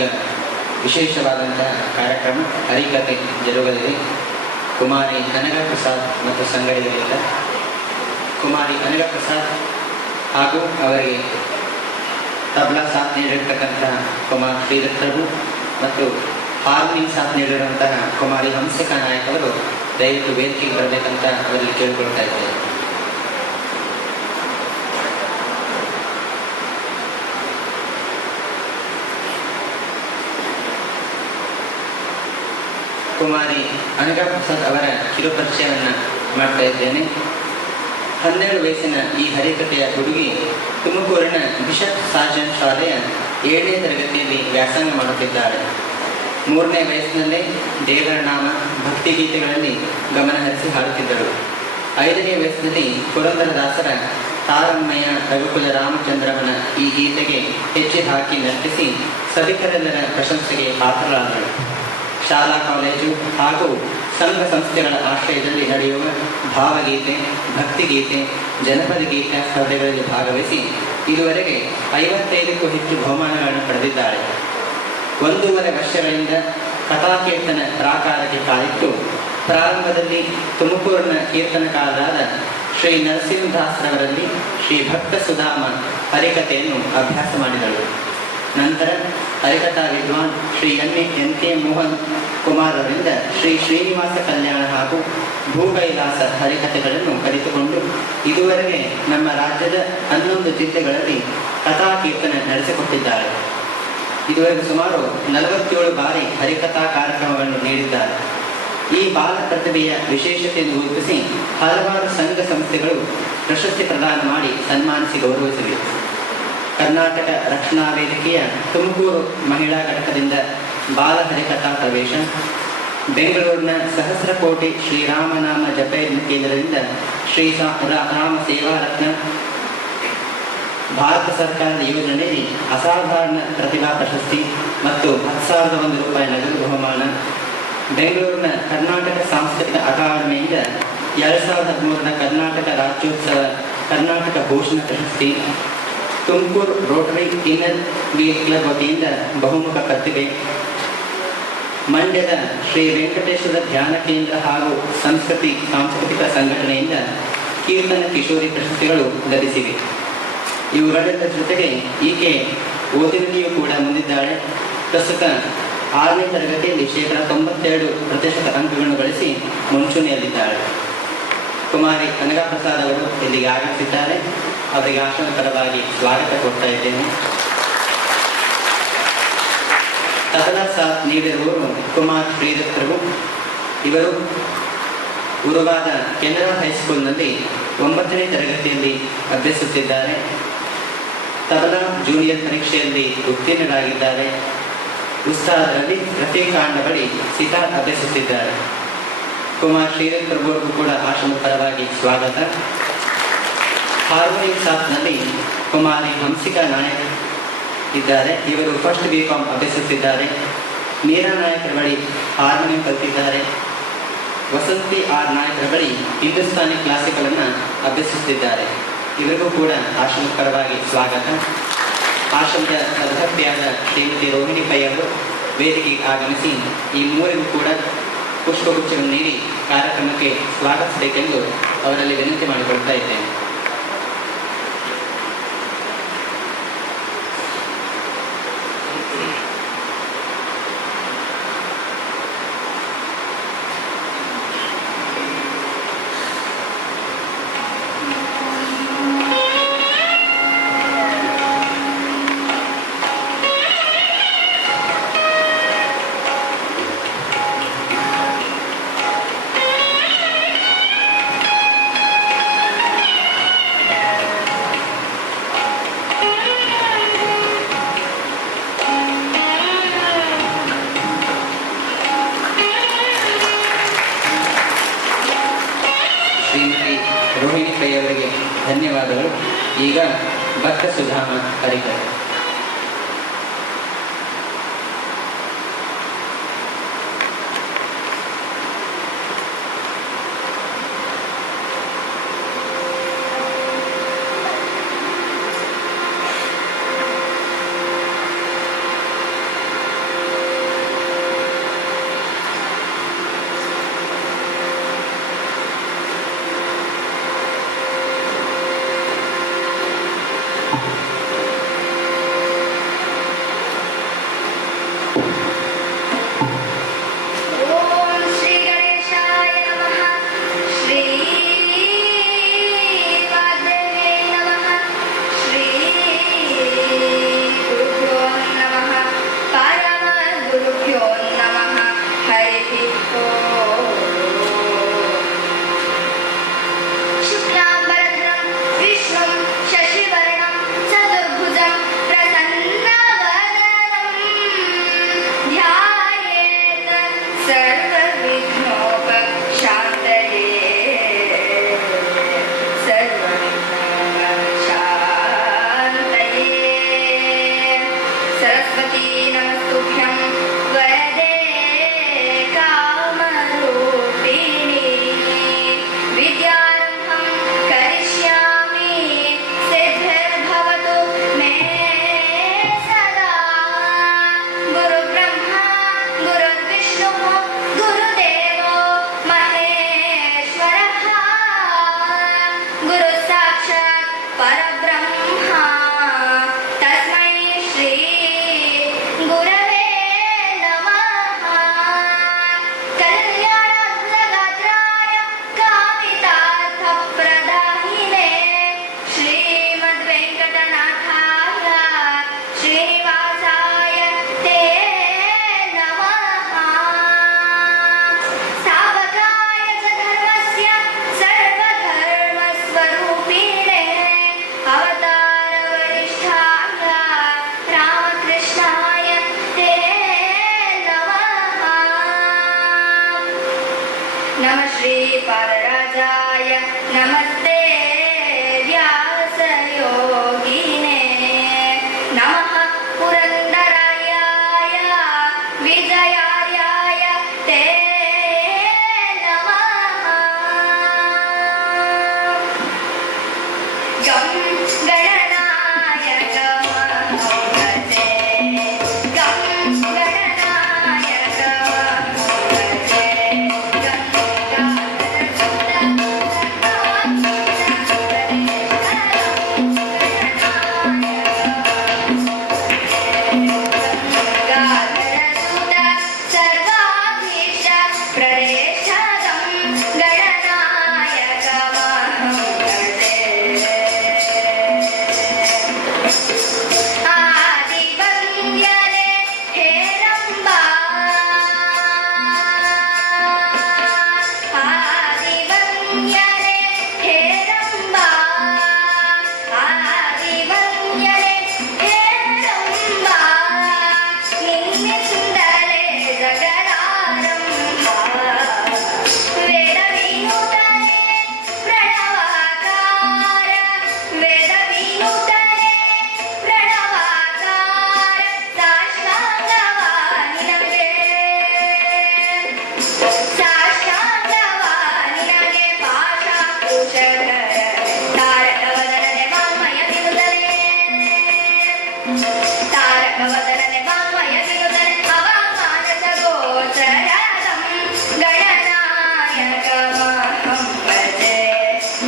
ಈಗ ವಿಶೇಷವಾದಂತಹ ಕಾರ್ಯಕ್ರಮ ಹರಿಕತೆ ಜರುಗಲಿದೆ. ಕುಮಾರಿ ಅನಘಾ ಪ್ರಸಾದ್ ಮತ್ತು ಸಂಗಡಿಗರಿಂದ ಕುಮಾರಿ ಅನಘಾ ಪ್ರಸಾದ್ ಹಾಗೂ ಅವರಿಗೆ ತಬಲಾ ಸಾಥ್ ನೀಡಿರ್ತಕ್ಕಂತಹ ಕುಮಾರ್ ಶ್ರೀಧರ್ ಪ್ರಭು ಮತ್ತು ಹಾರ್ಮೋನಿಯಂ ಸಾಥ್ ನೀಡಿರುವಂತಹ ಕುಮಾರಿ ಹಂಸಿಕಾ ನಾಯಕ್ ಅವರು ದಯವಿಟ್ಟು ವೇದಿಕೆಗೆ ಬರಬೇಕಂತ ಅವರಲ್ಲಿ ಕೇಳಿಕೊಳ್ತಾ ಇದ್ದೇವೆ. ಕುಮಾರಿ ಅನಘಾ ಪ್ರಸಾದ್ ಅವರ ಕಿರುಪರಿಚಯವನ್ನು ಮಾಡ್ತಾ ಇದ್ದೇನೆ. 12 ವಯಸ್ಸಿನ ಈ ಹರಿಕತೆಯ ಹುಡುಗಿ ತುಮಕೂರಿನ ಬಿಷಪ್ ಸಾರ್ಜೆಂಟ್ ಶಾಲೆಯ 7ನೇ ತರಗತಿಯಲ್ಲಿ ವ್ಯಾಸಂಗ ಮಾಡುತ್ತಿದ್ದಾಳೆ. 3ನೇ ವಯಸ್ಸಿನಲ್ಲೇ ದೇವರ ನಾಮ ಭಕ್ತಿಗೀತೆಗಳಲ್ಲಿ ಗಮನ ಹರಿಸಿ ಹಾಡುತ್ತಿದ್ದರು. 5ನೇ ವಯಸ್ಸಿನಲ್ಲಿ ಪುರಂದರದಾಸರ ತಾರಮ್ಮಯ್ಯ ರಘುಕುಲ ರಾಮಚಂದ್ರವನ ಈ ಗೀತೆಗೆ ಹೆಜ್ಜೆ ಹಾಕಿ ನರ್ತಿಸಿ ಸಭಿಕರೆಲ್ಲರ ಪ್ರಶಂಸೆಗೆ ಪಾತ್ರರಾದರು. ಶಾಲಾ ಕಾಲೇಜು ಹಾಗೂ ಸಂಘ ಸಂಸ್ಥೆಗಳ ಆಶ್ರಯದಲ್ಲಿ ನಡೆಯುವ ಭಾವಗೀತೆ, ಭಕ್ತಿಗೀತೆ, ಜನಪದ ಗೀತೆ ಸ್ಪರ್ಧೆಗಳಲ್ಲಿ ಭಾಗವಹಿಸಿ ಇದುವರೆಗೆ 55ಕ್ಕೂ ಹೆಚ್ಚು ಬಹುಮಾನಗಳನ್ನು ಪಡೆದಿದ್ದಾಳೆ. 1.5 ವರ್ಷಗಳಿಂದ ಕಥಾಕೀರ್ತನ ಪ್ರಾಕಾರಕ್ಕೆ ಕಾಲಿಟ್ಟು ಪ್ರಾರಂಭದಲ್ಲಿ ತುಮಕೂರಿನ ಕೀರ್ತನಕಾರರಾದ ಶ್ರೀ ನರಸಿಂಹದಾಸರವರಲ್ಲಿ ಶ್ರೀ ಭಕ್ತ ಸುಧಾಮ ಹರಿಕತೆಯನ್ನು ಅಭ್ಯಾಸ ಮಾಡಿದಳು. ನಂತರ ಹರಿಕಥಾ ವಿದ್ವಾನ್ ಶ್ರೀ ಎನ್ ಕೆ ಮೋಹನ್ ಕುಮಾರ್ ಅವರಿಂದ ಶ್ರೀ ಶ್ರೀನಿವಾಸ ಕಲ್ಯಾಣ ಹಾಗೂ ಭೂಕೈಲಾಸ ಹರಿಕಥೆಗಳನ್ನು ಕಲಿತುಕೊಂಡು ಇದುವರೆಗೆ ನಮ್ಮ ರಾಜ್ಯದ 11 ಜಿಲ್ಲೆಗಳಲ್ಲಿ ಕಥಾಕೀರ್ತನ ನಡೆಸಿಕೊಟ್ಟಿದ್ದಾರೆ. ಇದುವರೆಗೆ ಸುಮಾರು 47 ಬಾರಿ ಹರಿಕಥಾ ಕಾರ್ಯಕ್ರಮಗಳನ್ನು ನೀಡಿದ್ದಾರೆ. ಈ ಬಾಲ ಪ್ರತಿಭೆಯ ವಿಶೇಷತೆಯನ್ನು ಗುರುತಿಸಿ ಹಲವಾರು ಸಂಘ ಸಂಸ್ಥೆಗಳು ಪ್ರಶಸ್ತಿ ಪ್ರದಾನ ಮಾಡಿ ಸನ್ಮಾನಿಸಿ ಗೌರವಿಸಿವೆ. ಕರ್ನಾಟಕ ರಕ್ಷಣಾ ವೇದಿಕೆಯ ತುಮಕೂರು ಮಹಿಳಾ ಘಟಕದಿಂದ ಬಾಲ ಹರಿಕಥಾ ಪ್ರವೇಶ, ಬೆಂಗಳೂರಿನ ಸಹಸ್ರಕೋಟಿ ಶ್ರೀರಾಮನಾಮ ಜಪಯಜ್ಞ ಕೇಂದ್ರದಿಂದ ಶ್ರೀ ರಾಮ ಸೇವಾರತ್ನ, ಭಾರತ ಸರ್ಕಾರದ ಯೋಜನೆಯಲ್ಲಿ ಅಸಾಧಾರಣ ಪ್ರತಿಭಾ ಪ್ರಶಸ್ತಿ ಮತ್ತು 10,001 ರೂಪಾಯಿ ನಗದು ಬಹುಮಾನ, ಬೆಂಗಳೂರಿನ ಕರ್ನಾಟಕ ಸಾಂಸ್ಕೃತಿಕ ಅಕಾಡೆಮಿಯಿಂದ 2013ರ ಕರ್ನಾಟಕ ರಾಜ್ಯೋತ್ಸವ ಕರ್ನಾಟಕ ಭೂಷಣ ಪ್ರಶಸ್ತಿ, Tumakuru Rotary inner wheel club ವತಿಯಿಂದ ಬಹುಮುಖ ಪ್ರತಿಭೆ, ಮಂಡ್ಯದ ಶ್ರೀ ವೆಂಕಟೇಶ್ವರ ಧ್ಯಾನ ಕೇಂದ್ರ ಹಾಗೂ ಸಾಂಸ್ಕೃತಿಕ ಸಂಘಟನೆಯಿಂದ ಕೀರ್ತನ ಕಿಶೋರಿ ಪ್ರಶಸ್ತಿಗಳು ಲಭಿಸಿವೆ. ಇವುಗಳೆಲ್ಲ ಜೊತೆಗೆ ಈಕೆ ಓದಿನಲ್ಲಿಯೂ ಕೂಡ ಮುಂದಿದ್ದಾಳೆ. ಪ್ರಸ್ತುತ 6ನೇ ತರಗತಿಯಲ್ಲಿ 92% ಅಂಕಗಳನ್ನು ಗಳಿಸಿ ಮುಂಚೂಣಿಯಲ್ಲಿದ್ದಾಳೆ. ಕುಮಾರಿ ಅನಘಾ ಪ್ರಸಾದ್ ಅವರು ಇಲ್ಲಿಗೆ ಆಗಮಿಸಿದ್ದಾರೆ. ಅವರಿಗೆ ಆಶ್ರಮ ಪರವಾಗಿ ಸ್ವಾಗತ ಕೊಡ್ತಾ ಇದ್ದೇನೆ. ತಬಲಾ ಸಾಥ್ ನೀಡಿರುವವರು ಕುಮಾರ್ ಶ್ರೀಧರ್ ಪ್ರಭು. ಇವರು ಗುರುವಾದ ಕೆನರಾ ಹೈಸ್ಕೂಲ್ನಲ್ಲಿ 9ನೇ ತರಗತಿಯಲ್ಲಿ ಅಭ್ಯಸಿಸುತ್ತಿದ್ದಾರೆ. ತಬಲಾ ಜೂನಿಯರ್ ಪರೀಕ್ಷೆಯಲ್ಲಿ ಉತ್ತೀರ್ಣರಾಗಿದ್ದಾರೆ. ಉತ್ಸಾಹದಲ್ಲಿ ಪ್ರತಿಕಾಂಡ ಬಳಿ ಸಿತಾರ್ ಅಭ್ಯಸಿಸುತ್ತಿದ್ದಾರೆ. ಕುಮಾರ್ ಶ್ರೀಧರ್ ಪ್ರಭು ಕೂಡ ಆಶ್ರಮ ಪರವಾಗಿ ಸ್ವಾಗತ. ಹಾರ್ಮೋನಿಯಂ ಸಾಥ್ನಲ್ಲಿ ಕುಮಾರಿ ಹಂಸಿಕಾ ನಾಯಕ್ ಇದ್ದಾರೆ. ಇವರು ಫಸ್ಟ್ BCom ಅಭ್ಯಸಿಸುತ್ತಿದ್ದಾರೆ. ಮೀರಾ ನಾಯಕರ ಬಳಿ ಹಾರ್ಮೋನಿಯಂ ಕಲಿತಿದ್ದಾರೆ. ವಸಂತಿ ಆರ್ ನಾಯಕರ ಬಳಿ ಹಿಂದೂಸ್ತಾನಿ ಕ್ಲಾಸಿಕಲ್ ಅನ್ನು ಅಭ್ಯಸಿಸುತ್ತಿದ್ದಾರೆ. ಇವರಿಗೂ ಕೂಡ ಆಶ್ರಮದ ಪರವಾಗಿ ಸ್ವಾಗತ. ಆಶ್ರಮದ ಸದಸ್ಯೆಯಾದ ಶ್ರೀಮತಿ ರೋಹಿಣಿ ಪೈ ಅವರು ವೇದಿಕೆಗೆ ಆಗಮಿಸಿ ಈ ಮೂವರಿಗೂ ಕೂಡ ಪುಷ್ಪಗುಚ್ಛವನ್ನು ನೀಡಿ ಕಾರ್ಯಕ್ರಮಕ್ಕೆ ಸ್ವಾಗತಿಸಬೇಕೆಂದು ಅವರಲ್ಲಿ ವಿನಂತಿ ಮಾಡಿಕೊಳ್ತಾ ಇದ್ದೇನೆ. ರೋಹಿಣಿ ಪೈ ಅವರಿಗೆ ಧನ್ಯವಾದಗಳು. ಈಗ ಭಕ್ತ ಸುಧಾಮ ಹರಿಕತೆ. सरस्वती नमस्तुभ्यं वरदे कामरूपिणी विद्यारम्भं करिष्यामि सिद्धिर्भवतु मे सदा गुरुब्रह्मा गुरुर्विष्णुः गुरुदेवो महेश्वरः गुरुः साक्षात् परब्रह्मा तस्मै श्री गुरवे नमः कल्याणाद्भुतगात्राय कामितार्थप्रदायिने श्रीमद्वेङ्कटनाथाय श्रीनिवासाय ते नमः सावकाय च धर्मस्य सर्वधर्मस्वरूपिणे अवतारवरिष्ठाय रामकृष्णाय ते नमः नमः श्रीपादराजाय नमस्ते व्यासयोगिने नमः पुरन्दरायाय विजयार्याय ते नमः गं गणनायकमहं भजे गं गणनायकमहं भजे गङ्गाधरसुत सर्वाधीश प्रदेशदं गणनायकमहं भजे आदिवन्द्यने हेरम्बा आदिवन्द्यने हेरम्बा आदिवन्द्यने हेरम्बा ನಿನ್ನಿಂದಲೇ ಜಗದಾರಂಭ ವೇದವಿನುತನೆ ಪ್ರಣವಾಕಾರ ವೇದವಿನುತನೆ ಪ್ರಣವಾಕಾರ ಸಾಷ್ಟಾಂಗವ ನಿನಗೆ ಸಾಷ್ಟಾಂಗವ ನಿನಗೆ ಪಾಶಾಂಕುಶಧರ ತಾರಕವದನನೆ ವಾಮಯ ವಿನುತನೆ ತಾರಕವದನನೆ ವಾಮಯ ವಿನುತನೆ ಅವಾಮಾನಸ ಗೋಚರದಂ ಗಣನಾಯಕಮಹಂ ಭಜೆ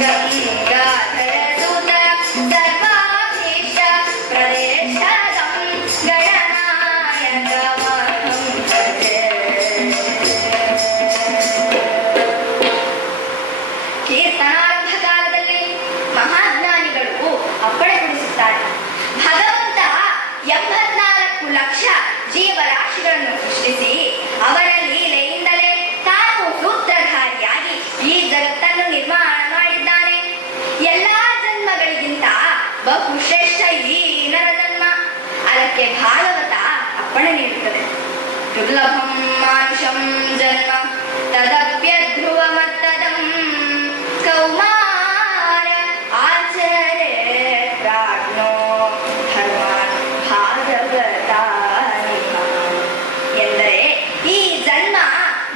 ಗಂಗಾಧರಸುತ ಸರ್ವಾಧೀಶ ಪ್ರದೇಶದಂ ಗಣನಾಯಕಮಹಂ ಭಜೆ ಕೀರ್ತನಾರಂಭ ಕಾಲದಲ್ಲಿ ಮಹಾಜ್ಞಾನಿಗಳು ಅಪ್ಪಣೆಗೊಳಿಸುತ್ತಾರೆ. ಭಗವಂತ 84 ಲಕ್ಷ ಜೀವರಾಶಿಗಳನ್ನು ಸೃಷ್ಟಿಸಿ ಅವರ ಲೀಲೆಯಿಂದಲೇ ತಾನು ಸೂತ್ರಧಾರಿಯಾಗಿ ಈ ಜಗತ್ತನ್ನು ನಿರ್ಮಾಣ ಮಾಡಿದ್ದಾನೆ. ಎಲ್ಲಾ ಜನ್ಮಗಳಿಗಿಂತ ಬಹುಶ್ರೇಷ್ಠ ಈ ನರಜನ್ಮ. ಅದಕ್ಕೆ ಭಾಗವತ ಅಪ್ಪಣೆ ನೀಡುತ್ತದೆ. ದುರ್ಲಭಂ ಮಾನುಷಂ ಜನ್ಮ ತದಪ್ಯಧ್ರುವಮತ್ತದಂ ಕೌಮಾರ ಆಚರೆ ಪ್ರಾಜ್ಞೋ ಧರ್ಮಾನ್ ಭಾಗವತಾನಿಹ ಎಂದರೆ ಈ ಜನ್ಮ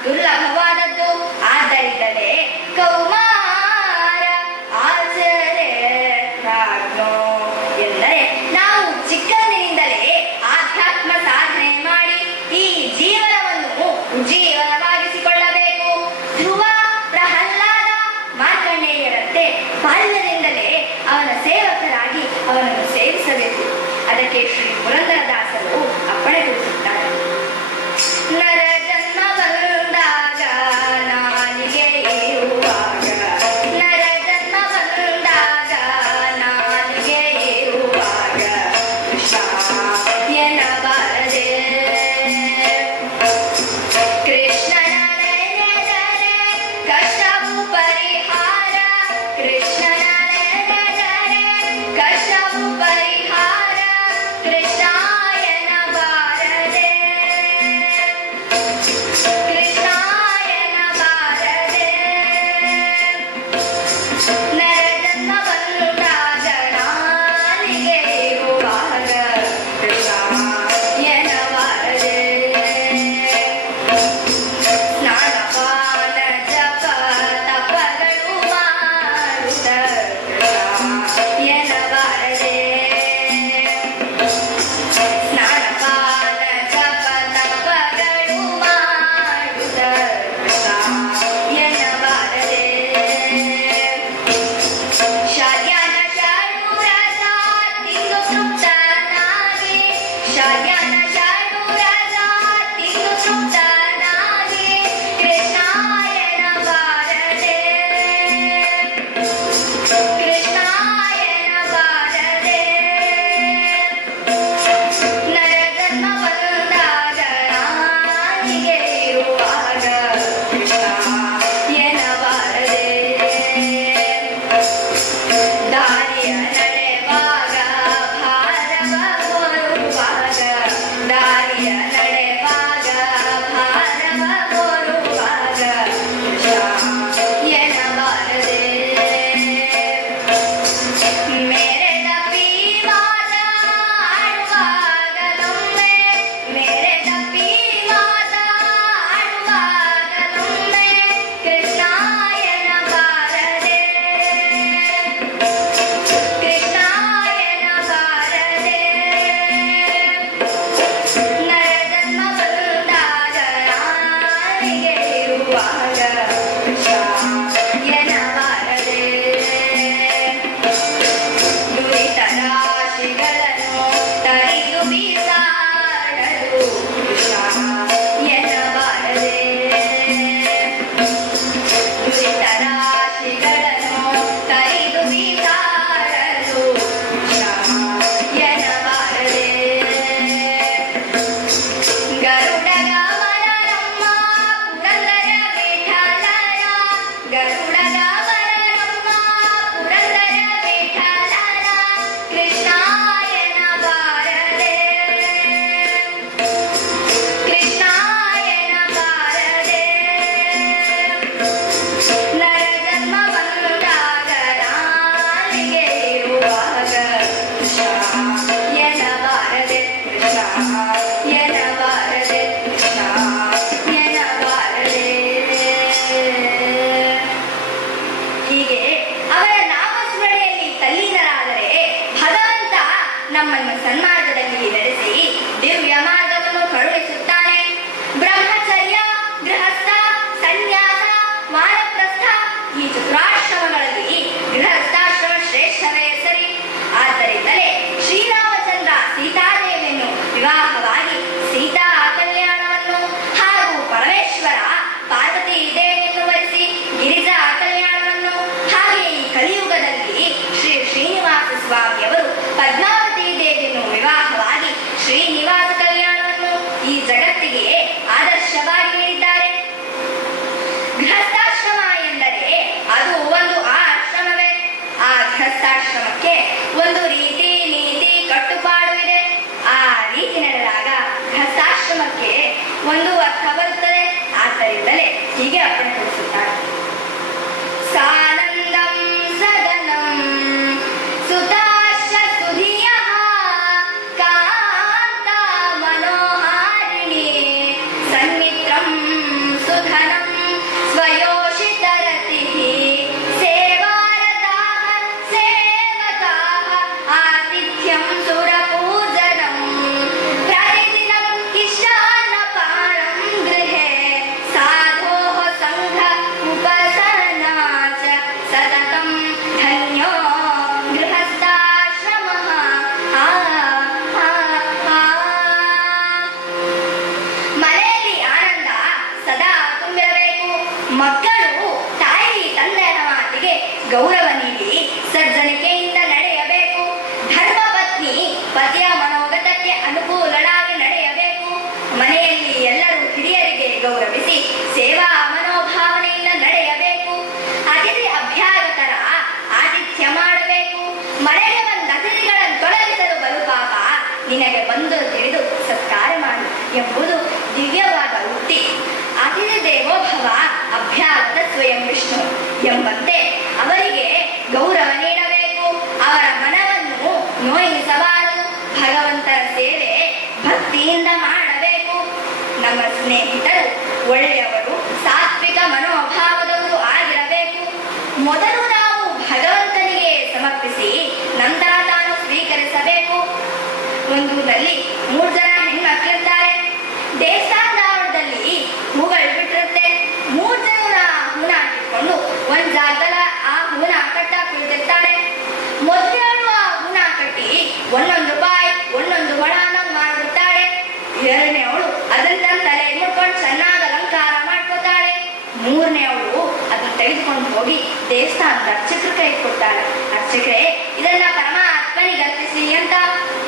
ದುರ್ಲಭವಾದದ್ದು. ಆದ್ದರಿಂದಲೇ ಕೌಮಾರ ಆಚರೆ ಪ್ರಾಜ್ಞೋ ಎಂದರೆ ನಾವು ಚಿಕ್ಕಂದಿನಿಂದಲೇ ಆಧ್ಯಾತ್ಮ ಸಾಧನೆ ಮಾಡಿ ಈ ಜೀವನವನ್ನು ಉಜ್ಜೀವನವಾಗಿಸಿಕೊಳ್ಳಬೇಕು. ಧ್ರುವ ಪ್ರಹ್ಲಾದ ಮಾರ್ಕಂಡೇಯರ ನಮ್ಮನ್ನು ಸನ್ಮಾರ್ಗದಲ್ಲಿ ನಡೆಸಿ ದಿವ್ಯ ಮಾರ್ಗವನ್ನು ಕರುಣಿಸುತ್ತಾನೆ. ಬ್ರಹ್ಮಚರ್ಯ, ಗೃಹಸ್ಥ, ಸನ್ಯಾಸ, ವಾನಪ್ರಸ್ಥ ಈ ಚತುರಾಶ್ರಮಗಳಲ್ಲಿ ಗೃಹಸ್ಥಾಶ್ರಮ ಶ್ರೇಷ್ಠವೇ ಸರಿ. ಆದ್ದರಿಂದಲೇ ಶ್ರೀರಾಮಚಂದ್ರ ಸೀತಾದೇವಿಯನ್ನು ವಿವಾಹವಾಗಿ ಸೀತಾ ಕಲ್ಯಾಣವನ್ನು ಹಾಗೂ ಪರಮೇಶ್ವರ ಪಾರ್ವತಿ ದೇವಿಯನ್ನು ವರಿಸಿ ಗಿರಿಜಾ ಕಲ್ಯಾಣವನ್ನು, ಹಾಗೆ ಈ ಕಲಿಯುಗದಲ್ಲಿ ಶ್ರೀ ಶ್ರೀನಿವಾಸ ಸ್ವಾಮಿಯವರು ಪದ್ಮಾವತಿ ದೇವಿಯನ್ನು ವಿವಾಹವಾಗಿ ಶ್ರೀನಿವಾಸ ಕಲ್ಯಾಣವನ್ನು ಈ ಜಗತ್ತಿಗೆ ಆದರ್ಶವಾಗಿ ನೀಡಿದ್ದಾರೆ. ಗೃಹಸ್ಥಾಶ್ರಮ ಎಂದರೆ ಅದು ಒಂದು ಆಶ್ರಮವೇ. ಆ ಗೃಹಸ್ಥಾಶ್ರಮಕ್ಕೆ ಒಂದು ರೀತಿ ನೀತಿ ಕಟ್ಟುಪಾಡು ಇದೆ. ಆ ರೀತಿ ನಡೆದಾಗ ಗೃಹಸ್ಥಾಶ್ರಮಕ್ಕೆ ಒಂದು ಅರ್ಥ ಬರುತ್ತದೆ. ಆದ್ದರಿಂದಲೇ ಹೀಗೆ ಅಪ್ಪಣೆ ಕೊಡಿಸುತ್ತಾರೆ. ಸಾನಂದಂ ಸದನಂ ಸುತಾಶ ಸುಧಿಯಃ ಕಾಂತ ಮನೋಹಾರಿಣಿ ಸನ್ಮಿತ್ರಂ ಸುಧನಂ ಸ್ವಯೋಷಿತರತಿಃ ಸೇವಾರತಾಃ ಸೇವಕಾಃ ಆತಿಥ್ಯಂ ಸುರಪೂಜನಂ ಪ್ರತಿದಿನಂ ಇಷ್ಟಾನ್ನಪಾನಂ ಗೃಹೇ ಸಾಧೋಃ ಸಂಘ ಉಪಸನಾ ಚ ಸತತಂ ಧನ್ಯೋ ಗೃಹಸ್ಥಾಶ್ರಮಃ. ಮನೆಯಲ್ಲಿ ಆನಂದ ಸದಾ ತುಂಬಿರಬೇಕು. ಮಕ್ಕಳು ತಾಯಿ ತಂದೆಯ ಮಾತಿಗೆ ಗೌರವ ನೀಡಿ ಸಜ್ಜನಿಕೆಯಿಂದ ನಡೆಯಬೇಕು. ಧರ್ಮಪತ್ನಿ ಪತಿಯ ಮನೋಗತಕ್ಕೆ ಅನುಕೂಲಳಾಗಿ ನಡೆಯಬೇಕು. ಮನೆಯಲ್ಲಿ ಎಲ್ಲರೂ ಹಿರಿಯರಿಗೆ ಗೌರವಿಸಿ ಸೇವಾ ಮನೋಭಾವನೆಯಿಂದ ನಡೆಯಬೇಕು. ಅತಿಥಿ ಅಭ್ಯಾಗತರ ಆತಿಥ್ಯ ಮಾಡಬೇಕು. ಮನೆಗೆ ಬಂದ ಅತಿಥಿಗಳನ್ನು ತೊಲಗಿಸಲು ಬಲು ಪಾಪ, ನಿನಗೆ ಬಂದು ತಿಳಿದು ಸತ್ಕಾರ ಮಾಡು ಎಂಬುದು ದಿವ್ಯವಾದ ಉಕ್ತಿ. ಅತಿಥಿ ದೇವೋಭವ ಅಭ್ಯಾಗತ ಸ್ವಯಂ ವಿಷ್ಣು ಎಂಬಂತೆ ಅವರಿಗೆ ಗೌರವ ನೀಡಬೇಕು. ಅವರ ಮನವನ್ನು ನೋಯಿಸಬಾರದು. ಭಗವಂತರ ಸೇವೆ ಭಕ್ತಿಯಿಂದ ಮಾಡಬೇಕು. ನಮ್ಮ ಸ್ನೇಹಿತರು ಒಳ್ಳೆಯವರು, ಸಾತ್ವಿಕ ಮನೋಭಾವದವರು ಆಗಿರಬೇಕು. ಮೊದಲು ನಾವು ಭಗವಂತನಿಗೆ ಸಮರ್ಪಿಸಿ ನಂತರ ತಾನು ಸ್ವೀಕರಿಸಬೇಕು. ಒಂದೂರಲ್ಲಿ 3 ಜನ ಹೆಣ್ಮಕ್ಳಿರ್ತಾರೆ. ದೇವಸ್ಥಾನದಲ್ಲಿ ಹೂಗಳು ಬಿಟ್ಟಿರುತ್ತೆ. 3 ಜನ ಹೂನ ಹಾಕಿಕೊಂಡು ಒಂದ್ ಜಾಗದಲ್ಲಿ ಆ ಹೂನ ಕಟ್ಟ ಕುಳಿತಿರ್ತಾರೆ. ಮೊದಲು ಆ ಹೂನ ಕಟ್ಟಿ ಒಂದೊಂದು ರೂಪಾಯಿ ಒಂದೊಂದು ಮೊಳ ಮಾರಿಬಿಡ್ತಾಳೆ. ಹೋಗಿ ದೇವಸ್ಥಾನದ ಅರ್ಚಕರ ಕೈ ಕೊಡ್ತಾಳೆ. ಅರ್ಚಕರೇ, ಇದನ್ನ ಪರಮಾತ್ಮನಿಗೆ ಅರ್ಪಿಸಿ ಅಂತ.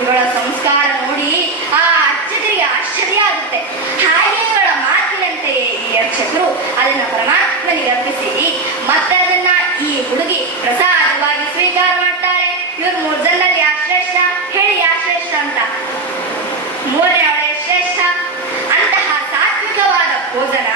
ಇವಳ ಸಂಸ್ಕಾರ ನೋಡಿ ಆ ಅರ್ಚಕರಿಗೆ ಆಶ್ಚರ್ಯ ಆಗುತ್ತೆ. ಹಾಗೆ ಇವಳ ಮಾತಿನಂತೆಯೇ ಈ ಅರ್ಚಕರು ಅದನ್ನ ಪರಮಾತ್ಮನಿಗೆ ಅರ್ಪಿಸಿ ಮತ್ತೆ ಅದನ್ನ ಈ ಹುಡುಗಿ ಪ್ರಸಾದವಾಗಿ ಸ್ವೀಕಾರ ಮಾಡ್ತಾಳೆ. ಇವರು 3 ಜನರಲ್ಲಿ ಯಾರು ಶ್ರೇಷ್ಠ ಹೇಳಿ? ಯಾರು ಶ್ರೇಷ್ಠ ಅಂತ? 3ನೇ ಅವಳೇ ಶ್ರೇಷ್ಠ. ಅಂತಹ ಸಾತ್ವಿಕವಾದ ಭೋಜನ,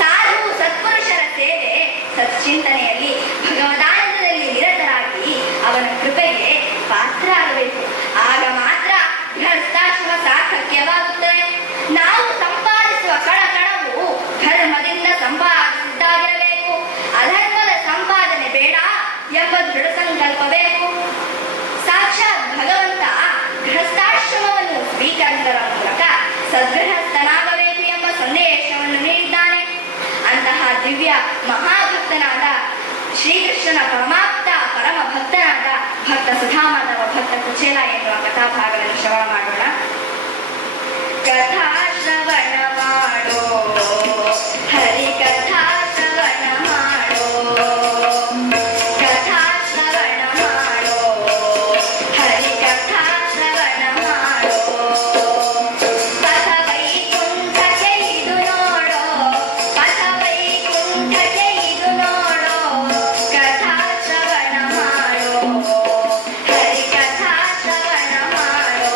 ಸಾಧು ಸತ್ಪುರುಷರ ಸೇವೆ, ಸಚ್ಚಿಂತನೆಯಲ್ಲಿ ಭಗವದಾನಂದದಲ್ಲಿ ನಿರತರಾಗಿ ಅವನ ಕೃಪೆಗೆ ಪಾತ್ರರಾಗಬೇಕು. ಆಗ ಮಾತ್ರ ಗೃಹಸ್ಥಾಶ್ರಮ ಸಾರ್ಥಕ್ಯವಾಗುತ್ತದೆ. ನಾವು ಸಂಪಾದಿಸುವ ಕಣಕಣವು ಧರ್ಮದಿಂದ ಸಂಪಾದಿಸಿದ್ದಾಗಿರಬೇಕು. ಅಧರ್ಮದ ಸಂಪಾದನೆ ಬೇಡ ಎಂಬ ದೃಢ ಸಂಕಲ್ಪ ಬೇಕು. ಸಾಕ್ಷಾತ್ ಭಗವಂತ ಗೃಹಸ್ಥಾಶ್ರಮವನ್ನು ಸ್ವೀಕರಿಸುವ ಮೂಲಕ ಸದ್ಗೃಹಸ್ಥನಾಗಬೇಕು ಎಂಬ ಸಂದೇಶವನ್ನು ನೀಡಿದ್ದಾನೆ. ಅಂತಹ ದಿವ್ಯ ಮಹಾಭಕ್ತನಾದ ಶ್ರೀಕೃಷ್ಣನ ಪರಮಾಪ್ತ ಪರಮ ಭಕ್ತನಾದ ಭಕ್ತ ಸುಧಾಮಾಧವ ಭಕ್ತ ಕುಚೇಲ ಎನ್ನುವ ಕಥಾಭಾಗವನ್ನು ಶ್ರವಣ ಮಾಡೋಣ. ಕಥಾ ಶ್ರವಣ ಮಾಡೋ ಹರಿ, ಕಥಾ ಶ್ರವಣ ಮಾಡೋ, ಕಥಾ ಶ್ರವಣ ಮಾಡೋ ಹರಿ, ಕಥಾ ಶ್ರವಣ ಮಾಡೋ. ಪಥ ವೈಕುಂಠಕ್ಕೆ ಇದು ನೋಡೋ, ಪಥ ವೈಕುಂಠಕ್ಕೆ ಇದು ನೋಡೋ, ಕಥಾ ಶ್ರವಣ ಮಾಡೋ ಹರಿ, ಕಥಾ ಶ್ರವಣ ಮಾಡೋ.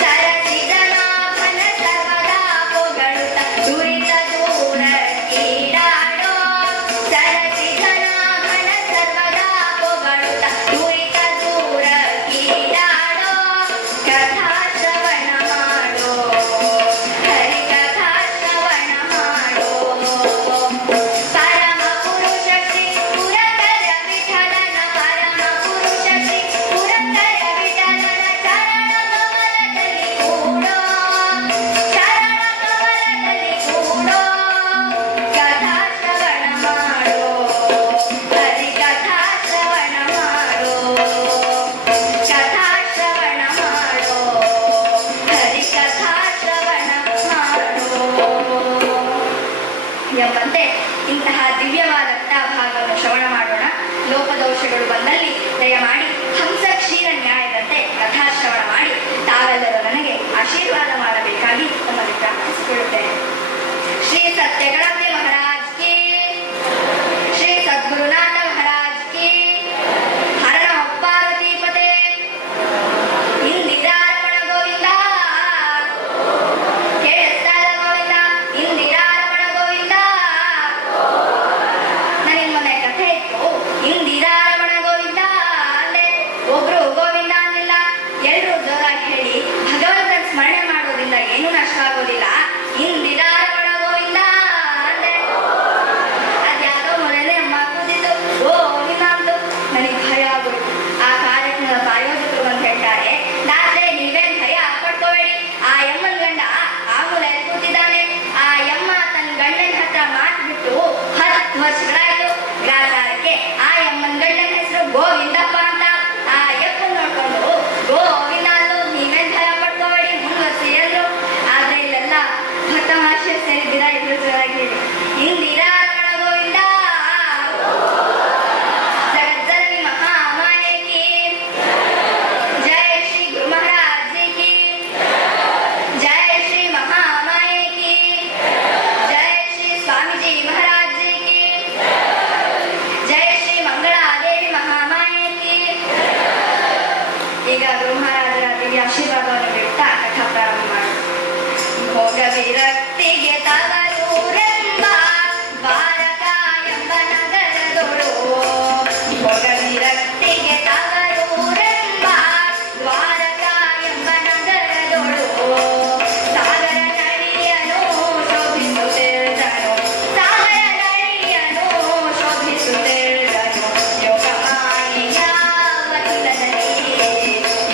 ಸರಸಿದನಾಭನ ಸರ್ವದಾ ಪೊಗಳುತ್ತ ದುರಿತ ದೂರ ಕೀಡಾಡೋ, ಸರಸಿದನಾಭನ ಸರ್ವದಾ ಪೊಗಳುತ್ತ ದುರಿತ ದೂರ ಕೀಡಾಡೋ, ಕಥಾ ಶ್ರವಣ ಮಾಡೋ ಹರಿ, ಕಥಾ ಶ್ರವಣ ಮಾಡೋ. ಪರಮ ಪುರುಷ ಶ್ರೀ ಪುರಂದರ ವಿಠಲನ, ಪರಮ ಪುರುಷ ಶ್ರೀ ಪುರಂದರ ವಿಠಲನ ಚರಣ ಕಮಲದಲ್ಲಿ ಕೂಡೋ, ಚರಣ ಕಮಲದಲ್ಲಿ ಕೂಡೋ, ಕಥಾ ಶ್ರವಣ ಮಾಡೋ ಹರಿ, ಕಥಾ ಶ್ರವಣ ಮಾಡೋ, ಕಥಾ ಶ್ರವಣ ಮಾಡೋ ಹರಿ, ಕಥಾ ಶ್ರವಣ ಮಾಡೋ ಎಂಬಂತೆ ಇಂತಹ ದಿವ್ಯವಾದ ಕಥಾಭಾಗವನ್ನು ಶ್ರವಣ ಮಾಡೋಣ. ಲೋಪದೋಷಗಳು ಬಂದಲ್ಲಿ ದಯಮಾಡಿ ಹಂಸ ಕ್ಷೀರ ನ್ಯಾಯದಂತೆ ಕಥಾಶ್ರವಣ ಮಾಡಿ ತಾವೆಲ್ಲರೂ ನನಗೆ ಆಶೀರ್ವಾದ ಮಾಡಬೇಕಾಗಿ ತಮ್ಮಲ್ಲಿ ಪ್ರಾರ್ಥಿಸಿಕೊಳ್ಳುತ್ತೇನೆ. ಶ್ರೀ ಸತ್ಯಗಣಪತಿ ಮಹಾರಾಜ್ ಕಿ, ಶ್ರೀ ಸದ್ಗುರುನಾಥ ಮಹಾರಾಜ್ ಕಿ. ಹರ ನಮಃ ಪಾರ್ವತೀಪತೆ. ಇಂದಿರಾರಮಣ ಗೋವಿಂದ, ಕೇಳಿಸ್ತಾರ ಗೋವಿಂದ, ಇಂದಿರಾರಮಣ ಗೋವಿಂದ. ನನಗೆ ಮೊನ್ನೆ ಕಥೆ ಇತ್ತು, ಇಂದಿರಾರಮಣ ಗೋವಿಂದ ಅಂದೆ, ಒಬ್ರು ಗೋವಿಂದ ಅನ್ನಿಲ್ಲ. ಎಲ್ಲರೂ ಜೋರಾಗಿ ಹೇಳಿ ಭಗವಂತನ ಸ್ಮರಣೆ ಮಾಡೋದ್ರಿಂದ ಏನೂ ನಷ್ಟವಾಗೋದಿಲ್ಲ. ಇಂದಿರಾರಮಣ ಗೋವಿಂದ ಅಂದೆ. ಅದ್ಯಾವುದೋ ಮೊದಲನೇ ಅಮ್ಮ ಕೂತಿದ್ದು ಗೋವಿಂದ ಅಂದು ನನಗೆ ಭಯ ಆಗೋಯ್ತು. ಆ ಕಾರ್ಯಕ್ರಮದ ಪ್ರಾಯೋಜಕರು ಬಂದು ಹೇಳ್ತಾರೆ, ದಾಸರೇ ನೀವೇನ್ ಭಯ ಪಡ್ಕೋಬೇಡಿ, ಆ ಯಮ್ಮನ ಗಂಡ ಆ ಮೂಲೆಯಲ್ಲಿ ಕೂತಿದ್ದಾನೆ. ಆ ಯಮ್ಮ ತನ್ನ ಗಂಡನ ಹತ್ರ ಮಾತು ಬಿಟ್ಟು 10 ವರ್ಷಗಳಾಯ್ತು. ಗ್ರಾಚಾರಕ್ಕೆ ಆ ಯಮ್ಮನ ಗಂಡನ ಹೆಸರು ಗೋವಿಂದಪ್ಪ ಅಂತ. ಆ ಯಪ್ಪನ್ ನೋಡ್ಕೊಂಡು ಗೋವಿಂದ ಅಂದು ನೀವೇನ್ ಭಯ ಪಡ್ಕೋಬೇಡಿ, ಮುಂದುವರಿಸಿ ಅಂದ್ರು. ಆದ್ರೆ ಇಲ್ಲೆಲ್ಲ ಭಕ್ತ ಮಹರ್ಷಿ ಸೇರಿದ್ದೀರಾ, ಇಬ್ರು ಜೋರಾಗಿ ಹೇಳಿ ಇಂದಿರಾರಮಣ ಗೋವಿಂದ. ಜಗಜ್ಜನನಿ ಮಹಾಮಾಯೆ ಕಿ ಜಯ, ಶ್ರೀ ಗುರು ಮಹಾರಾಜ್ ಜಿ ಕಿ ಜಯ, ಶ್ರೀ ಮಹಾಮಾಯೆ ಕಿ ಜಯ, ಶ್ರೀ ಸ್ವಾಮೀಜಿ ಮಹಾರಾಜ್ ಜಿ ಕಿ ಜಯ, ಶ್ರೀ ಮಂಗಳಾದೇವಿ ಮಹಾಮಾಯೆ ಕಿ. ಈಗ ಗುರು ಮಹಾರಾಜರ ದಿವ್ಯ ಆಶೀರ್ವಾದವನ್ನು ಬಿಡುತ್ತಾ ಕಥಾ ಪ್ರಾರಂಭ ಮಾಡಿ. ಭೋಗ ವಿರಕ್ತಿಗೆ ತವರೂರೆಂಬ ದ್ವಾರಕಾ ಎಂಬ ನಗರದೊಳು, ಭೋಗ ವಿರಕ್ತಿಗೆ ತವರೂರೆಂಬ ದ್ವಾರಕಾ ಎಂಬ ನಗರದೊಳು, ಸಾಗರ ನಳಿಯನು ಶೋಭಿಸುತ್ತಿರುತ್ತನು, ಸಾಗರ ನಳಿಯನು ಶೋಭಿಸುತ್ತಿರುತ್ತನು. ಯೋಗ ಮಾಯೆಯ ವಕೀಲದಲ್ಲಿ,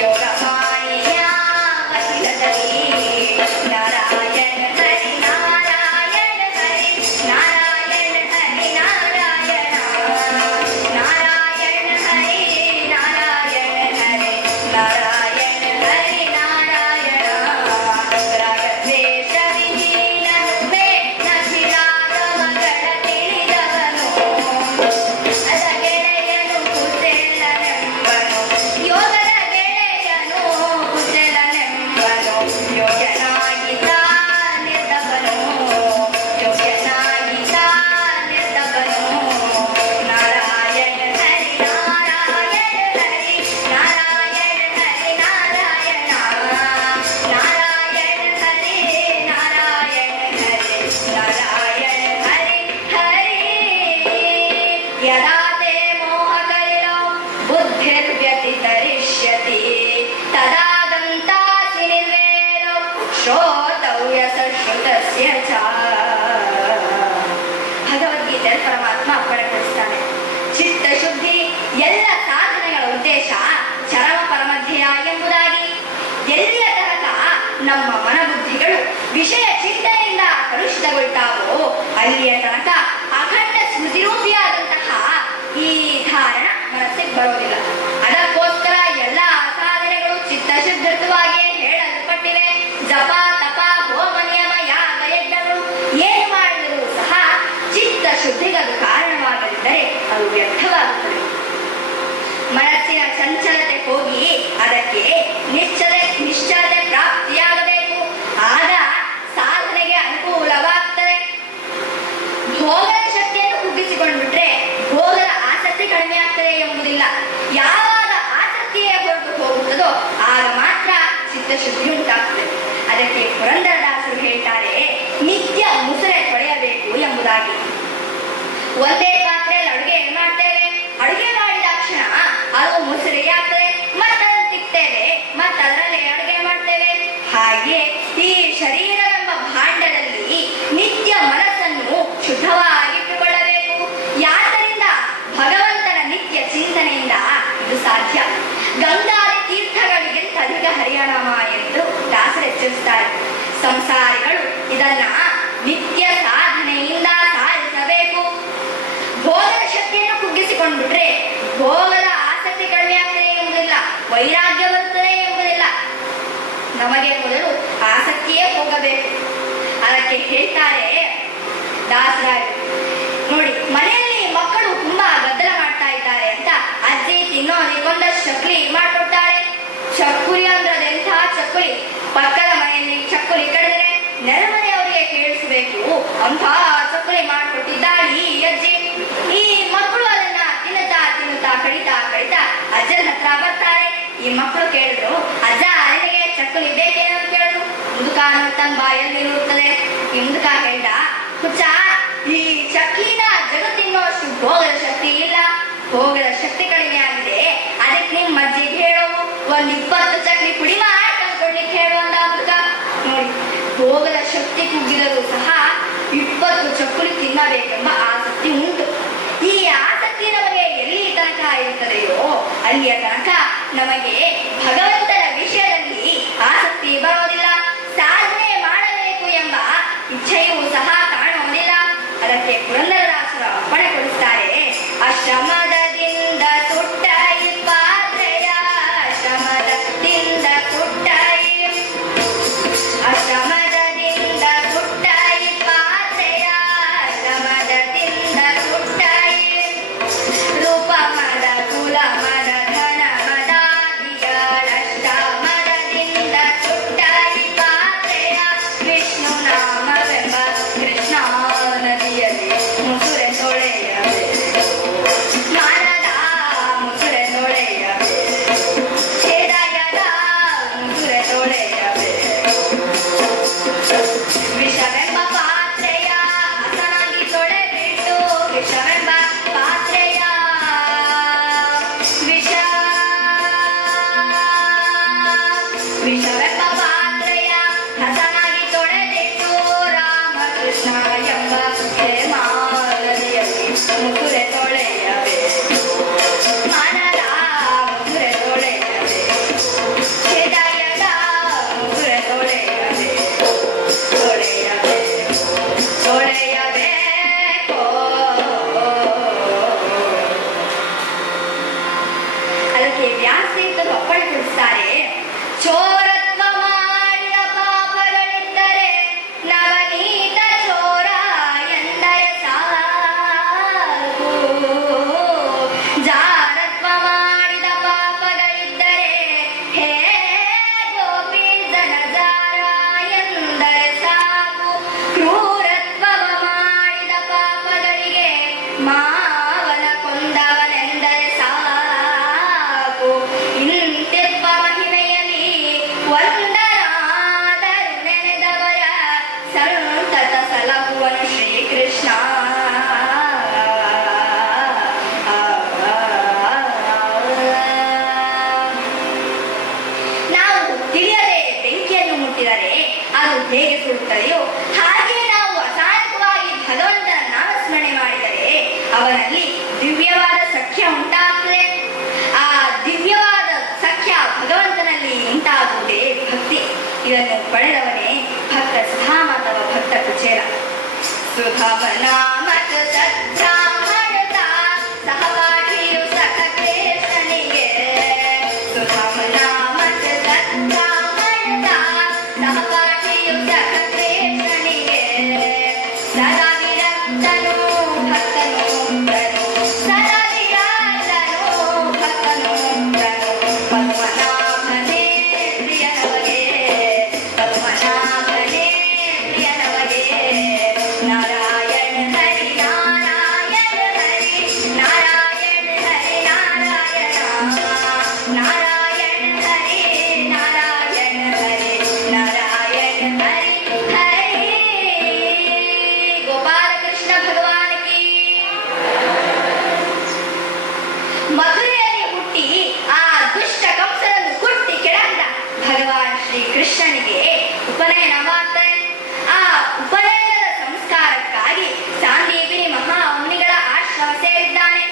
ಯೋಗ ಮಾಯೆಯ ವಕೀಲದಲ್ಲಿ, ನಾರಾಯಣ ಹರಿ ನಾರಾಯಣ ಶ್ರೋತವ್ಯ ಸಶ್ರುತಸ್ಯ ಚ. ಭಗವದ್ಗೀತೆ ಪರಮಾತ್ಮ ಪಡೆಕೊಡಿಸ್ತಾನೆ. ಚಿತ್ತಶುದ್ಧಿ ಎಲ್ಲ ಸಾಧನೆಗಳ ಉದ್ದೇಶ ಚರಮ ಪರಮಧ್ಯಯ ಎಂಬುದಾಗಿ. ಎಲ್ಲಿಯ ತನಕ ನಮ್ಮ ಮನಬುದ್ಧಿಗಳು ವಿಷಯ ಚಿಂತನೆಯಿಂದ ಕಲುಷಿತಗೊಳ್ತಾವೋ ಅಲ್ಲಿಯ ತನಕ ಅಖಂಡ ಸ್ಮೃತಿರೂಪಿಯಾದಂತಹ ಈ ಧಾರಣ ಮನಸ್ಸಿಗೆ ಬರೋದಿಲ್ಲ. ಅದಕ್ಕೋಸ್ಕರ ಎಲ್ಲ ಸಾಧನೆಗಳು ಚಿತ್ತಶುದ್ಧವಾಗಿಯೇ ಹೇಳಲ್ಪಟ್ಟಿವೆ. ಜಪ ತಪ ಹೋಮ ನಿಯಮ ಯಾಗ ಯಜ್ಞಗಳು ಏನು ಮಾಡಿದರೂ ಸಹ ಚಿತ್ತಶುದ್ಧಿಗೆ ಅದು ಕಾರಣವಾಗದಿದ್ದರೆ ಅದು ವ್ಯರ್ಥವಾಗುತ್ತದೆ. ಮನಸ್ಸಿನ ಚಂಚಲತೆ ಹೋಗಿ ಅದಕ್ಕೆ ನಿಶ್ಚಲತೆ ಪ್ರಾಪ್ತಿಯಾಗಬೇಕು. ಆಗ ಸಾಧನೆಗೆ ಅನುಕೂಲವಾಗ್ತದೆ. ಭೋಗದ ಶಕ್ತಿಯನ್ನು ಕುಗ್ಗಿಸಿಕೊಂಡ್ಬಿಟ್ರೆ ಭೋಗದ ಆಸಕ್ತಿ ಕಡಿಮೆ ಆಗ್ತದೆ ಎಂಬುದಿಲ್ಲ. ಯಾವಾಗ ಆಸಕ್ತಿಯೇ ಹೊರಟು ಹೋಗುತ್ತದೋ ಆಗ ಮಾತ್ರ ಚಿತ್ತಶುದ್ಧಿ ಉಂಟಾಗ್ತದೆ. ಅದಕ್ಕೆ ಪುರಂದರದಾಸರು ಹೇಳ್ತಾರೆ, ನಿತ್ಯ ಮುಸುರೆ ತೊಳೆಯಬೇಕು ಎಂಬುದಾಗಿ. ಒಂದೇ ಪಾತ್ರೆಯಲ್ಲಿ ಅಡುಗೆ ಮಾಡ್ತೇವೆ, ಅಡುಗೆ ಮಾಡಿದ ಕ್ಷಣ ಅದು ಮುಸುರೆಯಾಗ್ತದೆ, ಮತ್ತದನ್ನು ತಿಕ್ತೇವೆ, ಮತ್ತದರಲ್ಲಿ ಅಡುಗೆ ಮಾಡ್ತೇವೆ. ಹಾಗೆ ಈ ಶರೀರವೆಂಬ ಭಾಂಡದಲ್ಲಿ ನಿತ್ಯ ಮನಸ್ಸನ್ನು ಶುದ್ಧವಾಗಿಟ್ಟುಕೊಳ್ಳಬೇಕು. ಯಾತರಿಂದ? ಭಗವಂತನ ನಿತ್ಯ ಚಿಂತನೆಯಿಂದ ಇದು ಸಾಧ್ಯ. ಗಂಗಾದಿ ತೀರ್ಥಗಳಿಗಿಂತ ಅಧಿಕ ಹರಿಯನಾಮ ಎಂದು ದಾಸರು ಎಚ್ಚರಿಸುತ್ತಾರೆ. ಸಂಸಾರಿಗಳು ಇದನ್ನ ನಿತ್ಯ ಸಾಧನೆಯಿಂದ ಸಾಧಿಸಬೇಕು. ಭೋಗದ ಶಕ್ತಿಯನ್ನು ಕುಗ್ಗಿಸಿಕೊಂಡ್ಬಿಟ್ರೆ ಭೋಗದ ಆಸಕ್ತಿ ಕಡಿಮೆ ಆಗ್ತದೆ ಎಂಬುದಿಲ್ಲ, ವೈರಾಗ್ಯ ಬರುತ್ತದೆ ಎಂಬುದಿಲ್ಲ. ನಮಗೆ ಮೊದಲು ಆಸಕ್ತಿಯೇ ಹೋಗಬೇಕು. ಅದಕ್ಕೆ ಹೇಳ್ತಾರೆ ದಾಸರಾಯರು, ನೋಡಿ ಮನೆಯಲ್ಲಿ ಮಕ್ಕಳು ತುಂಬಾ ಗದ್ದಲ ಮಾಡ್ತಾ ಇದ್ದಾರೆ ಅಂತ ಅಜ್ಜಿ ತಿನ್ನೋದಕ್ಕೊಂದಷ್ಟು ಚಕ್ಕುಲಿ ಮಾಡ್ಕೊಡ್ತಾಳೆ. ಚಕ್ಕುಲಿ ಅಂದ್ರೆ ಅದೆಂಥ ಚಕ್ಕುಲಿ, ಪಕ್ಕದ ಮನೆಯಲ್ಲಿ ಚಕ್ಕುಲಿ ಕಡಿದ್ರೆ ನೆರೆಮನೆಯವರಿಗೆ ಕೇಳಿಸಬೇಕು ಅಂತ ಚಕ್ಕುಲಿ ಮಾಡ್ಕೊಟ್ಟಿದ್ದಾಳೆ ಈ ಅಜ್ಜಿ. ಈ ಮಕ್ಕಳು ಅದನ್ನ ತಿನ್ನುತ್ತಾ ಕಡಿತಾ ಅಜ್ಜನ ಹತ್ರ ಬರ್ತಾರೆ. ಈ ಮಕ್ಕಳು ಕೇಳಿದ್ರು, ಅಜ್ಜ ನಿನಗೆ ಚಕ್ಕುಲಿ ಬೇಕೇನೋ ಅಂತ ಕೇಳಿದ್ರು. ಮುದುಕ ತನ್ನ ಬಾಯಲ್ಲಿ ಇರುತ್ತದೆ. ಈ ಮುದುಕ ಹೇಳ್ದ, ಹುಚ್ಚ, ಈ ಚಕ್ಲಿನ ಜಗತ್ತಿನಷ್ಟು ಭೋಗದ ಶಕ್ತಿ ಇಲ್ಲ, ಭೋಗದ ಶಕ್ತಿ ಕಡಿಮೆ ಆಗಿದೆ. ಅದಕ್ಕೆ ನಿಮ್ ಅಜ್ಜಿಗೆ ಹೇಳೋ, ಒಂದ್ 20 ಚಕ್ಲಿ ಪುಡಿ ಮಾಡ್ಕೊಡ್ಲಿಕ್ಕೆ ಹೇಳುವಂತ ಮುದುಕ. ನೋಡಿ, ಭೋಗದ ಶಕ್ತಿ ಕುಗ್ಗಿದರೂ ಸಹ 20 ಚಕ್ಕುಲಿ ತಿನ್ನಬೇಕೆಂಬ ಆಸಕ್ತಿ ಉಂಟು. ಈ ಆಸಕ್ತಿ ನಮಗೆ ಎಲ್ಲಿ ತನಕ ಇರುತ್ತದೆಯೋ ಅಲ್ಲಿಯ ತನಕ ನಮಗೆ ಭಗವಂತನ ವಿಷಯದಲ್ಲಿ ಆಸಕ್ತಿ ಬರೋದಿಲ್ಲ. ಸಾಧನೆ ಮಾಡಬೇಕು ಎಂಬ ಇಚ್ಛೆಯೂ ಸಹ ಕಾಣುವುದಿಲ್ಲ. ಅದಕ್ಕೆ ಪುರಂದರದಾಸರು ಅಪ್ಪಣೆ ಕೊಡಿಸ್ತಾರೆ, ಅಶ್ರಮದಿಂದ ಸುಟ್ಟ ಈ ಪಾತ್ರೆಯ, ಅಶ್ರಮದಿಂದ ಸುಟ್ಟ ಅಶ್ರಮದಿಂದ ಸುಟ್ಟ ಈ ಪಾತ್ರೆಯ, ಅಶ್ರಮದಿಂದ ಸುಟ್ಟ ರೂಪ ಮದ ಕುಲ ಮದ ಧನ ಮದಾದಿಗಳಷ್ಟ ಮುಟ್ಟಿದರೆ ಅದು ಹೇಗೆ ಸುಡುತ್ತದೆಯೋ ಹಾಗೆ ನಾವು ಅಸಾಧ್ಯವಾಗಿ ಭಗವಂತನ ನಾಮಸ್ಮರಣೆ ಮಾಡಿದರೆ ಅವನಲ್ಲಿ ದಿವ್ಯವಾದ ಸಖ್ಯ ಉಂಟಾಗ್ತದೆ. ಆ ದಿವ್ಯವಾದ ಸಖ್ಯ ಭಗವಂತನಲ್ಲಿ ಉಂಟಾಗುವುದೇ ಭಕ್ತಿ. ಇದನ್ನು ಪಡೆದವನೇ ಭಕ್ತ ಸುಧಾಮ ಅಥವಾ ಭಕ್ತ ಕುಚೇಲ. ಸುಧಾಮನಾಮಕ ಸದ್ಬ್ರಾಹ್ಮಣತ ಸಹಪಾಠಿಯು ಸಖ ಕೃಷ್ಣನಿಗೆ. ಸುಧಾಮನಾಮಕ ಸದ್ಬ್ರಾಹ್ಮಣತ ಸಹಪಾಠಿಯು ಸಖ ಕೃಷ್ಣನಿಗೆ. ಸದಾ ವಿರಕ್ತನು ಭಕ್ತನು ಪ್ರನು, ಸದಾ ವಿರಕ್ತನು ಭಕ್ತನು ಪ್ರನು. ಪದ್ಮನಾಭನೇ ಪ್ರಿಯನವಗೆ, ಪದ್ಮನಾಭನೇ ಪ್ರಿಯನವಗೆ. ನಾರಾಯಣ ಹರಿ ನಾರಾಯಣ ಹರಿ, ನಾರಾಯಣ ಹರಿ ನಾರಾಯಣ, ನಾರಾಯಣ ಹರಿ ನಾರಾಯಣ ಹರಿ, ನಾರಾಯಣ ಹರಿ ಹರಿ. ಗೋಪಾಲಕೃಷ್ಣ ಭಗವಾನ್ ಕಿ. ಮಧುರೆಯಲ್ಲಿ ಹುಟ್ಟಿ ಆ ದುಷ್ಟ ಕಂಸನನ್ನು ಕುಟ್ಟಿ ಕೆಳಗಿದ ಭಗವಾನ್ ಶ್ರೀ ಕೃಷ್ಣನಿಗೆ ಉಪನಯನವಾಗ್ತದೆ. ಆ ಉಪನಯನದ ಸಂಸ್ಕಾರಕ್ಕಾಗಿ ಸಾಂದೀಪಿನಿ ಮಹಾಮುನಿಗಳ ಆಶ್ರಮ ಸೇರಿದ್ದಾನೆ.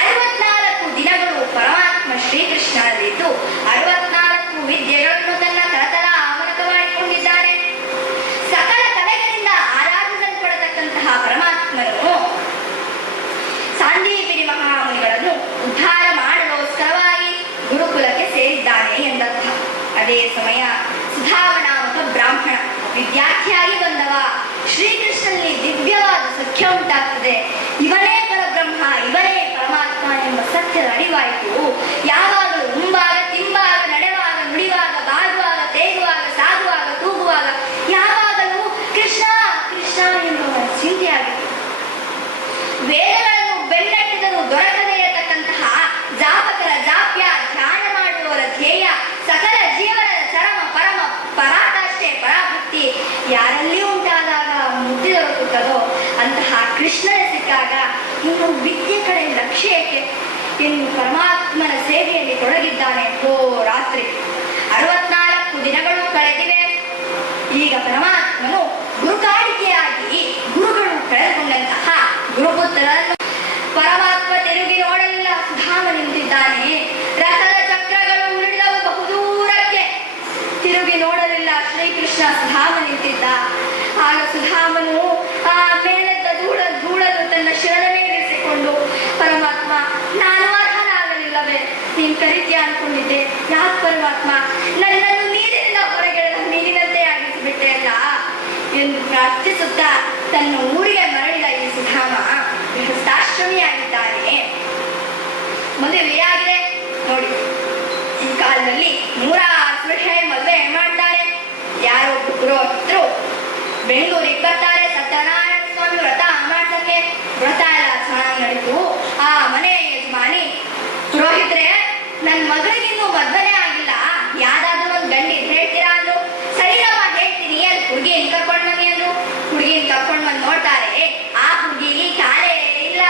64 ದಿನಗಳು ಪರಮಾತ್ಮ ಶ್ರೀಕೃಷ್ಣನಲ್ಲಿದ್ದು 64 ವಿದ್ಯೆಗಳನ್ನು ತನ್ನ ತರತರ ಆಮಲಕ ಮಾಡಿಕೊಂಡಿದ್ದಾನೆ. ಸಕಲ ಕಲೆಗಳಿಂದ ಆರಾಧಿಸಲ್ಪಡತಕ್ಕಂತಹ ಪರಮಾತ್ಮನು ಸಾಂದೀಪಿನಿ ಮಹಾಮುನಿಗಳನ್ನು ಉದ್ಧಾರ ಮಾಡಲೋಸ್ಕರವಾಗಿ ಗುರುಕುಲಕ್ಕೆ ಸೇರಿದ್ದಾನೆ ಎಂದರ್ಥ. ಅದೇ ಸಮಯ ಸುಧಾಮನಾಮಕ ಬ್ರಾಹ್ಮಣ ವಿದ್ಯಾರ್ಥಿಯಾಗಿ ಬಂದವ. ಶ್ರೀಕೃಷ್ಣನಲ್ಲಿ ದಿವ್ಯವಾದ ಸಖ್ಯ ಉಂಟಾಗ್ತದೆ. ಇವನೇ ಪರಬ್ರಹ್ಮ, ಇವನೇ ಪರಮಾತ್ಮ ಎಂಬ ಸತ್ಯದ ಅರಿವಾಯಿತು. ಯಾವಾಗಲೂ ಮುಂಬಾಗ ತಿಂಬಾಗ ನಡೆವಾಗ ನುಡಿವಾಗ ಬಾಗುವಾಗ ತೇಗುವಾಗ ಸಾಗುವಾಗ ತೂಗುವಾಗ ಯಾವಾಗಲೂ ಕೃಷ್ಣ ಕೃಷ್ಣ ಎಂಬ ಚಿಂತೆಯಾಗಿತ್ತು. ವೇದಗಳನ್ನು ಬೆನ್ನಟ್ಟಿದರೂ ದೊರಕದೇ ಇರತಕ್ಕಂತಹ ಜಾಪಕರ ಜಾಪ್ಯ, ಧ್ಯಾನ ಮಾಡುವವರ ಧ್ಯೇಯ, ಸಕಲ ಜೀವನದ ಚರಮ ಪರಮ ಪರಾಕಾಷ್ಠೆ ಪರಾವೃತ್ತಿ ಯಾರಲ್ಲಿ ಉಂಟಾದಾಗ ಮುಕ್ತಿ ದೊರಕುತ್ತದೋ ಅಂತಹ ಕೃಷ್ಣನ ಸಿಕ್ಕಾಗ ಇನ್ನು ವಿದ್ಯೆ ಕಡೆ ಲಕ್ಷ್ಯ ಏಕೆ ಎಂದು ಪರಮಾತ್ಮನ ಸೇವೆಯಲ್ಲಿ ತೊಡಗಿದ್ದಾನೆ. ಓ ರಾತ್ರಿ 64 ದಿನಗಳು ಕಳೆದಿವೆ. ಈಗ ಪರಮಾತ್ಮನು ಗುರುಕಾಣಿಕೆಯಾಗಿ ಗುರುಗಳು ಕಳೆದುಕೊಂಡಂತಹ ಗುರುಪುತ್ರರನ್ನು ಪರಮಾತ್ಮ ತಿರುಗಿ ನೋಡಲಿಲ್ಲ. ಸುಧಾಮ ನಿಂತಿದ್ದಾನೆ. ರಥದ ಚಕ್ರಗಳು ಉಳಿದವು ಬಹುದೂರಕ್ಕೆ. ತಿರುಗಿ ನೋಡಲಿಲ್ಲ ಶ್ರೀಕೃಷ್ಣ. ಸುಧಾಮ ನಿಂತಿದ್ದ. ಆಗ ಸುಧಾಮನು ಆ ಮೇಲೆದ್ದ ಧೂಳನ್ನು ತನ್ನ ಶಿರದ ಮೇಲಿರಿಸಿಕೊಂಡು, ಪರಮಾತ್ಮ ನಾನು ಅರ್ಹನಾಗಲಿಲ್ಲವೇ, ನೀನು ಕರಿತೀಯ ಅನ್ಕೊಂಡಿದ್ದೆ, ಯಾಕೆ ಪರಮಾತ್ಮ ನನ್ನನ್ನು ನೀರಿನಿಂದ ಹೊರಗೆಳೆದ ಮೀನಿನಂತೆ ಆಗಿಸಿಬಿಟ್ಟೆ ಅಲ್ಲ ಎಂದು ಪ್ರಾರ್ಥಿಸುತ್ತಾ ತನ್ನ ಊರಿಗೆ ಮರಳಿದ ಈ ಸುಧಾಮ ಗೃಹಸ್ಥಾಶ್ರಮಿಯಾಗಿದ್ದಾನೆ. ಮದುವೆಯಾಗಿದೆ ನೋಡಿ. ಈ ಕಾಲದಲ್ಲಿ 106 ಮದುವೆ ಮಾಡ್ತಾರೆ. ಯಾರೋ ಪುರೋಹಿತರು ಬೆಂಗಳೂರಿಗೆ ಬರ್ತಾರೆ ಸತ್ಯನಾರಾಯಣ ಸ್ವಾಮಿ ವ್ರತ ಮಾಡ್ಸಕ್ಕೆ. ವ್ರತ ಎಲ್ಲ ಚೆನ್ನಾಗಿ ನಡೀತು. ಆ ಮನೆ ಯಜಮಾನಿ, ಪುರೋಹಿತರೆ ನನ್ನ ಮಗಳಿಗಿನ್ನೂ ಮದುವೆನೇ ಆಗಿಲ್ಲ, ಯಾವ್ದಾದ್ರು ಒಂದು ಗಂಡಿ ಹೇಳ್ತೀರಾ ಅಂದ್ರು. ಸರಿನಮ್ಮ ಹೇಳ್ತೀನಿ ಅಲ್ಲಿ ಹುಡುಗಿನ ಕರ್ಕೊಂಡು ಬನ್ನಿ ಅಂದ್ರು. ಹುಡುಗಿನ ಕರ್ಕೊಂಡು ಬಂದು ನೋಡ್ತಾರೆ. ಆ ಹುಡುಗಿಗೆ ಕಾಲೇ ಇಲ್ಲ,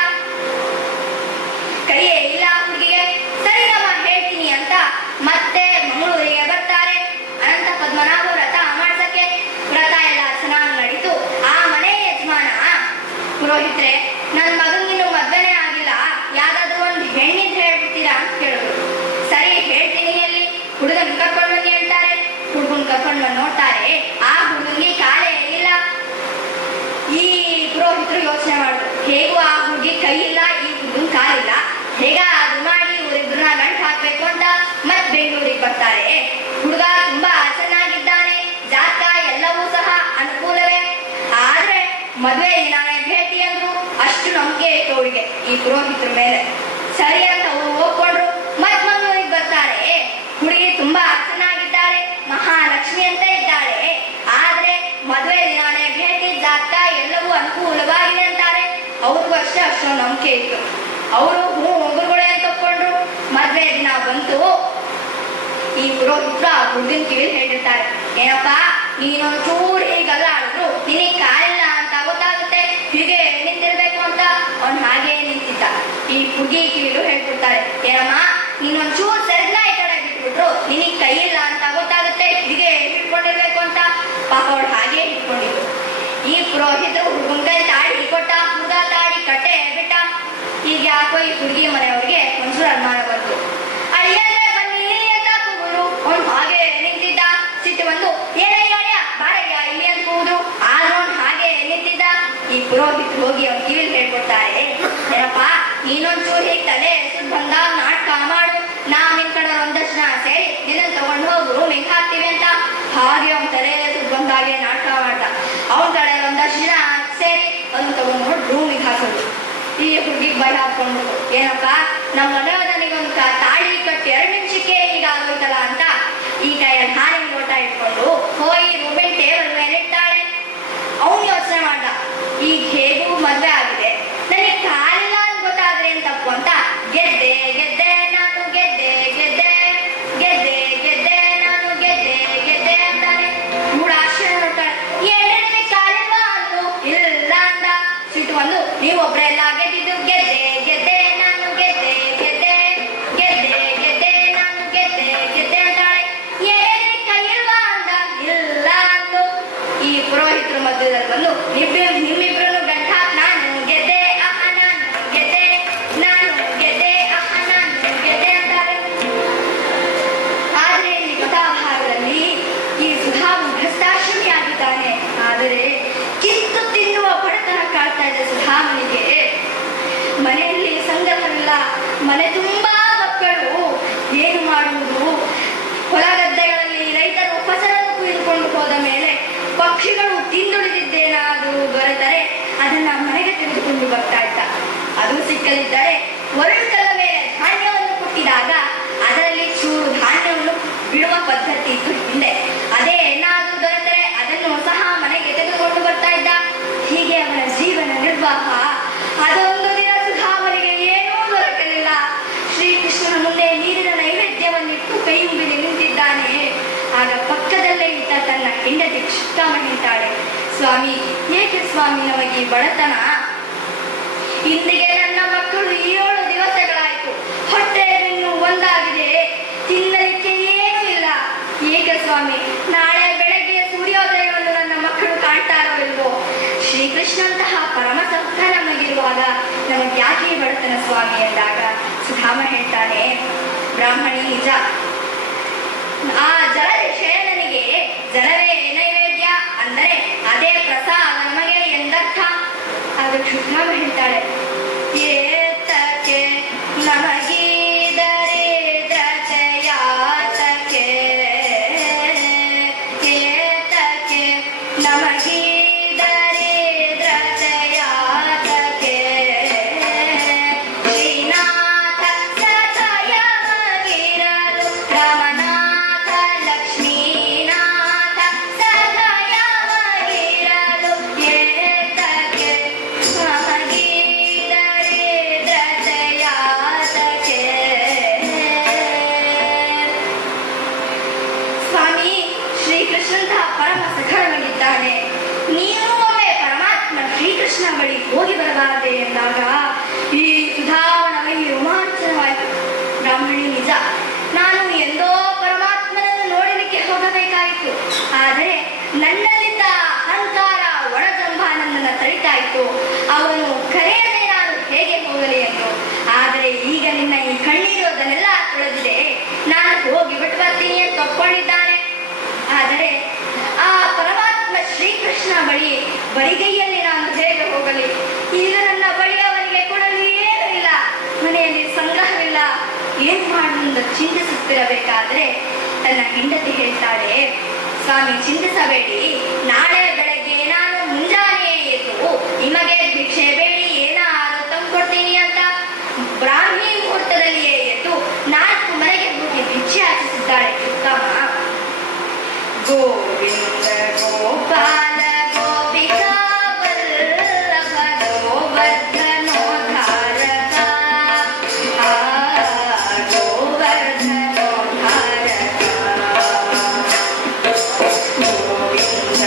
ಕೈಯೇ ಇಲ್ಲ ಹುಡುಗಿಗೆ. ಸರಿನಮ್ಮ ಹೇಳ್ತೀನಿ ಅಂತ ಮತ್ತೆ ಮಂಗಳೂರಿಗೆ ಬರ್ತಾರೆ ಅನಂತ ಪದ್ಮನಾಭ ವ್ರತ ಮಾಡ್ಸಕ್ಕೆ. ವ್ರತ ಎಲ್ಲ ಚೆನ್ನಾಗಿ ನಡೀತು. ಆ ಮನೆ ಯಜಮಾನ, ಪುರೋಹಿತ್ರೆ ನನ್ನ ಮಗನಿಗಿನ್ನೂ ಮದ್ವೆನೇ ಆಗಿಲ್ಲ, ಯಾವ್ದಾದ್ರು ಒಂದು ಹೆಣ್ಣಿದ್ ಹೇಳ್ಬಿಡ್ತೀರಾ ಅಂತ ಕೇಳಿದ್ರು. ಸರಿ ಹೇಳ್ತೀನಿ ಅಲ್ಲಿ ಹುಡುಗನ್ ಕರ್ಕೊಂಡು ಬನ್ನಿ ಹೇಳ್ತಾರೆ. ಹುಡುಗನ್ ಕರ್ಕೊಂಡು ಬಂದು ನೋಡ್ತಾರೆ. ಆ ಹುಡುಗನಿಗೆ ಕಾಲೇ ಇಲ್ಲ. ಈ ಪುರೋಹಿತರು ಯೋಚನೆ ಮಾಡಿದ್ರು, ಹೇಗೂ ಆ ಹುಡುಗಿ ಕೈ ಇಲ್ಲ, ಈ ಹುಡುಗನ್ ಕಾಲಿಲ್ಲ, ಹೇಗ ಅದು ಮಾಡಿ ಇವರಿಬ್ಬರನ್ನ ಗಂಟು ಹಾಕ್ಬೇಕು ಅಂತ ಮತ್ ಬೆಂಗಳೂರಿಗೆ ಬರ್ತಾರೆ. ಹುಡುಗ ತುಂಬಾ ಚೆನ್ನಾಗಿದ್ದಾನೆ, ಜಾತಕ ಎಲ್ಲವೂ ಸಹ ಅನುಕೂಲವೇ. ಆದ್ರೆ ಮದುವೆ ದಿನಾನೇ ಭೇಟಿ ಅಂದ್ರು. ಅಷ್ಟು ನಂಬಿಕೆ ಇತ್ತು ಅವರಿಗೆ ಈ ಪುರೋಹಿತರ ಮೇಲೆ. ಸರಿ ಅಂತ ಅವ್ರು ಹೋಗ್ಕೊಂಡ್ರು. ಮತ್ ಮಂಗಳೂರಿಗೆ ಬರ್ತಾರೆ. ಹುಡುಗಿ ತುಂಬಾ ಚೆನ್ನಾಗಿದ್ದಾಳೆ, ಮಹಾಲಕ್ಷ್ಮಿ ಅಂತ ಇದ್ದಾಳೆ. ಆದ್ರೆ ಮದುವೆ ದಿನಾನೇ ಭೇಟಿ, ಜಾತಕ ಎಲ್ಲವೂ ಅನುಕೂಲವಾಗಿದೆ ಅಂತಾರೆ. ಅವ್ರಿಗೂ ಅಷ್ಟೇ ಅಷ್ಟೊಂದು ನಂಬಿಕೆ ಇತ್ತು. ಅವರು ಗುರುಗಳೇ ಅಂತ ತಕ್ಕೊಂಡ್ರು. ಮದ್ವೆ ದಿನ ಬಂತು. ಈ ಪುರೋಹಿತರು ಆ ಹುಡುಗನ ಕಿವಿ ಹೇಳಿರ್ತಾರೆ, ಏನಪ್ಪಾ ನೀನೊಂದು ಚೂರು ಹೀಗಲ್ಲ ಆಡಿದ್ರು ನಿನಗೆ ಕಾಲಿಲ್ಲ ಅಂತ ಗೊತ್ತಾಗುತ್ತೆ, ಹೀಗೆ ನಿಂತಿರ್ಬೇಕು ಅಂತ. ಅವ್ನು ಹಾಗೆ ನಿಂತಿದ್ದ. ಈ ಹುಡುಗಿ ಕಿವಿಲು ಹೇಳ್ಕೊಡ್ತಾರೆ, ಏನಮ್ಮ ನೀನೊಂದು ಚೂರು ಸರಿನ ಈ ಕಡೆ ಬಿಟ್ಬಿಟ್ರು ನಿನಗೆ ಕೈ ಇಲ್ಲ ಅಂತ ಗೊತ್ತಾಗುತ್ತೆ, ಹೀಗೆ ಹಿಡ್ಕೊಂಡಿರ್ಬೇಕು ಪಾಪ ಅವಳು ಹಾಗೆ ಇಟ್ಕೊಂಡಿದ್ರು. ಈ ಪುರೋಹಿತರು ಹುಡುಗನ ಕೈ ತಾಳಿ ಕೊಟ್ಟ, ಹುಡುಗ ತಾಳಿ ಕಟ್ಟೆ ಬಿಟ್ಟ. ಈಗ ಯಾಕೋ ಈ ಹುಡುಗಿ ಮನೆಯವ್ರಿಗೆ ಒಂಚೂರು ಅನುಮಾನ ಬಂತು. ಅಳಿಯಂದ್ರೆ ಬನ್ನಿ ಅಂತ ಕೂಗುರು. ಅವ್ನು ಹಾಗೆ ನಿಂತಿದ್ದ. ಸಿಟ್ಟು ಬಂದು ಏನಯ್ಯ ಬಾರಯ್ಯ ಇಲ್ಲಿ ಅಂತ ಕೂಗುದ್ರು. ಆದ್ರೂ ಅವ್ನು ಹಾಗೆ ನಿಂತಿದ್ದ. ಈ ಪುರೋಹಿತರು ಹೋಗಿ ಅವ್ನ ಕಿವಿಲ್ ಹೇಳ್ಕೊಡ್ತಾರೆ, ಏನಪ್ಪ ನೀನೊಂಚೂರು ಹೀಗೆ ತಲೆ ಸುತ್ತ ಬಂದಾಗ ನಾಟಕ ಮಾಡು, ನಾವ್ ನಿನ್ ಕಡೆ ಒಂದಷ್ಟು ಜನ ಸೇರಿ ದಿನ ತಗೊಂಡು ಹೋಗು ರೂಮಿಗೆ ಹಾಕ್ತೀವಿ ಅಂತ. ಹಾಗೆ ಅವ್ನ ತಲೆ ಸುತ್ತ ಬಂದಾಗೆ ನಾಟಕ ಮಾಡ್ದ. ಅವನ ಕಡೆ ಒಂದಷ್ಟು ಜನ ಸೇರಿ ಅದನ್ನ ತಗೊಂಡು ರೂಮಿಗೆ ಹಾಕೋದು. ಈ ಹುಡುಗಿಗೆ ಭಯ ಹಾಕೊಂಡು, ಏನಪ್ಪ ನಮ್ಮ ಮನೆಯವನಿಗೊಂದು ತಾಳಿ ಕಟ್ಟಿ 2 ನಿಮಿಷಕ್ಕೆ ಈಗ ಆಗೋಯ್ತಲ್ಲ ಅಂತ ಈ ಕೈಯಲ್ಲಿ ಹಾಲಿನ ಲೋಟ ಇಟ್ಕೊಂಡು ಹೋಗಿ ರೂಮಿನ ಟೇಬಲ್ ಮೇಲೆ ಇಟ್ಟಾಳೆ. ಅವನು ಯೋಚನೆ ಮಾಡ್ದ, ಈಗ ಹೇಗೂ ಮದ್ವೆ ಆಗಿದೆ, ನನಗೆ ಕಾಲಿಲ್ಲ ಅಂತ ಗೊತ್ತಾದ್ರೆ ಏನ್ ತಪ್ಪು ಅಂತ ಗೆದ್ದೆ ಗೆದ್ದೆ ನಾನು ಗೆದ್ದೆ ಗೆದ್ದೆ ಗೆದ್ದೆ ಗೆದ್ದೆ ನಾನು ಗೆದ್ದೆ ಗೆದ್ದೆ ಅಂತಾನೆ. ಮೂಡ ಆಶ್ಚರ್ಯ ನೋಡ್ತಾಳೆ, ಏನೇ ಕಾಲಿಲ್ವಾ ಅಂದ್ರು. ಇಲ್ಲ ಅಂದ. ಸಿಟ್ಟು ಬಂದು ನೀವೊಬ್ರೆಲ್ಲ ಗೆದ್ದಿದ್ದು, ಗೆದ್ದೆ ಗೆದ್ದೆ ನಾನು ಗೆದ್ದೆ ಗೆದ್ದೆ ಗೆದ್ದೆ ಗೆದ್ದೆ ನಾನು ಗೆದ್ದೆ ಗೆದ್ದೆ ಅಂತಾಳೆ. ಏನೇ ಕೈ ಇಲ್ವಾ ಅಂದ. ಇಲ್ಲ ಅಂದು. ಈ ಪುರೋಹಿತರು ಮಧ್ಯದಲ್ಲಿ ಬಂದು ನಿಮ್ಮಿಬ್ರು ಗಂಟ ನಾನು ಗೆದ್ದೆ ಅಹ ನಾನು ಗೆದ್ದೆ ನಾನು ಗೆದ್ದೆ ಅಹ ನಾನು ಗೆದ್ದೆ ಅಂತಾರೆ. ಆದ್ರೆ ಈ ಕಥಾಭಾಗದಲ್ಲಿ ಈ ಸುಧಾವು ಭ್ರಷ್ಟಾಶ್ರಮಿ ಆಗಿದ್ದಾನೆ. ಆದರೆ ಕಿತ್ತು ತಿನ್ನುವ ಬಡತನ ಕಾಡ್ತಾ ಇದೆ ಸುಧಾಮನಿಗೆ. ಮನೆಯಲ್ಲಿ ಸಂಗ್ರಹವಿಲ್ಲ, ಮನೆ ತುಂಬಾ ಮಕ್ಕಳು. ಏನು ಮಾಡುವುದು? ಹೊಲ ಗದ್ದೆಗಳಲ್ಲಿ ರೈತರು ಫಸಲನ್ನು ಕುಯ್ದುಕೊಂಡು ಹೋದ ಮೇಲೆ ಪಕ್ಷಿಗಳು ತಿಂದುಳಿದಿದ್ದೇನಾದರೂ ದೊರೆತರೆ ಅದನ್ನ ಮನೆಗೆ ತೆಗೆದುಕೊಂಡು ಬರ್ತಾ ಇದ್ದ. ಅದು ಸಿಕ್ಕಲಿದ್ದರೆ ಒರಳುಕಲ್ಲ ಮೇಲೆ ಧಾನ್ಯವನ್ನು ಕೊಟ್ಟಿದಾಗ ಅದರಲ್ಲಿ ಚೂರು ಧಾನ್ಯವನ್ನು ಬಿಡುವ ಪದ್ಧತಿ ಇತ್ತು ಹಿಂದೆ. ಅದೇ ಏನಾದರೂ ದೊರೆತರೆ ಅದನ್ನು ಸಹ ಮನೆಗೆ ತೆಗೆದುಕೊಂಡು ಬರ್ತಾ ಇದ್ದ. ಹೀಗೆ ಅವನ ಜೀವನ ನಿರ್ವಾಹ. ಅದೊಂದು ದಿನ ಸುಧಾಮನಿಗೆ ಏನೂ ದೊರಕಲಿಲ್ಲ. ಶ್ರೀಕೃಷ್ಣನ ಮುಂದೆ ನೀರಿನ ನೈವೇದ್ಯವನ್ನಿಟ್ಟು ಕೈ ಮುಗಿದು ನಿಂತಿದ್ದಾನೆ. ಆಗ ಪಕ್ಕದಲ್ಲೇ ಇದ್ದ ತನ್ನ ಹೆಂಡತಿ ಚಿಕ್ಕಮ್ಮ ಹೇಳ್ತಾಳೆ, ಸ್ವಾಮಿ ಏಕೆ ಸ್ವಾಮಿ ನಮಗೆ ಬಡತನ? ಇಂದಿಗೆ ನನ್ನ ಮಕ್ಕಳು 7 ದಿವಸಗಳಾಯ್ತು. ಹೊಟ್ಟೆ ಬೆನ್ನು ಒಂದಾಗಿದೆ, ತಿನ್ನಲಿಕ್ಕೆ ಏನೂ ಇಲ್ಲ. ಏಕೆ ಸ್ವಾಮಿ? ನಾಳೆ ಬೆಳಗ್ಗೆ ಸೂರ್ಯೋದಯವನ್ನು ನನ್ನ ಮಕ್ಕಳು ಕಾಣ್ತಾರೋ ಇಲ್ವೋ? ಶ್ರೀಕೃಷ್ಣಂತಹ ಪರಮ ಸತ್ತ ನಮಗಿರುವಾಗ ನಮಗೆ ಯಾಕೆ ಬಡತನ ಸ್ವಾಮಿ ಎಂದಾಗ ಸುಧಾಮ ಹೇಳ್ತಾನೆ, ಬ್ರಾಹ್ಮಣಿ ನಿಜ, ಆ ಜಲಶಯನಿಗೆ ಜಲವೇ ನೈವೇದ್ಯ ಅಂದರೆ ಅದೇ ಪ್ರಸಾದ ನಮಗೆ ಎಂದರ್ಥ. ಆಗ ಸುಧಾಮ ಹೇಳ್ತಾಳೆ, ಏತಕ್ಕೆ ನಮಗೀ ದರಿದ್ರತೆಯಾತಕ್ಕೆ, ಏತಕ್ಕೆ ನಮಗೀ ದರಿದ್ರತೆಯಾತಕ್ಕೆ, ಶ್ರೀನಾಥ ಸದಯಮಗಿರಲು ರಮನಾಥ ಲಕ್ಷ್ಮೀನಾಥ ಸದಯಮಗಿರಲು, ಏತಕ್ಕೆ ನಮಗೀ ದರಿದ್ರತೆಯಾತಕ್ಕೆ. ಸ್ವಾಮಿ ಶ್ರೀಕೃಷ್ಣಂತಹ ಪರಮ ಸಖರವಾಗಿದ್ದಾನೆ. ನೀನು ಒಮ್ಮೆ ಪರಮಾತ್ಮ ಶ್ರೀಕೃಷ್ಣ ಬಳಿ ಹೋಗಿ ಬರಬಾರದೆ ಎಂದಾಗ ಈ ಸುಧಾವನ ಮೈ ರೋಮಾಂಚನವಾಯಿತು. ಬ್ರಾಹ್ಮಣಿ ನಿಜ, ನಾನು ಎಂದೋ ಪರಮಾತ್ಮನನ್ನು ನೋಡಲಿಕ್ಕೆ ಹೋಗಬೇಕಾಯಿತು. ಆದರೆ ನನ್ನಲ್ಲಿದ್ದ ಅಹಂಕಾರ ಒಳಜಂಬ ನನ್ನನ್ನು ತಡಿತಾ ಇತ್ತು. ಅವನು ಕರೆಯದೆ ನಾನು ಹೇಗೆ ಹೋಗಲಿ ಎಂದು. ಆದರೆ ಈಗ ನಿನ್ನ ಈ ಕಣ್ಣೀರು ಅದನ್ನೆಲ್ಲ ತೊಳೆದಿದೆ. ನಾನು ಹೋಗಿ ಬಿಟ್ಟು ಬರ್ತೀನಿ ಅಂತ ಒಪ್ಕೊಂಡಿದ್ದಾನೆ. ಆದರೆ ಆ ಪರಮಾತ್ಮ ಶ್ರೀಕೃಷ್ಣ ಬಳಿ ಬರಿಗೈಯಲ್ಲಿ ನಾನು ಹೇಗೆ ಹೋಗಲಿ? ಈಗ ನನ್ನ ಬಳಿ ಅವನಿಗೆ ಕೊಡಲು ಏನೂ ಇಲ್ಲ, ಮನೆಯಲ್ಲಿ ಸಂಗ್ರಹವಿಲ್ಲ. ಏನ್ ಮಾಡುವುದು ಚಿಂತಿಸುತ್ತಿರಬೇಕಾದ್ರೆ ತನ್ನ ಹೆಂಡತಿ ಹೇಳ್ತಾಳೆ, ಸ್ವಾಮಿ ಚಿಂತಿಸಬೇಡಿ, ನಾಳೆ ಬೆಳಗ್ಗೆ ನಾನು ಮುಂಜಾನೆಯೇ ಎದ್ದು ನಿಮಗೆ ಭಿಕ್ಷೆ ಬೇಡಿ ಏನಾದರೂ ತಂದುಕೊಡ್ತೀನಿ ಅಂತ. ಬ್ರಾಹ್ಮಿ ಮುಹೂರ್ತದಲ್ಲಿಯೇ ಎದ್ದು 4 ಮನೆಗೆ ಹೋಗಿ ಭಿಕ್ಷೆ ಹಾಕಿಸಿದ್ದಾಳೆ ಚಿಕ್ಕಮ್ಮ. ಗೋವಿಂದ ಗೋಪಾಲ ಗೋಪಿಕಾ ವಲ್ಲಭ ಗೋವರ್ಧನೋದ್ಧಾರಕ, ಗೋವರ್ಧನೋದ್ಧಾರಕ, ಗೋವಿಂದ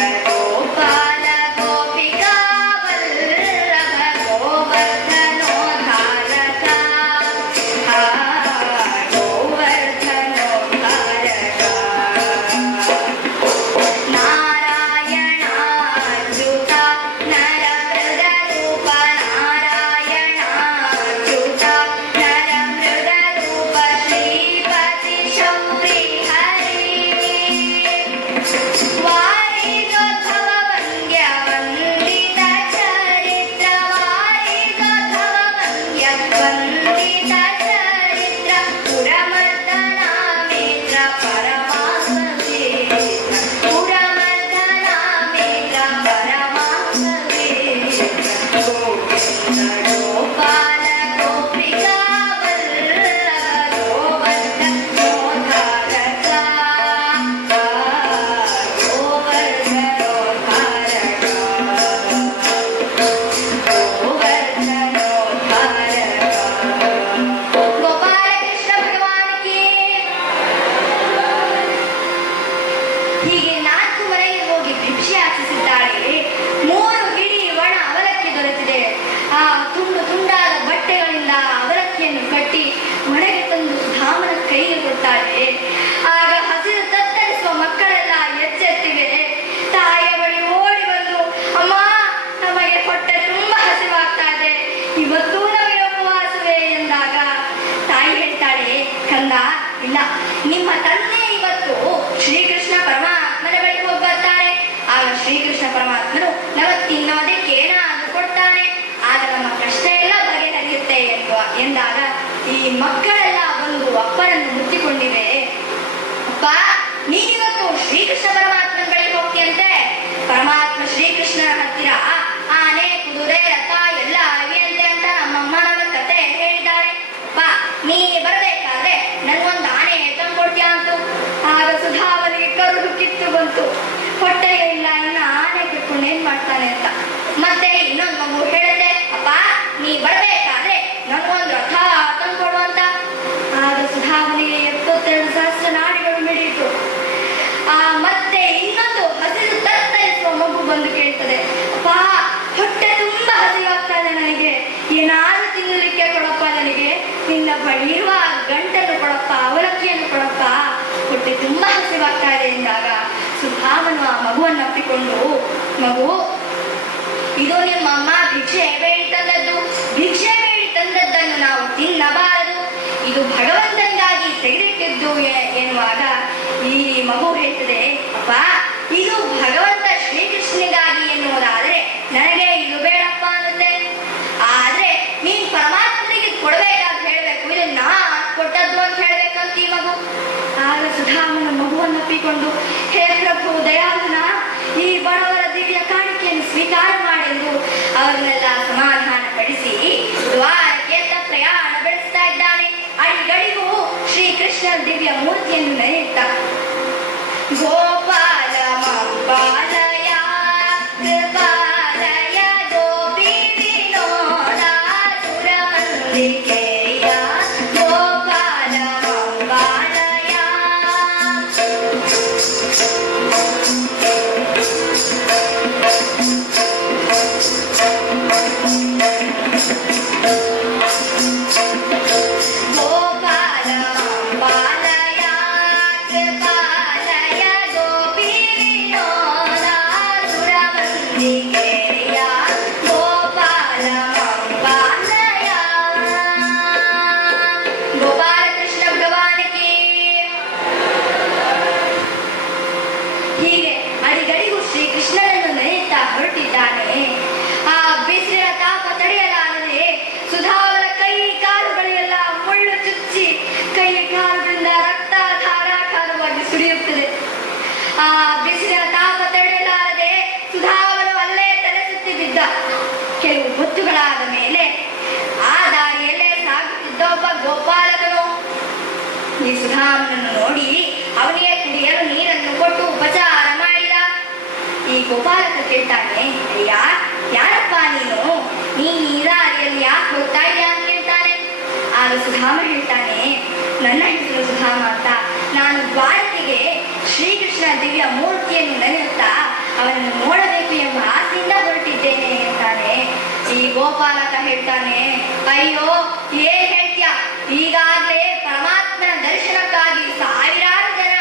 ಶ್ರೀಕೃಷ್ಣ ಪರಮಾತ್ಮನು ನಮಗೆ ತಿನ್ನೋದಕ್ಕೆ ಏನಾದರೂ ಕೊಡ್ತಾನೆ, ಆಗ ನಮ್ಮ ಕಷ್ಟ ಎಲ್ಲ ಬಗೆಹರಿಯುತ್ತೆ ಎಂದಾಗ ಈ ಮಕ್ಕಳೆಲ್ಲ ಒಂದು ಅಪ್ಪನನ್ನು ಮುತ್ತಿಕೊಂಡಿವೆ. ಅಪ್ಪ, ನೀನಿವತ್ತು ಶ್ರೀಕೃಷ್ಣ ಪರಮಾತ್ಮನ ಬಳಿ ಹೋಗ್ತಿಯಂತೆ. ಪರಮಾತ್ಮ ಶ್ರೀಕೃಷ್ಣನ ಹತ್ತಿರ ಆನೆ, ಕುದುರೆ, ರಥ ಎಲ್ಲ ಇವೆಯಂತೆ ಅಂತ ನಮ್ಮಮ್ಮ ನಮಗೆ ಕತೆ ಹೇಳಿದ್ದಾರೆ. ಅಪ್ಪ, ನೀ ಬರಬೇಕಾದ್ರೆ ನನ್ಗೊಂದು ಆನೆ ತಂದ್ಕೊಡ್ತೀಯ ಅಂತು. ಆಗ ಸುಧಾವನಿಗೆ ಕರುಳು ಕಿತ್ತು ಬಂತು. ಹೊಟ್ಟೆಗೆ ಇಲ್ಲ, ಇನ್ನು ಆನೆ ಕಿತ್ಕೊಂಡು ಏನ್ ಮಾಡ್ತಾನೆ ಅಂತ. ಮತ್ತೆ ಇನ್ನೊಂದು ಮಗು ಹೇಳುತ್ತೆ, ಅಪ್ಪ ನೀ ಬರಬೇಕಾದ್ರೆ ನನ್ಗೊಂದು ರಥ ತಂದ್ಕೊಡು ಅಂತ. ಆಗ ಸುಧಾವನಿಗೆ 72 ಸಹಸ್ರ ನಾಡಿಗಳು ಮಿಡಿಯಿತು. ಮತ್ತೆ ಇನ್ನೊಂದು ಹಸಿರು ತತ್ತರಿಸುವ ಮಗು ಬಂದು ಕೇಳ್ತದೆ, ಅಪ್ಪ ಹೊಟ್ಟೆ ತುಂಬಾ ಹಸಿವಾಗ್ತಾ ಇದೆ ನನಗೆ, ಏನಾದ್ರೂ ತಿನ್ನಲಿಕ್ಕೆ ಕೊಡಪ್ಪ, ನನಗೆ ನಿನ್ನ ಬಳಿ ಇರುವ ಗಂಟನ್ನು ಕೊಡಪ್ಪ, ಅವಲಕ್ಕಿಯನ್ನು ಕೊಡಪ್ಪ, ಹೊಟ್ಟೆ ತುಂಬಾ ಹಸಿವಾಗ್ತಾ ಇದೆ ಎಂದಾಗ ಸುಧಾಮನು ಆ ಮಗುವನ್ನು ಅಪ್ಪಿಕೊಂಡು, ಮಗು ಇದು ನಿಮ್ಮಮ್ಮ ಭಿಕ್ಷೆ ಬೇಡಿ ತಂದದ್ದು, ಭಿಕ್ಷೆ ಬೇಡಿ ತಂದದ್ದನ್ನು ನಾವು ತಿನ್ನಬಾರದು, ಇದು ಭಗವಂತನಿಗಾಗಿ ತೆಗೆದಿಟ್ಟಿದ್ದು ಎನ್ನುವಾಗ ಈ ಮಗು ಹೇಳ್ತದೆ, ಅಪ್ಪ ಇದು ಭಗವಂತ ಶ್ರೀಕೃಷ್ಣನಿಗಾಗಿ ಎನ್ನುವುದಾದ್ರೆ ನನಗೆ ಇದು ಬೇಡಪ್ಪ ಅನ್ನುತ್ತೆ. ಆದ್ರೆ ನೀನ್ ಪರಮಾತ್ಮನಿಗೆ ಕೊಡ್ಬೇಕಾದ ಹೇಳ್ಬೇಕು, ಇದು ನಾ ಕೊಟ್ಟದ್ದು ಅಂತ ಹೇಳ್ಬೇಕಂತ ಈ ಮಗು. ಆಗ ಸುಧಾಮನ ಮಗುವನ್ನು ಅಪ್ಪಿಕೊಂಡು, ಹೇ ಪ್ರಭು ದಯಾಳನ, ಈ ಬಡವರ ದಿವ್ಯ ಕಾಣಿಕೆಯನ್ನು ಸ್ವೀಕಾರ ಮಾಡೆಂದು ಅವರನ್ನೆಲ್ಲ ಸಮಾಧಾನ ಪಡಿಸಿ ದ್ವಾರಕ್ಕೆ ಪ್ರಯಾಣ ಬೆಳೆಸ್ತಾ ಇದ್ದಾನೆ. ಅಡಿಗಡಿಗೂ ಶ್ರೀಕೃಷ್ಣನ ದಿವ್ಯ ಮೂರ್ತಿಯನ್ನು ನೆನೆಯುತ್ತ, ಗೋಪಾಲ ಮಂಪಾಲಯ ಕೃಪಾಲಯ ಗೋಪಿ ವಿನೋದ ಸುರಮಂದಿಕೆಯ ಗೋಪಾಲ ಮಂಪಾಲಯ. ಗೋಪಾಲ ಮಂಪಾಲಯ ಕೃಪಾಲಯ ಗೋಪಿ ವಿನೋದ ಸುರಮಂದಿಕೆಯ ಗೋಪಾಲ ಮಂಪಾಲಯ. ಗೋಪಾಲಕೃಷ್ಣ ಭಗವಾನಕ್ಕೆ. ಹೀಗೆ ಅಡಿಗಡಿಗೂ ಶ್ರೀಕೃಷ್ಣನನ್ನು ನೆನೆಯುತ್ತಾ ಹೊರಟಿದ್ದಾನೆ. ಆ ಬಿಸಿಲಿನ ತಾಪ ತಡೆಯಲಾರದೆ ಸುಧಾವರ ಕೈ ಕಾಲುಗಳೆಲ್ಲ ಮುಳ್ಳು ಚುಚ್ಚಿ ಕೈ ಕಾಲುಗಳಿಂದ ರಕ್ತ ಧಾರಾಕಾರವಾಗಿ ಸುರಿಯುತ್ತದೆ. ಆ ಬಿಸಿಲಿನ ತಾಪ ತಡೆಯಲಾರದೆ ಸುಧಾವನು ಅಲ್ಲೇ ತಲೆ ಸುತ್ತಿ ಬಿದ್ದ. ಕೆಲವು ಹೊತ್ತುಗಳಾದ ಮೇಲೆ ಆ ದಾರಿಯಲ್ಲೇ ಸಾಗುತ್ತಿದ್ದ ಒಬ್ಬ ಗೋಪಾಲಕನು ಈ ಸುಧಾಮನನ್ನು ನೋಡಿ ಅವನಿಗೆ ಕುಡಿಯಲು ನೀರನ್ನು ಕೊಟ್ಟು ಉಪಚಾರ ಮಾಡಿದ. ಈ ಗೋಪಾಲಕ ಕೇಳ್ತಾನೆ, ಯಾರಪ್ಪ ನೀನು ಈ ದಾರಿಯಲ್ಲಿ ಯಾಕೆ ಹೋಗ್ತಾ ಇದೆಯಾ ಅಂತ ಕೇಳ್ತಾನೆ. ಆಗ ಸುಧಾಮ ಹೇಳ್ತಾನೆ, ನನ್ನ ಹೆಸರು ಸುಧಾಮ ಅಂತ, ನಾನು ದ್ವಾರಕೆಗೆ ಶ್ರೀಕೃಷ್ಣ ದಿವ್ಯ ಮೂರ್ತಿಯನ್ನು ನೆನೆಯುತ್ತಾ ಅವನನ್ನು ನೋಡಬೇಕು ಎಂಬ ಆಸೆಯಿಂದ ಹೊರಟಿದ್ದೇನೆ ಅಂತಾನೆ. ಈ ಗೋಪಾಲಕ ಹೇಳ್ತಾನೆ, ಅಯ್ಯೋ ಏನ್ ಹೇಳ್ತೀಯ, ಈಗಾಗಲೇ ಪರಮಾತ್ಮನ ದರ್ಶನಕ್ಕಾಗಿ ಸಾವಿರಾರು ಜನ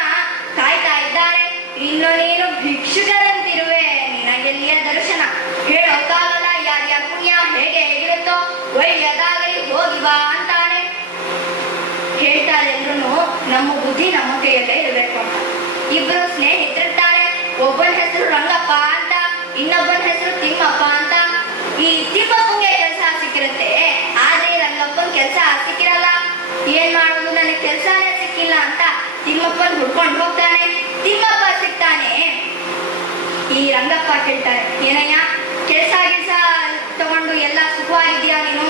ಕಾಯ್ತಾ ಇದ್ದಾರೆ, ಇನ್ನು ನೀನು ಭಿಕ್ಷುಕರಂತಿರುವೆ, ನಿನಗೆಲ್ಲಿಯ ದರ್ಶನ, ಹೇಳೋಕ್ಕಾಗಲ್ಲ, ಯಾರ್ಯಾರ ಪುಣ್ಯ ಹೇಗೆ ಹೇಗಿರುತ್ತೋ, ಒಳ್ಳೆಯದಾಗಲಿ ಹೋಗಿ ಬಾ ಅಂತಾನೆ. ಹೇಳ್ತಾರೆ ಎಲ್ರು ನಮ್ಮ ಬುದ್ಧಿ ನಮ್ಮ ಕೈಯಲ್ಲೇ ಇರಬೇಕು ಅಂತ. ಇಬ್ಬರು ಸ್ನೇಹಿತರಿರ್ತಾರೆ, ಒಬ್ಬನ ಹೆಸರು ರಂಗಪ್ಪ ಅಂತ, ಇನ್ನೊಬ್ಬನ ಹೆಸರು ತಿಮ್ಮಪ್ಪ ಅಂತ. ಈ ತಿಮ್ಮಪ್ಪಂಗೆ ಕೆಲಸ ಸಿಕ್ಕಿರುತ್ತೆ, ಆದ್ರೆ ರಂಗಪ್ಪನ ಕೆಲಸ ಸಿಕ್ಕಿರಲ್ಲ. ಏನ್ ಮಾಡುದು, ನನಗೆ ಕೆಲಸನೇ ಸಿಕ್ಕಿಲ್ಲ ಅಂತ ತಿಮ್ಮಪ್ಪನ್ ಹುಡ್ಕೊಂಡು ಹೋಗ್ತಾನೆ. ತಿಮ್ಮಪ್ಪ ಸಿಗ್ತಾನೆ. ಈ ರಂಗಪ್ಪ ಕೇಳ್ತಾರೆ, ಏನಯ್ಯ ಕೆಲಸ ತಗೊಂಡು ಎಲ್ಲ ಸುಖವಾಗಿದ್ಯಾ ನೀನು,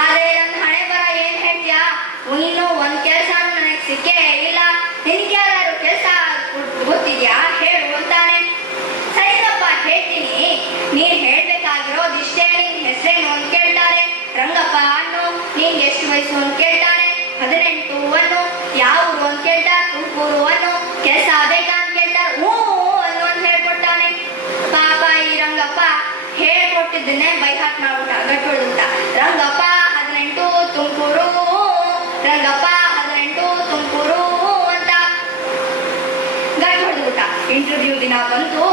ಆದ್ರೆ ನನ್ನ ಹಣೆ ಬರ ಏನ್ ಹೇಳ್ತೀಯಾ, ನೀನು ಒಂದ್ ಕೆಲಸ ನನಗೆ ಸಿಕ್ಕೇ ಇಲ್ಲ, ನಿನ್ಗೆ ಯಾರು ಕೆಲಸ ಗೊತ್ತಿದ್ಯಾ ಹೇಳು ಅಂತಾನೆ. ಸರಿನಪ್ಪ ಹೇಳ್ತೀನಿ, ನೀನ್ ಹೇಳ್ಬೇಕಾಗಿರೋದು ಇಷ್ಟೇ, ನಿನ್ ಹೆಸರೇನು ಅಂತ ಕೇಳ್ತಾರೆ. ರಂಗಪ್ಪ ಅನ್ನು. ನಿನ್ಗೆ ಎಷ್ಟು ವಯಸ್ಸು ಅಂತ ಕೇಳ್ತಾನೆ. 18 ಅನ್ನು. ಯಾವ ಊರು ಅಂತ ಕೇಳ್ತಾರೆ. ತುಮಕೂರು ಅನ್ನು. ಕೆಲಸ ಬೇಕಾ ಅಂತ ಕೇಳ್ತಾರೆ. ಹ್ಞೂ ಅನ್ನು ಅಂತ ಹೇಳ್ಕೊಡ್ತಾನೆ. ಪಾಪ ಈ ರಂಗಪ್ಪ ಹೇಳ್ಕೊಟ್ಟಿದ್ದನ್ನೇ ಬೈಹಾಟ್ ಮಾಡ್ಬಿಟ್ಟ, ಗಟ್ಟಿ ಹೊಡೆದ್ಬಿಟ್ಟ. ರಂಗಪ್ಪ 18 ತುಮಕೂರು, ರಂಗಪ್ಪ 18 ತುಮಕೂರು ಅಂತ ಗಟ್ಟಿ ಹೊಡೆದ್ಬಿಟ್ಟ. ಇಂಟರ್ವ್ಯೂ ದಿನ ಬಂತು.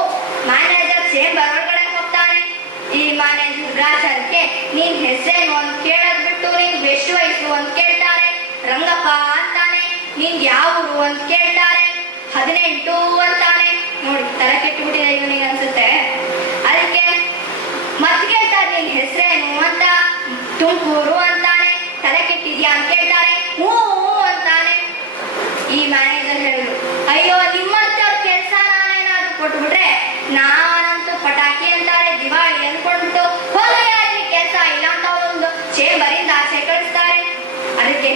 ಮ್ಯಾನೇಜರ್ ಚೇಂಬರ್ ಒಳಗಡೆ ಹೋಗ್ತಾನೆ. ಈ ಮ್ಯಾನೇಜರ್ ಗ್ರಾಚಾರಕ್ಕೆ ನೀನ್ ಹೆಸರೇನು ಅಂತ ಕೇಳೋದ್ ಬಿಟ್ಟು ನಿನ್ಗೆ ಎಷ್ಟು ವಯಸ್ಸು ಅಂತ ಕೇಳ್ತಾರೆ. ರಂಗಪ್ಪ ಅಂತಾನೆ. ನಿನ್ಗೆ ಯಾವ ಊರು ಅಂತ ಕೇಳ್ತಾರೆ. 18 ಅಂತಾನೆ. ನೋಡಿ, ತರ ಕೆಟ್ಟುಬಿಟ್ಟಿದೆ ಇವನಿಗೆ ಅನ್ಸುತ್ತೆ. ನೋಡ್ರೆ ನಾನಂತೂ ಪಟಾಕಿ ಅಂತಾರೆ ದಿವಾಳಿ ಅನ್ಕೊಂಡ್ಬಿಟ್ಟು ಹೋಗಲಿ ಕೆಲಸ ಇಲ್ಲ ಅಂತ ಒಂದು ಚೇಂಬರಿಂದ ಆಸೆ ಕಳಿಸ್ತಾರೆ. ಅದಕ್ಕೆ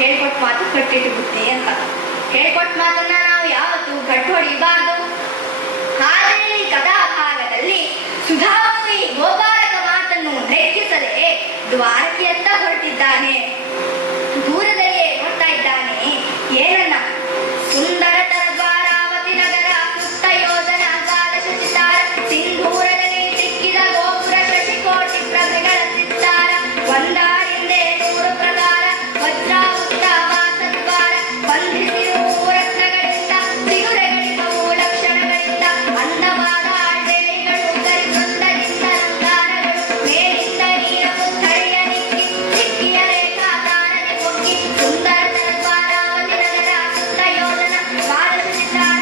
ಹೇಳ್ಕೊಟ್ ಮಾತು ಕಟ್ಟಿಟ್ಟು ಬುದ್ಧಿ ಅಂತ. ಹೇಳ್ಕೊಟ್ ಮಾತನ್ನ ನಾವು ಯಾವತ್ತೂ ಕಟ್ಟು ಹೊಡಿಬಾರ್ದು. ಆದರೆ ಈ ಕಥಾ ಭಾಗದಲ್ಲಿ ಸುಧಾಮನು ಈ ಗೋಪಾಲಕ ಮಾತನ್ನು ಲೆಕ್ಕಿಸದೆ ದ್ವಾರಕೆಯತ್ತ ಹೊರಟಿದ್ದಾನೆ. ದೂರದಲ್ಲೇ ನೋಡ್ತಾ ಇದ್ದಾನೆ ಏನನ್ನ, ಸುಂದರತರ ದ್ವಾರಾವತಿ ನಗರ ಸುತ್ತ ಯೋಧನ ದ್ವಾದಶ ಚಿತ್ತಾರ, ಸಿಂಧೂರದಲ್ಲಿ ಸಿಕ್ಕಿದ ಗೋಪುರ ಶಶಿಕೋಟಿ ಪ್ರಭೆಗಳ ಚಿತ್ತಾರ, ಒಂದಾರಿಂದೆ 100 ಪ್ರಕಾರ ವಜ್ರಾವೃತ ವಾಸದ್ವಾರ, ಬಂಧಿಸಿರುವ ರತ್ನಗಳಿಂದ ಸಿಗುರೆಗಳಿಗೂ ಲಕ್ಷಣಗಳಿಂದ ಅಂದವಾದ ಆಳ್ವೇರಿಗಳು ಗರಿವೃಂದದಿಂದ ಅಲಂಕಾರಗಳು, ಮೇಲಿಂದ ನೀರವು ಸ್ಥಳೀಯ ನಿಕ್ಕಿ ಸಿಕ್ಕಿಯ ರೇಖಾ ತಾರನೆ ಕೊಕ್ಕಿ, ಸುಂದರತರ ದ್ವಾರಾವತಿ ನಗರ ಸುತ್ತ ಯೋಧನ ದ್ವಾದಶ ಚಿತ್ತಾರ.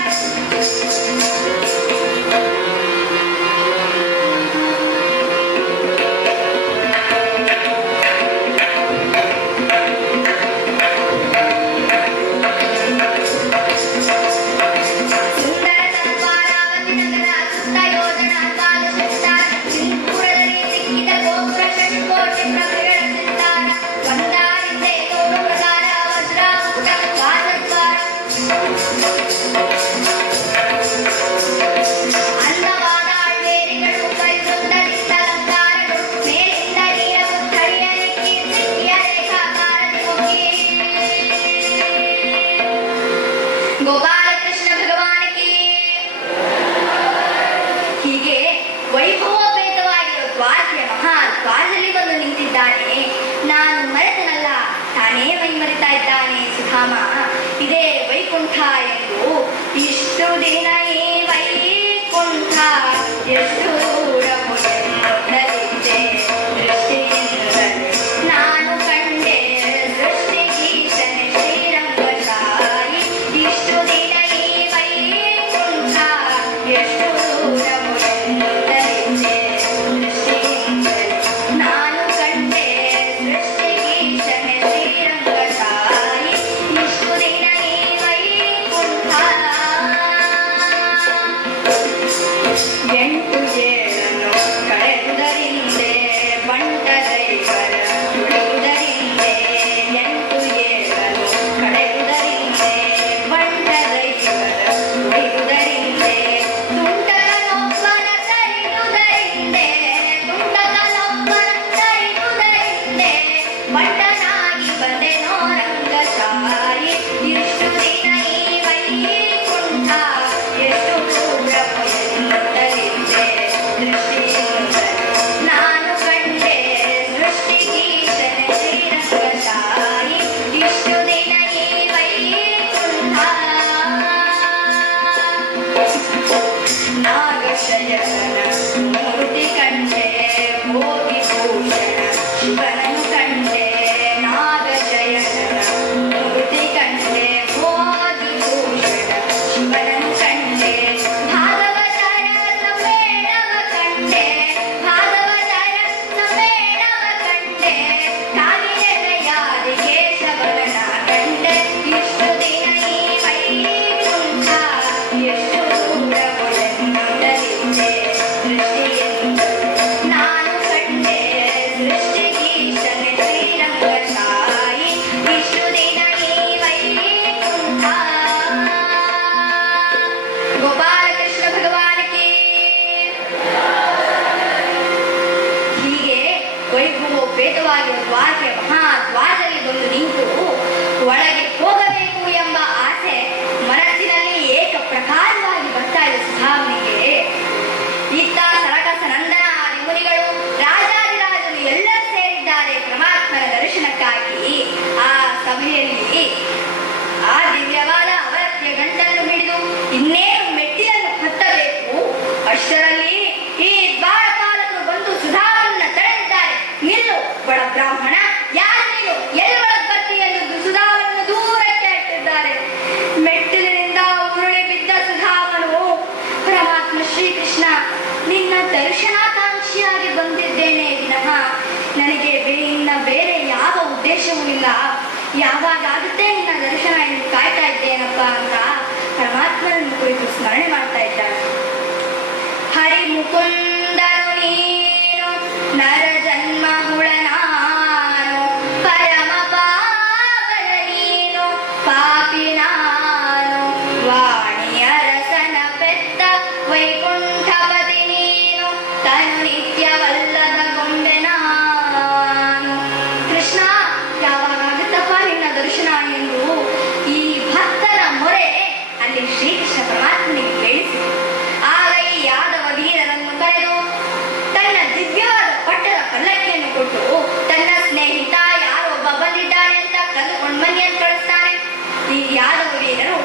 ಸುಂದರತರ ದ್ವಾರಾವತಿ ನಗರ ಸುತ್ತ ಯೋಧನ ದ್ವಾದಶ ಚಿತ್ತಾರ, ಸಿಂಧೂರದಲ್ಲಿ ಸಿಕ್ಕಿದ ಗೋಪುರ ಶಶಿಕೋಟಿ ಪ್ರಭೆಗಳ ಚಿತ್ತಾರ, ಒಂದಾರಿಂದೆ 100 ಪ್ರಕಾರ ವಜ್ರಾವೃತ ವಾಸದ್ವಾರ, ಅಂದವಾದ ಆಳ್ವೇರಿಗಳು ಗರಿವೃಂದದಿಂದ ಅಲಂಕಾರಗಳು, ಮೇಲಿಂದ ನೀರವು ಸ್ಥಳೀಯ ನಿಕ್ಕಿ ಸಿಕ್ಕಿಯ ರೇಖಾ ತಾರನೆ ಕೊಕ್ಕಿ. ಗೋಪಾಲಕೃಷ್ಣ ಭಗವಾನಕಿ. ಹೀಗೆ ವೈಭವೋಪೇತವಾಗಿರೋ ದ್ವಾರಕೆಯ ಮಹಾದ್ವಾರದಲ್ಲಿ ಬಂದು ನಿಂತಿದ್ದಾನೆ. ನಾನು ಮರೆತನಲ್ಲ, ತಾನೇ ಮೈ ಮರಿತಾ ಇದ್ದಾನೆ ಸುಧಾಮ. ಇದೇ ವೈಕುಂಠ ಎಂದು ಇಷ್ಟು ದಿನ ಈ ವೈಕುಂಠ ಎಷ್ಟು ದೂರವಿದ್ದೆ ದೃಷ್ಟಿಯಿಂದಲೇ ನಾನು ಕಂಡೆ ಸೃಷ್ಟಿಗೀತನೆ ಶ್ರೀರಂಗಶಾಯಿ. ಇಷ್ಟು ದಿನ ಈ ವೈಕುಂಠ ಎಷ್ಟು ದೂರವಿದ್ದೆ ದೃಷ್ಟಿಯಿಂದಲೇ ನಾನು ಕಂಡೆ ಸೃಷ್ಟಿಗೀತನೆ ಶ್ರೀರಂಗಶಾಯಿ. ಇಷ್ಟು ದಿನ ಈ ವೈಕುಂಠ 8 ಏಳನ್ನು ಕಳೆದುದರಿಂದೆ ಬಂಟ ದೈವರ ತುಳಿಯುವುದರಿಂದೆ, 8 ಏಳನ್ನು ಕಳೆದುದರಿಂದೆ ಬಂಟ ದೈವರ ತುಳಿಯುವುದರಿಂದೆ, ತುಂಟಕನೊಬ್ಬನ ತರಿಯುವುದರಿಂದೆ, ತುಂಟಕನೊಬ್ಬನ ತರಿಯುವುದರಿಂದೆ ಬಂಟನಾಗಿ ಬಂದೆನೋ ರಂಗಶಾಯಿ. ಇಷ್ಟು ದಿನ ಈ ವೈಕುಂಠ ಎಷ್ಟು ದೂರವಿದ್ದೆ ದೃಷ್ಟಿಯಿಂದಲೇ ನಾನು ಕಂಡೆ ಸೃಷ್ಟಿಗೀತನೆ ಶ್ರೀರಂಗಶಾಯಿ. ಇಷ್ಟು ದಿನ ಈ ವೈಕುಂಠ ನಾಗಶಯನ ಮೂರ್ತಿ ಕಂಡೆ ಭೋಗಿಭೂಷಣ ಶಿವನನ್ನು ಕಂಡೆ, ನಾಗಶಯನ ಮೂರ್ತಿ ಕಂಡೆ ಭೋಗಿಭೂಷಣ ಶಿವನನ್ನು ಕಂಡೆ, ಭಾಗವತರ ಮೇಳವ ಕಂಡೆ, ಭಾಗವತರ ಮೇಳವ ಕಂಡೆ, ಕಾಗಿನೆಲೆಯಾದಿ ಕೇಶವನ ಕಂಡೆ. ಇಷ್ಟು ದಿನ ಈ ವೈಕುಂಠ ಎಷ್ಟು ದೂರವಿದ್ದೆ ದೃಷ್ಟಿಯಿಂದಲೇ ನಾನು ಕಂಡೆ ಸೃಷ್ಟಿಗೀತನೆ ಶ್ರೀರಂಗಶಾಯಿ. ಇಷ್ಟು ದಿನ ಈ ವೈಕುಂಠ. ಗೋಪಾಲಕೃಷ್ಣ ಭಗವಾನಕಿ. ಹೀಗೆ ವೈಭವೋಪೇತವಾಗಿರುವ ದ್ವಾರಕೆಯ ಮಹಾದ್ವಾರದಲ್ಲಿ ಬಂದು ನಿಂತು ಒಳಗೆ ಹೋಗಬೇಕು ಎಂಬ ಆಸೆ ಮನಸ್ಸಿನಲ್ಲಿ ಏಕ ಪ್ರಕಾರವಾಗಿ ಬರ್ತಾ ಇದೆ ಸುಧಾಮನಿಗೆ. ಇತ್ತ ಸರಕಸ ನಂದನ ಆದಿ ಮುನಿಗಳು ರಾಜಾದಿರಾಜರು ಎಲ್ಲರೂ ಸೇರಿದ್ದಾರೆ ಪರಮಾತ್ಮನ ದರ್ಶನಕ್ಕಾಗಿ. ಆ ಸಭೆಯಲ್ಲಿ ಆ ದಿವ್ಯವಾದ ಅವರತ್ಯ ಗಂಟನ್ನು ಹಿಡಿದು ಇನ್ನೇನು ಮೆಟ್ಟಿಲನ್ನು ಹತ್ತಬೇಕು. ಅಷ್ಟರಲ್ಲಿ ಈ ದ್ವಾರಪಾಲಕರು ಬಂದು ಸುಧಾಮನ್ನ ತಡೆದಿದ್ದಾರೆ. ನಿಲ್ಲು ಬಡ ಬ್ರಾಹ್ಮಣ, ಯಾರು ನೀನು, ಎಲ್ಲಿ ಒಳಗೆ ಬರ್ತಿ ಎಂದು ಸುಧಾಮನನ್ನು ದೂರಕ್ಕೆ ಹಾಕಿದ್ದಾರೆ. ಮೆಟ್ಟಿಲಿನಿಂದ ಉರುಳಿ ಬಿದ್ದ ಸುಧಾಮನು, ಪರಮಾತ್ಮ ಶ್ರೀಕೃಷ್ಣ ನಿನ್ನ ದರ್ಶನಾಕಾಂಕ್ಷಿಯಾಗಿ ಬಂದಿದ್ದೇನೆ ವಿನಃ ನನಗೆ ಇನ್ನ ಬೇರೆ ಯಾವ ಉದ್ದೇಶವೂ ಇಲ್ಲ. ಯಾವಾಗ ಆಗುತ್ತೆ ನಿನ್ನ ದರ್ಶನ ಎಂದು ಕಾಯ್ತಾ ಇದ್ದೇನಪ್ಪ ಅಂತ ಪರಮಾತ್ಮನನ್ನು ಕುರಿತು ಸ್ಮರಣೆ ಮಾಡ್ತಾ ಇದ್ದಾನೆ. ಮುಕುಂದನು ನೀನು ನರ ಜನ್ಮ ಹುಳನಾನು ಪರಮ ಪಾವನ ನೀನು ಪಾಪಿ ನಾನು ವಾಣಿ ಅರಸನ ಪೆತ್ತ ವೈಕುಂಠಪತಿ ನೀನು ತನು ನಿತ್ಯವಲ್ಲದ ಗೊಂಬೆ ನಾನು. ಕೃಷ್ಣ, ಯಾವಾಗುತ್ತಪ್ಪ ನಿನ್ನ ದರ್ಶನ ಎಂದು ಈ ಭಕ್ತರ ಮೊರೆ ಅಲ್ಲಿ ಶ್ರೀಕೃಷ್ಣ ಪರಮಾತ್ಮನಿಗೆ ಕೇಳಿಸಿ, ಆಗ ಈ ಯಾದವ ವೀರರನ್ನು ಕರೆದು ತನ್ನ ದಿವ್ಯವಾದ ಪಟ್ಟದ ಪಲ್ಲಕ್ಕಿಯನ್ನು ಕೊಟ್ಟು ತನ್ನ ಸ್ನೇಹಿತ ಯಾರೋ ಒಬ್ಬ ಬಂದಿದ್ದಾನೆ ಅಂತ ಕರೆದುಕೊಂಡು ಬನ್ನಿ ಅಂತ ಕಳಿಸ್ತಾನೆ. ಈ ಯಾದವ ವೀರರು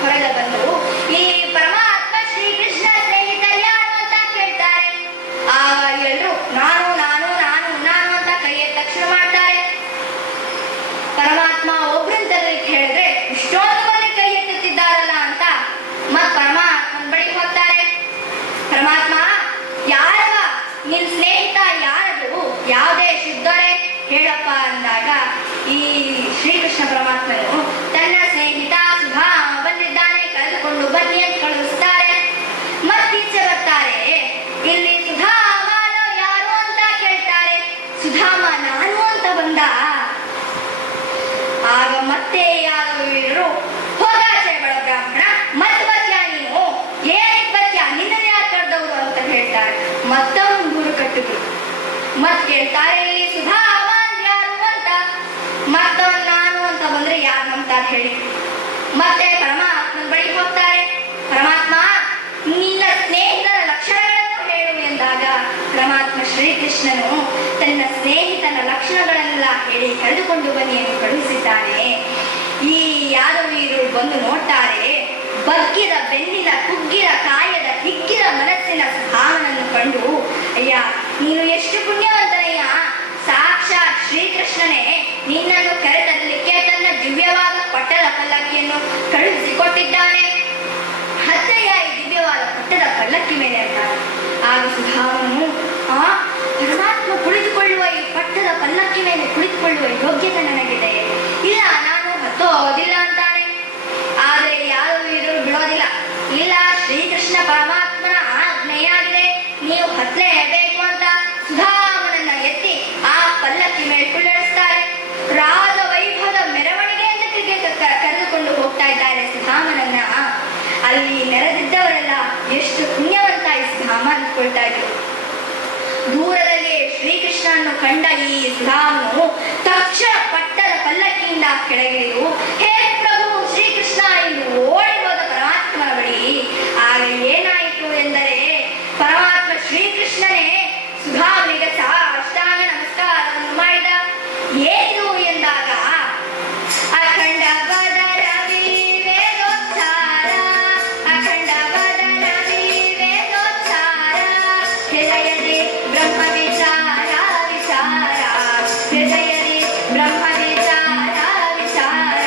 ಹೊರಗೆ ಬಂದು ಈ ಪರಮಾತ್ಮ ಶ್ರೀಕೃಷ್ಣ ಸ್ನೇಹಿತ ಯಾರು ಅಂತ ಕೇಳ್ತಾರೆ. ಆಗ ಎಲ್ಲರೂ ನಾನು ನಾನು ನಾನು ನಾನು ಅಂತ ಕೈ ಎತ್ತ ತಕ್ಷಣ ಮಾಡ್ತಾರೆ. ಪರಮಾತ್ಮ ಒಬ್ರಂತ ಹೇಳಿದ್ರೆ ಇಷ್ಟೊಂದು ಮಂದಿ ಕೈ ಎತ್ತುತ್ತಿದ್ದಾರಲ್ಲ ಅಂತ ಮತ್ ಪರಮಾತ್ಮನ ಬಳಿ ಹೋಗ್ತಾರೆ. ಪರಮಾತ್ಮ, ಯಾರವ ನಿನ್ ಸ್ನೇಹಿತ ಯಾರದು, ಯಾವುದೇ ಶುದ್ಧರೇ ಹೇಳಪ್ಪ ಅಂದಾಗ ಈ ಶ್ರೀಕೃಷ್ಣ ಪರಮಾತ್ಮನು ತನ್ನ ಸ್ನೇಹಿತ ಸುಧಾಮ ಬಂದಿದ್ದಾನೆ, ಕರೆದುಕೊಂಡು ಬನ್ನಿ ಅಂತ ಕಳಿಸ್ತಾರೆ. ಮತ್ತೀಚೆ ಬರ್ತಾರೆ. ಇಲ್ಲಿ ಸುಧಾಮ ಯಾರು ಅಂತ ಕೇಳ್ತಾರೆ. ಸುಧಾಮ ನಾನು ಅಂತ ಬಂದ. ಆಗ ಮತ್ತೆ ಯಾದವ ವೀರರು, ಹೋಗಾಚೆ ಬಡ ಬ್ರಾಹ್ಮಣ, ಮತ್ ಬರ್ತ್ಯ ನೀನು, ಏನಿಕ್ ಬರ್ತ್ಯ, ನಿನ್ನ ಯಾರು ಕರೆದವರು ಅಂತ ಹೇಳ್ತಾರೆ. ಮತ್ತವನು ಗುರು ಕಟ್ಟಿದ್ರು. ಮತ್ ಕೇಳ್ತಾರೆ ಈ ಸುಧಾಮ ಯಾರು ಅಂತ. ಮತ್ತವನ್ ನಾನು ಅಂತ ಬಂದ್ರೆ ಯಾರು ನಂಬ್ತಾರೆ ಹೇಳಿ. ಮತ್ತೆ ಪರಮಾತ್ಮನ ಬಳಿ ಹೋಗ್ತಾರೆ. ಪರಮಾತ್ಮ, ನಿನ್ನ ಸ್ನೇಹಿತನ ಲಕ್ಷಣಗಳನ್ನು ಹೇಳು ಎಂದಾಗ ಪರಮಾತ್ಮ ಶ್ರೀಕೃಷ್ಣನು ತನ್ನ ಸ್ನೇಹಿತನ ಲಕ್ಷಣಗಳನ್ನೆಲ್ಲ ಹೇಳಿ ಕರೆದುಕೊಂಡು ಬನ್ನಿ ಎಂದು ಕಳುಹಿಸಿದ್ದಾನೆ. ಈ ಯಾದವೀರು ಬಂದು ನೋಡ್ತಾರೆ. ಬಗ್ಗಿದ ಬೆನ್ನಿನ ಕುಗ್ಗಿದ ಕಾಯದ ಹಿಗ್ಗಿದ ಮನಸ್ಸಿನ ಭಾವನನ್ನು ಕಂಡು, ಅಯ್ಯ ನೀನು ಎಷ್ಟು ಪುಣ್ಯವಂತನಯ್ಯ, ಸಾಕ್ಷಾತ್ ಶ್ರೀಕೃಷ್ಣನೇ ನಿನ್ನನ್ನು ಕರೆತರಲಿಕ್ಕೆ ತನ್ನ ದಿವ್ಯವಾದ ಪಟ್ಟದ ಪಲ್ಲಕ್ಕಿಯನ್ನು ಕಳುಹಿಸಿಕೊಟ್ಟಿದ್ದಾನೆ. ಹತ್ತಯ್ಯ ಈ ದಿವ್ಯವಾದ ಪಟ್ಟದ ಪಲ್ಲಕ್ಕಿ ಮೇಲೆ ಅಂತ. ಆಗ ಸುಧಾಮನು, ಪರಮಾತ್ಮ ಕುಳಿತುಕೊಳ್ಳುವ ಈ ಪಟ್ಟದ ಪಲ್ಲಕ್ಕಿ ಮೇಲೆ ಕುಳಿತುಕೊಳ್ಳುವ ಯೋಗ್ಯತೆ ನನಗಿದೆ, ಇಲ್ಲ ನಾನು ಹತ್ತೋದಿಲ್ಲ ಅಂತಾನೆ. ಆದರೆ ಯಾರು ವೀರರು ಬಿಡೋದಿಲ್ಲ. ಇಲ್ಲ, ಶ್ರೀಕೃಷ್ಣ ಪರಮಾತ್ಮನ ಆಜ್ಞೆಯಾಗಿದೆ, ನೀವು ಹತ್ತಲೇಬೇಕು ಅಂತ ಸುಧಾಮನನ್ನ ಎತ್ತಿ ಆ ಪಲ್ಲಕ್ಕಿ ಮೇಲೆ ಕುಳ್ಳಿಡಿಸ್ತಾರೆ. ರಾಜ ವೈಭವದ ಮೆರವಣಿಗೆ ಅಂತ ಕರೆದುಕೊಂಡು ಹೋಗ್ತಾ ಇದ್ದಾರೆ ಸುಧಾಮನನ್ನ. ಅಲ್ಲಿ ನೆರೆದಿದ್ದವರೆಲ್ಲ ಎಷ್ಟು ಪುಣ್ಯವಂತ ಈ ಸುಧಾಮ ಅಂದ್ಕೊಳ್ತಾ ಇದ್ರು. ದೂರದಲ್ಲಿ ಶ್ರೀಕೃಷ್ಣನನ್ನು ಕಂಡ ಈ ಸುಧಾಮನು ತಕ್ಷಣ ಪಟ್ಟದ ಪಲ್ಲಕ್ಕಿಯಿಂದ ಕೆಳಗಿಳಿದು, ಹೇ ಪ್ರಭು ಶ್ರೀಕೃಷ್ಣ ಎಂದು ಓಡಿ ಹೋದ ಪರಮಾತ್ಮನ ಬಳಿ. ಆಗ ಏನಾಯಿತು ಎಂದರೆ ಪರಮಾತ್ಮ ಶ್ರೀಕೃಷ್ಣನೇ ಸುಧಾಮನಿಗೆ ಸಾಷ್ಟಾಂಗ ನಮಸ್ಕಾರವನ್ನು ಮಾಡಿದ. ಏನಿದು ಎಂದಾಗ, ಅಖಂಡ ಬದರವಿ ವೇದೋಚ್ಚಾರ, ಅಖಂಡ ಬದರವಿ ವೇದೋಚ್ಚಾರ, ಹೃದಯದಿ ಬ್ರಹ್ಮ ವಿಚಾರ ವಿಚಾರ, ಹೃದಯದಿ ಬ್ರಹ್ಮ ವಿಚಾರ ವಿಚಾರ,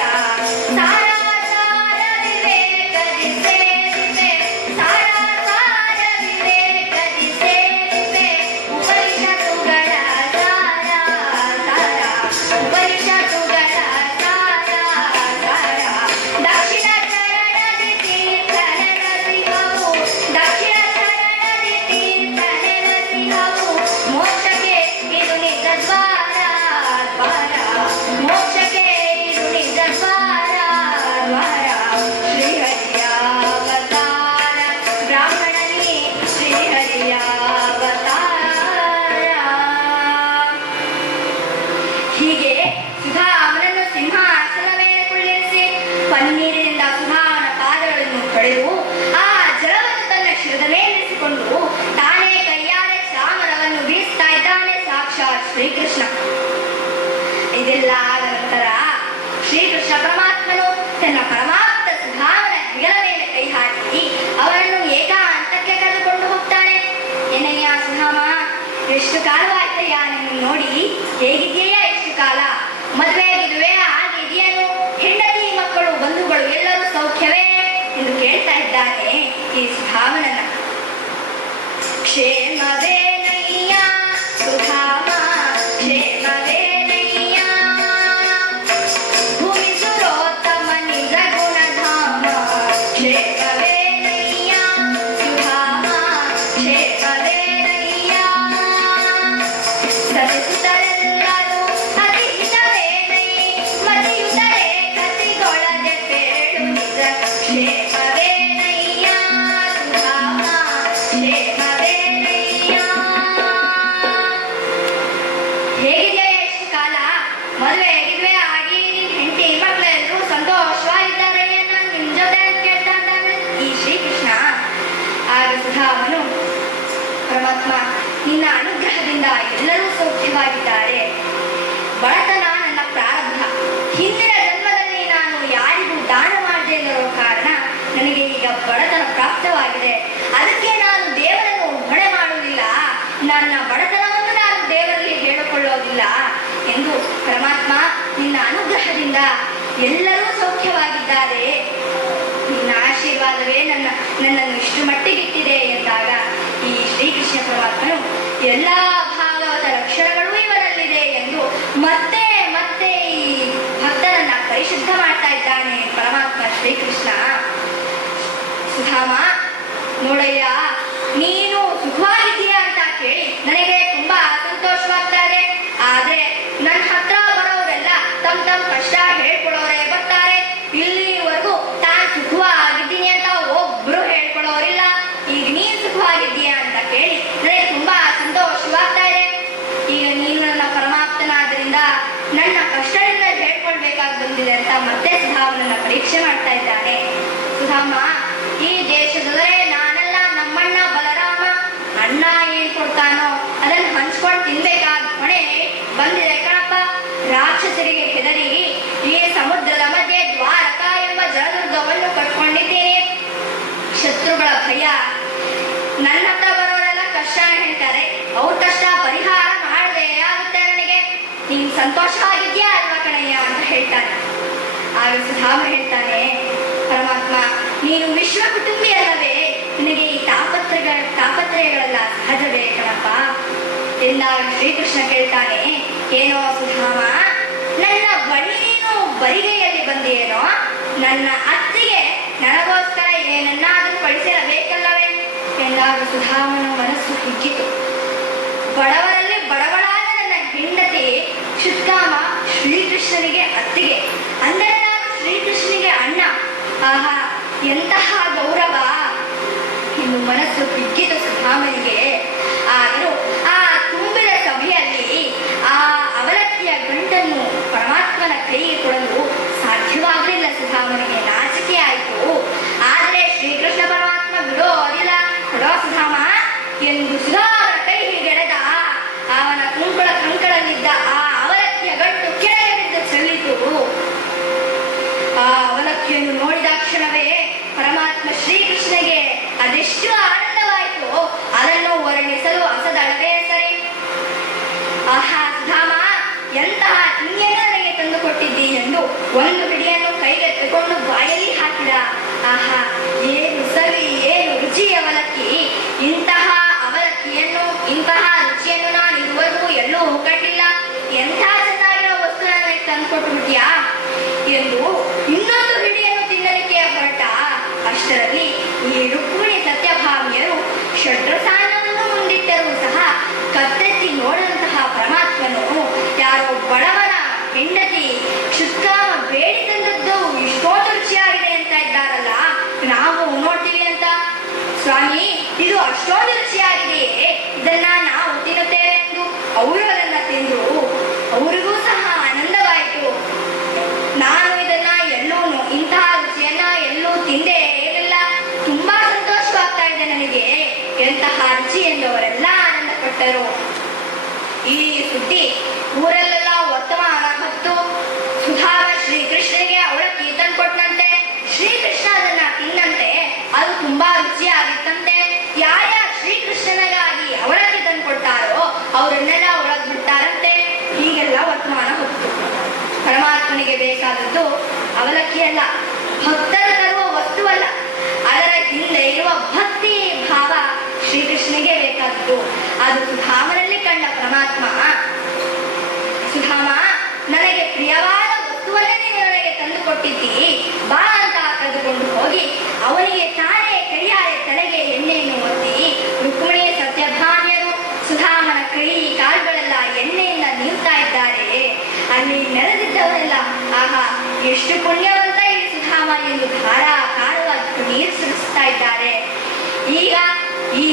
ಸಾರ ಸಾರ ವಿವೇಕದಿ ಸೇರಿದೆ, ಸಾರ ಸಾರ ವಿವೇಕದಿ ಸೇರಿದೆ, ಉಪನಿಷತ್ತುಗಳ ಸಾರ ಸಾರ, ಉಪನಿಷತ್ತುಗಳ ಸಾರ ಸಾರ, ದಕ್ಷಿಣ ಚರಣದಿ ತೀರ್ಥ ನೆಲೆಸಿಹವು, ದಕ್ಷಿಣ ಚರಣದಿ ತೀರ್ಥ ನೆಲೆಸಿಹವು, ಮೋಕ್ಷಕ್ಕೆ ಇದು ನಿಜ ದ್ವಾರ ದ್ವಾರ, ಮೋಕ್ಷಕ್ಕೆ ಇದು ನಿಜ ದ್ವಾರ ದ್ವಾರ. ಶ್ರೀಹರಿಯ ಅವತಾರ ಬ್ರಾಹ್ಮಣನೇ, ಶ್ರೀಹರಿಯ ಅವತಾರ. ಹೀಗೆ ಸುಧಾಮನನ್ನು ಸಿಂಹಾಸನ ಮೇಲೆ ಕುಳ್ಳಿರಿಸಿ ಪನ್ನೀರಿನಿಂದ ಸುಧಾಮನ ಪಾದಗಳನ್ನು ತೊಳೆದು ಆ ಜಲವನ್ನು ತನ್ನ ಶಿರದ ಮೇಲಿರಿಸಿಕೊಂಡು ತಾನೇ ಕೈಯಾರೆ ಶ್ಯಾಮರವನ್ನು ಬೀಸ್ತಾ ಇದ್ದಾನೆ ಸಾಕ್ಷಾತ್ ಶ್ರೀಕೃಷ್ಣ. ಇದೆಲ್ಲ ಆದ ನಂತರ ಶ್ರೀಕೃಷ್ಣ ಪರಮಾತ್ಮನು ತನ್ನ ಪರಮಾತ್ಮ ಸುಧಾಮನ ಹೆಗಲ ಮೇಲೆ ಕೈ ಹಾಕಿ ಅವರನ್ನು ಏಕಾಂತಕ್ಕೆ ಕರೆದುಕೊಂಡು ಹೋಗ್ತಾನೆ. ಏನಯ್ಯ ಸುಧಾಮ, ಎಷ್ಟು ಕಾಲವಾಯ್ತಯ್ಯ ನಿನ್ನ ನೋಡಿ, ಹೇಗಿದೆಯಾ ಎಷ್ಟು ಕಾಲ, ಮದುವೆ ಗಿದುವೆ ಆಗಿದೆಯೇನು, ಹೆಂಡತಿ ಮಕ್ಕಳು ಬಂಧುಗಳು ಎಲ್ಲರೂ ಸೌಖ್ಯವೇ ಎಂದು ಕೇಳ್ತಾ ಇದ್ದಾನೆ ಈ ಸುಧಾಮನನ್ನ. ಕ್ಷೇಮವೇನಯ್ಯ ಸುಧಾಮ, ಕ್ಷೇಮವೇನಯ್ಯ, ಭೂಮಿ ಸುರೋತ್ತಮ ನಿಜ ಗುಣಧಾಮ, ಕ್ಷೇಮವೇನಯ್ಯ ಸುಧಾಮ, ಕ್ಷೇಮವೇನಯ್ಯ. ಕ್ಷೇಮವೇನಯ್ಯ. ಹೇಗಿದೆ ಎಷ್ಟು ಕಾಲ? ಮದುವೆ ಗಿದ್ವೆ ಆಗಿ ನಿನ್ ಹೆಂಡತಿ ಮಕ್ಕಳೆಲ್ಲರೂ ಸಂತೋಷವಾಗಿದ್ದಾರೆ ನಾನು ನಿಮ್ ಜೊತೆ ಅಂತ ಕೇಳ್ತಾ ಇದ್ದಾನೆ ಈ ಶ್ರೀಕೃಷ್ಣ. ಆಗ ಸುಧಾಮನು, ಪರಮಾತ್ಮ ನಿನ್ನ ಅನುಗ್ರಹದಿಂದ ಎಲ್ಲರೂ ಸೌಖ್ಯವಾಗಿದ್ದಾರೆ. ಬಡತನ ನನ್ನ ಪ್ರಾರಬ್ಧ. ಹಿಂದಿನ ಜನ್ಮದಲ್ಲಿ ನಾನು ಯಾರಿಗೂ ದಾನ ಮಾಡದೆ ಇರೋ ಕಾರಣ ನನಗೆ ಈಗ ಬಡತನ ಪ್ರಾಪ್ತವಾಗಿದೆ. ಅದಕ್ಕೆ ನಾನು ದೇವರನ್ನು ಹೊಣೆ ಮಾಡುವುದಿಲ್ಲ, ನನ್ನ ಬಡತನವನ್ನು ನಾನು ದೇವರಲ್ಲಿ ಹೇಳಿಕೊಳ್ಳೋದಿಲ್ಲ ಎಂದು ಪರಮಾತ್ಮ ನಿನ್ನ ಅನುಗ್ರಹದಿಂದ ಎಲ್ಲರೂ ಸೌಖ್ಯವಾಗಿದ್ದಾರೆ. ನಿನ್ನ ಆಶೀರ್ವಾದವೇ ನನ್ನನ್ನು ಇಷ್ಟು ಮಟ್ಟಿಗಿಟ್ಟಿದೆ ಎಂದಾಗ ಈ ಶ್ರೀಕೃಷ್ಣ ಪರಮಾತ್ಮನು ಎಲ್ಲ ಭಾಗವತ ಲಕ್ಷಣಗಳು ಇವರಲ್ಲಿದೆ ಎಂದು ಮತ್ತೆ ಮತ್ತೆ ಈ ಭಕ್ತರನ್ನ ಪರಿಶುದ್ಧ ಮಾಡ್ತಾ ಇದ್ದಾನೆ ಪರಮಾತ್ಮ ಶ್ರೀಕೃಷ್ಣ. ಸುಧಾಮ, ನೋಡಯ್ಯ, ನೀನು ಸುಖವಾಗಿದ್ದೀಯಾ ಅಂತ ಕೇಳಿ ನನಗೆ ತುಂಬಾ ಸಂತೋಷವಾಗ್ತಾ ಇದೆ. ಆದ್ರೆ ನನ್ನ ಹತ್ರ ಬರೋರೆಲ್ಲ ತಮ್ಮ ಕಷ್ಟ ಹೇಳ್ಕೊಳ್ಳೋರೆ ಬರ್ತಾರೆ. ಇಲ್ಲಿವರೆಗೂ ತಾನು ಸುಖವಾಗಿದ್ದೀನಿ ಅಂತ ಒಬ್ರು ಹೇಳ್ಕೊಳ್ಳೋರಿಲ್ಲ. ಈಗ ನೀನ್ ಸುಖವಾಗಿದ್ದೀಯಾ ಅಂತ ಕೇಳಿ ನನಗೆ ತುಂಬಾ ಸಂತೋಷವಾಗ್ತಾ ಇದೆ. ಈಗ ನೀನು ನನ್ನ ಪರಮಾತ್ಮನಾದ್ರಿಂದ ನನ್ನ ಕಷ್ಟದಿಂದ ಹೇಳ್ಕೊಳ್ಬೇಕಾಗಿ ಬಂದಿದೆ ಅಂತ ಮತ್ತೆ ಸುಧಾಮನನ್ನ ಪರೀಕ್ಷೆ ಮಾಡ್ತಾ ಇದ್ದಾನೆ. ಸುಧಾಮ, ಈ ದೇಶದಲ್ಲೇ ನಾನೆಲ್ಲ ನಮ್ಮಣ್ಣ ಬಲರಾಮ ಅಣ್ಣ ಏನ್ ಕೊಡ್ತಾನೋ ಅದನ್ನು ಹಂಚ್ಕೊಂಡು ತಿನ್ಬೇಕಾದ ಹೊಣೆ ಬಂದಿದೆ ಕಣಪ್ಪ. ರಾಕ್ಷಸರಿಗೆ ಹೆದರಿ ಈ ಸಮುದ್ರದ ಮಧ್ಯೆ ದ್ವಾರಕ ಎಂಬ ಜಲದುರ್ಗವನ್ನು ಕಟ್ಕೊಂಡಿದ್ದೀನಿ. ಶತ್ರುಗಳ ಭಯ. ನನ್ನ ಹತ್ರ ಬರೋರೆಲ್ಲ ಕಷ್ಟ ಹೇಳ್ತಾರೆ, ಅವ್ರ ಕಷ್ಟ ಪರಿಹಾರ ಮಾಡದೆ ಆಗುತ್ತೆ ನನಗೆ. ನೀನ್ ಸಂತೋಷವಾಗಿದ್ಯಾ ಅಲ್ವಾ ಕಣಯ್ಯ ಅಂತ ಹೇಳ್ತಾನೆ. ಆಗ ಸುಧಾಮ ಹೇಳ್ತಾನೆ, ಪರಮಾತ್ಮ ನೀನು ವಿಶ್ವ ಕುಟುಂಬಿ ಅಲ್ಲವೇ, ನಿನಗೆ ಈ ತಾಪತ್ರಯಗಳೆಲ್ಲ ಸಹಜವೇ ಕಣಪ್ಪ ಎಂದಾಗ ಶ್ರೀಕೃಷ್ಣ ಕೇಳ್ತಾನೆ, ಏನೋ ಸುಧಾಮ, ನನ್ನ ಬಳಿ ನೀನು ಬರಿಗೈಯಲ್ಲಿ ಬಂದಿಯೇನೋ? ನನ್ನ ಅತ್ತಿಗೆ ನನಗೋಸ್ಕರ ಏನನ್ನಾದರೂ ಕಳಿಸಿರಬೇಕಲ್ಲವೇ ಎಂದಾಗ ಸುಧಾಮನ ಮನಸ್ಸು ಹಿಗ್ಗಿತು. ಬಡವರಲ್ಲಿ ಬಡವಳಾದ ನನ್ನ ಹೆಂಡತಿ ಕ್ಷುತ್ಕಾಮ ಶ್ರೀಕೃಷ್ಣನಿಗೆ ಅತ್ತಿಗೆ, ಅಂದರೆ ನಾನು ಶ್ರೀಕೃಷ್ಣನಿಗೆ ಅಣ್ಣ. ಆಹಾ, ಎಂತಹ ಗೌರವ ಎಂದು ಮನಸ್ಸು ಹಿಗ್ಗಿತು ಸುಧಾಮನಿಗೆ. ಆದರೂ ಆ ತುಂಬಿದ ಸಭೆಯಲ್ಲಿ ಆ ಅವಲಕ್ಕಿಯ ಗಂಟನ್ನು ಪರಮಾತ್ಮನ ಕೈಗೆ ಕೊಡಲು ಸಾಧ್ಯವಾಗಲಿಲ್ಲ ಸುಧಾಮನಿಗೆ. ನಾಚಿಕೆ ಆಯಿತು. ಆದರೆ ಶ್ರೀಕೃಷ್ಣ ಪರಮಾತ್ಮ ಬಿಡೋದಿಲ್ಲ. ಕೊಡೋ ಸುಧಾಮ ಎಂದು ಸುಧಾಮನ ಕೈ ಹಿಡಿದ ಅವನ ಕಂಕಳಲ್ಲಿದ್ದ ಆ ಅವಲಕ್ಕಿಯ ಗಂಟು ಕೆಳಗೆ ಬಿದ್ದು ಚೆಲ್ಲಿತು. ಆ ಅವಲಕ್ಕಿಯನ್ನು ನೋಡಿದ ಕ್ಷಣವೇ ಪರಮಾತ್ಮ ಶ್ರೀಕೃಷ್ಣಗೆ ಅದೆಷ್ಟು ಆನಂದವಾಯಿತು ಅದನ್ನು ವರ್ಣಿಸಲು ಅಸದಳವೇ ಸರಿ. ಆಹಾ ಸುಧಾಮ, ಎಂತಹ ತಿಂಡಿಯನ್ನು ನನಗೆ ತಂದು ಕೊಟ್ಟಿದ್ದಿ ಎಂದು ಒಂದು ಹಿಡಿಯನ್ನು ಕೈಗೆತ್ತಿಕೊಂಡು ಬಾಯಲ್ಲಿ ಹಾಕಿದ. ಆಹಾ, ಏನು ಸವಿ, ಏನು ರುಚಿ ಅವಲಕ್ಕಿ. ಇಂತಹ ಅವಲಕ್ಕಿಯನ್ನು, ಇಂತಹ ರುಚಿಯನ್ನು ನಾನು ಇದುವರೆಗೂ ಎಲ್ಲೂ ಕಂಡಿಲ್ಲ. ಎಂಥ ಚೆನ್ನಾಗಿರೋ ವಸ್ತು ನನಗೆ ತಂದು ಕೊಟ್ಬಿಟ್ಯಾ ಎಂದು ಇನ್ನೊಂದು ಹಿಡಿಯನ್ನು ತಿನ್ನಲಿಕ್ಕೆ ಹೊರಟ. ಅಷ್ಟರಲ್ಲಿ ಈ ರುಕ್ಮಿಣಿ ಸತ್ಯಭಾಮಿಯರು ಷಡ್ರಸಾನವನ್ನು ಮುಂದಿಟ್ಟರೂ ಸಹ ಕತ್ತೆತ್ತಿ ನೋಡಿದಂತಹ ಪರಮಾತ್ಮನು ಯಾರೋ ಬಡವನ ಹೆಂಡತಿ ಕ್ಷುತ್ಕಾಮ ಬೇಡಿ ತಂದದ್ದು ಇಷ್ಟೊಂದು ರುಚಿಯಾಗಿದೆ ಅಂತ ಇದ್ದಾರಲ್ಲ, ನಾವು ನೋಡ್ತೀವಿ ಅಂತ. ಸ್ವಾಮಿ, ಇದು ಅಷ್ಟೊಂದು ರುಚಿಯಾಗಿದೆಯೇ, ಇದನ್ನ ನಾವು ತಿನ್ನುತ್ತೇವೆ ಎಂದು ಅವರು ಅದನ್ನ ತಿಂದ್ರು. ಅವರಿಗೂ ಸಹ ಆನಂದವಾಯಿತು. ನಾನು ಇದನ್ನ ಎಲ್ಲೂ ಇಂತಹ ರುಚಿಯನ್ನ ಎಲ್ಲೂ ತಿಂದೇ ಇರಲಿಲ್ಲ, ತುಂಬಾ ಸಂತೋಷವಾಗ್ತಾ ಇದೆ ನನಗೆ, ಎಂತಹ ರುಚಿ ಎಂದು ಅವರೆಲ್ಲ ಆನಂದ ಪಟ್ಟರು. ಈ ಸುದ್ದಿ ಊರಲ್ಲೆಲ್ಲ ವರ್ತಮಾನ ಹೊತ್ತು ಸುಧಾಮ ಶ್ರೀಕೃಷ್ಣನಿಗೆ ಅವಲಕ್ಕಿ ತಂದ್ಕೊಟ್ಟಂತೆ. ಶ್ರೀಕೃಷ್ಣ ಅದನ್ನ ತಿನ್ನಂತೆ, ಅದು ತುಂಬಾ ರುಚಿಯಾಗಿತ್ತಂತೆ. ಯಾರ್ಯಾರು ಶ್ರೀಕೃಷ್ಣನಿಗಾಗಿ ಅವಲಕ್ಕಿ ತಂದ್ಕೊಡ್ತಾರೋ ಅವರನ್ನೆಲ್ಲ ಒಳಗ್ ಬಿಡ್ತಾರಂತೆ. ಹೀಗೆಲ್ಲ ವರ್ತಮಾನ ಹೊತ್ತು. ಪರಮಾತ್ಮನಿಗೆ ಬೇಕಾದದ್ದು ಅವಲಕ್ಕಿ ಅಲ್ಲ, ಭಕ್ತರು ತರುವ ವಸ್ತುವಲ್ಲ, ಅದರ ಹಿಂದೆ ಇರುವ ಭಕ್ತಿ ಭಾವ ಶ್ರೀಕೃಷ್ಣನಿಗೆ ಬೇಕಾದದ್ದು. ಅದು ಸುಧಾಮನಲ್ಲಿ ಕಂಡ ಪರಮಾತ್ಮ. ಸುಧಾಮ, ನನಗೆ ಪ್ರಿಯವಾದ ವಸ್ತುವನ್ನೇ ನೀನು ನನಗೆ ತಂದು ಕೊಟ್ಟಿದ್ದಿ, ಬಾ ಅಂತ ಕರೆದುಕೊಂಡು ಹೋಗಿ ಅವನಿಗೆ ತಾನೇ ಕೈಯಾರೆ ತಲೆಗೆ ಎಣ್ಣೆಯನ್ನು ಒತ್ತಿ ರುಕ್ಮಿಣಿ ಸತ್ಯಭಾಮಿಯರು ಸುಧಾಮನ ಕೈ ಕಾಲುಗಳೆಲ್ಲ ಎಣ್ಣೆಯಿಂದ ನೀಡ್ತಾ ಇದ್ದಾರೆ. ಅಲ್ಲಿ ನೆರೆದಿದ್ದವರೆಲ್ಲ ಆಹಾ, ಎಷ್ಟು ಪುಣ್ಯವಂತ ಈ ಸುಧಾಮ ಎಂದು ಧಾರಾಕಾರವಾಗಿ ನೀರು ಸುರಿಸ್ತಾ ಇದ್ದಾರೆ. ಈಗ ಈ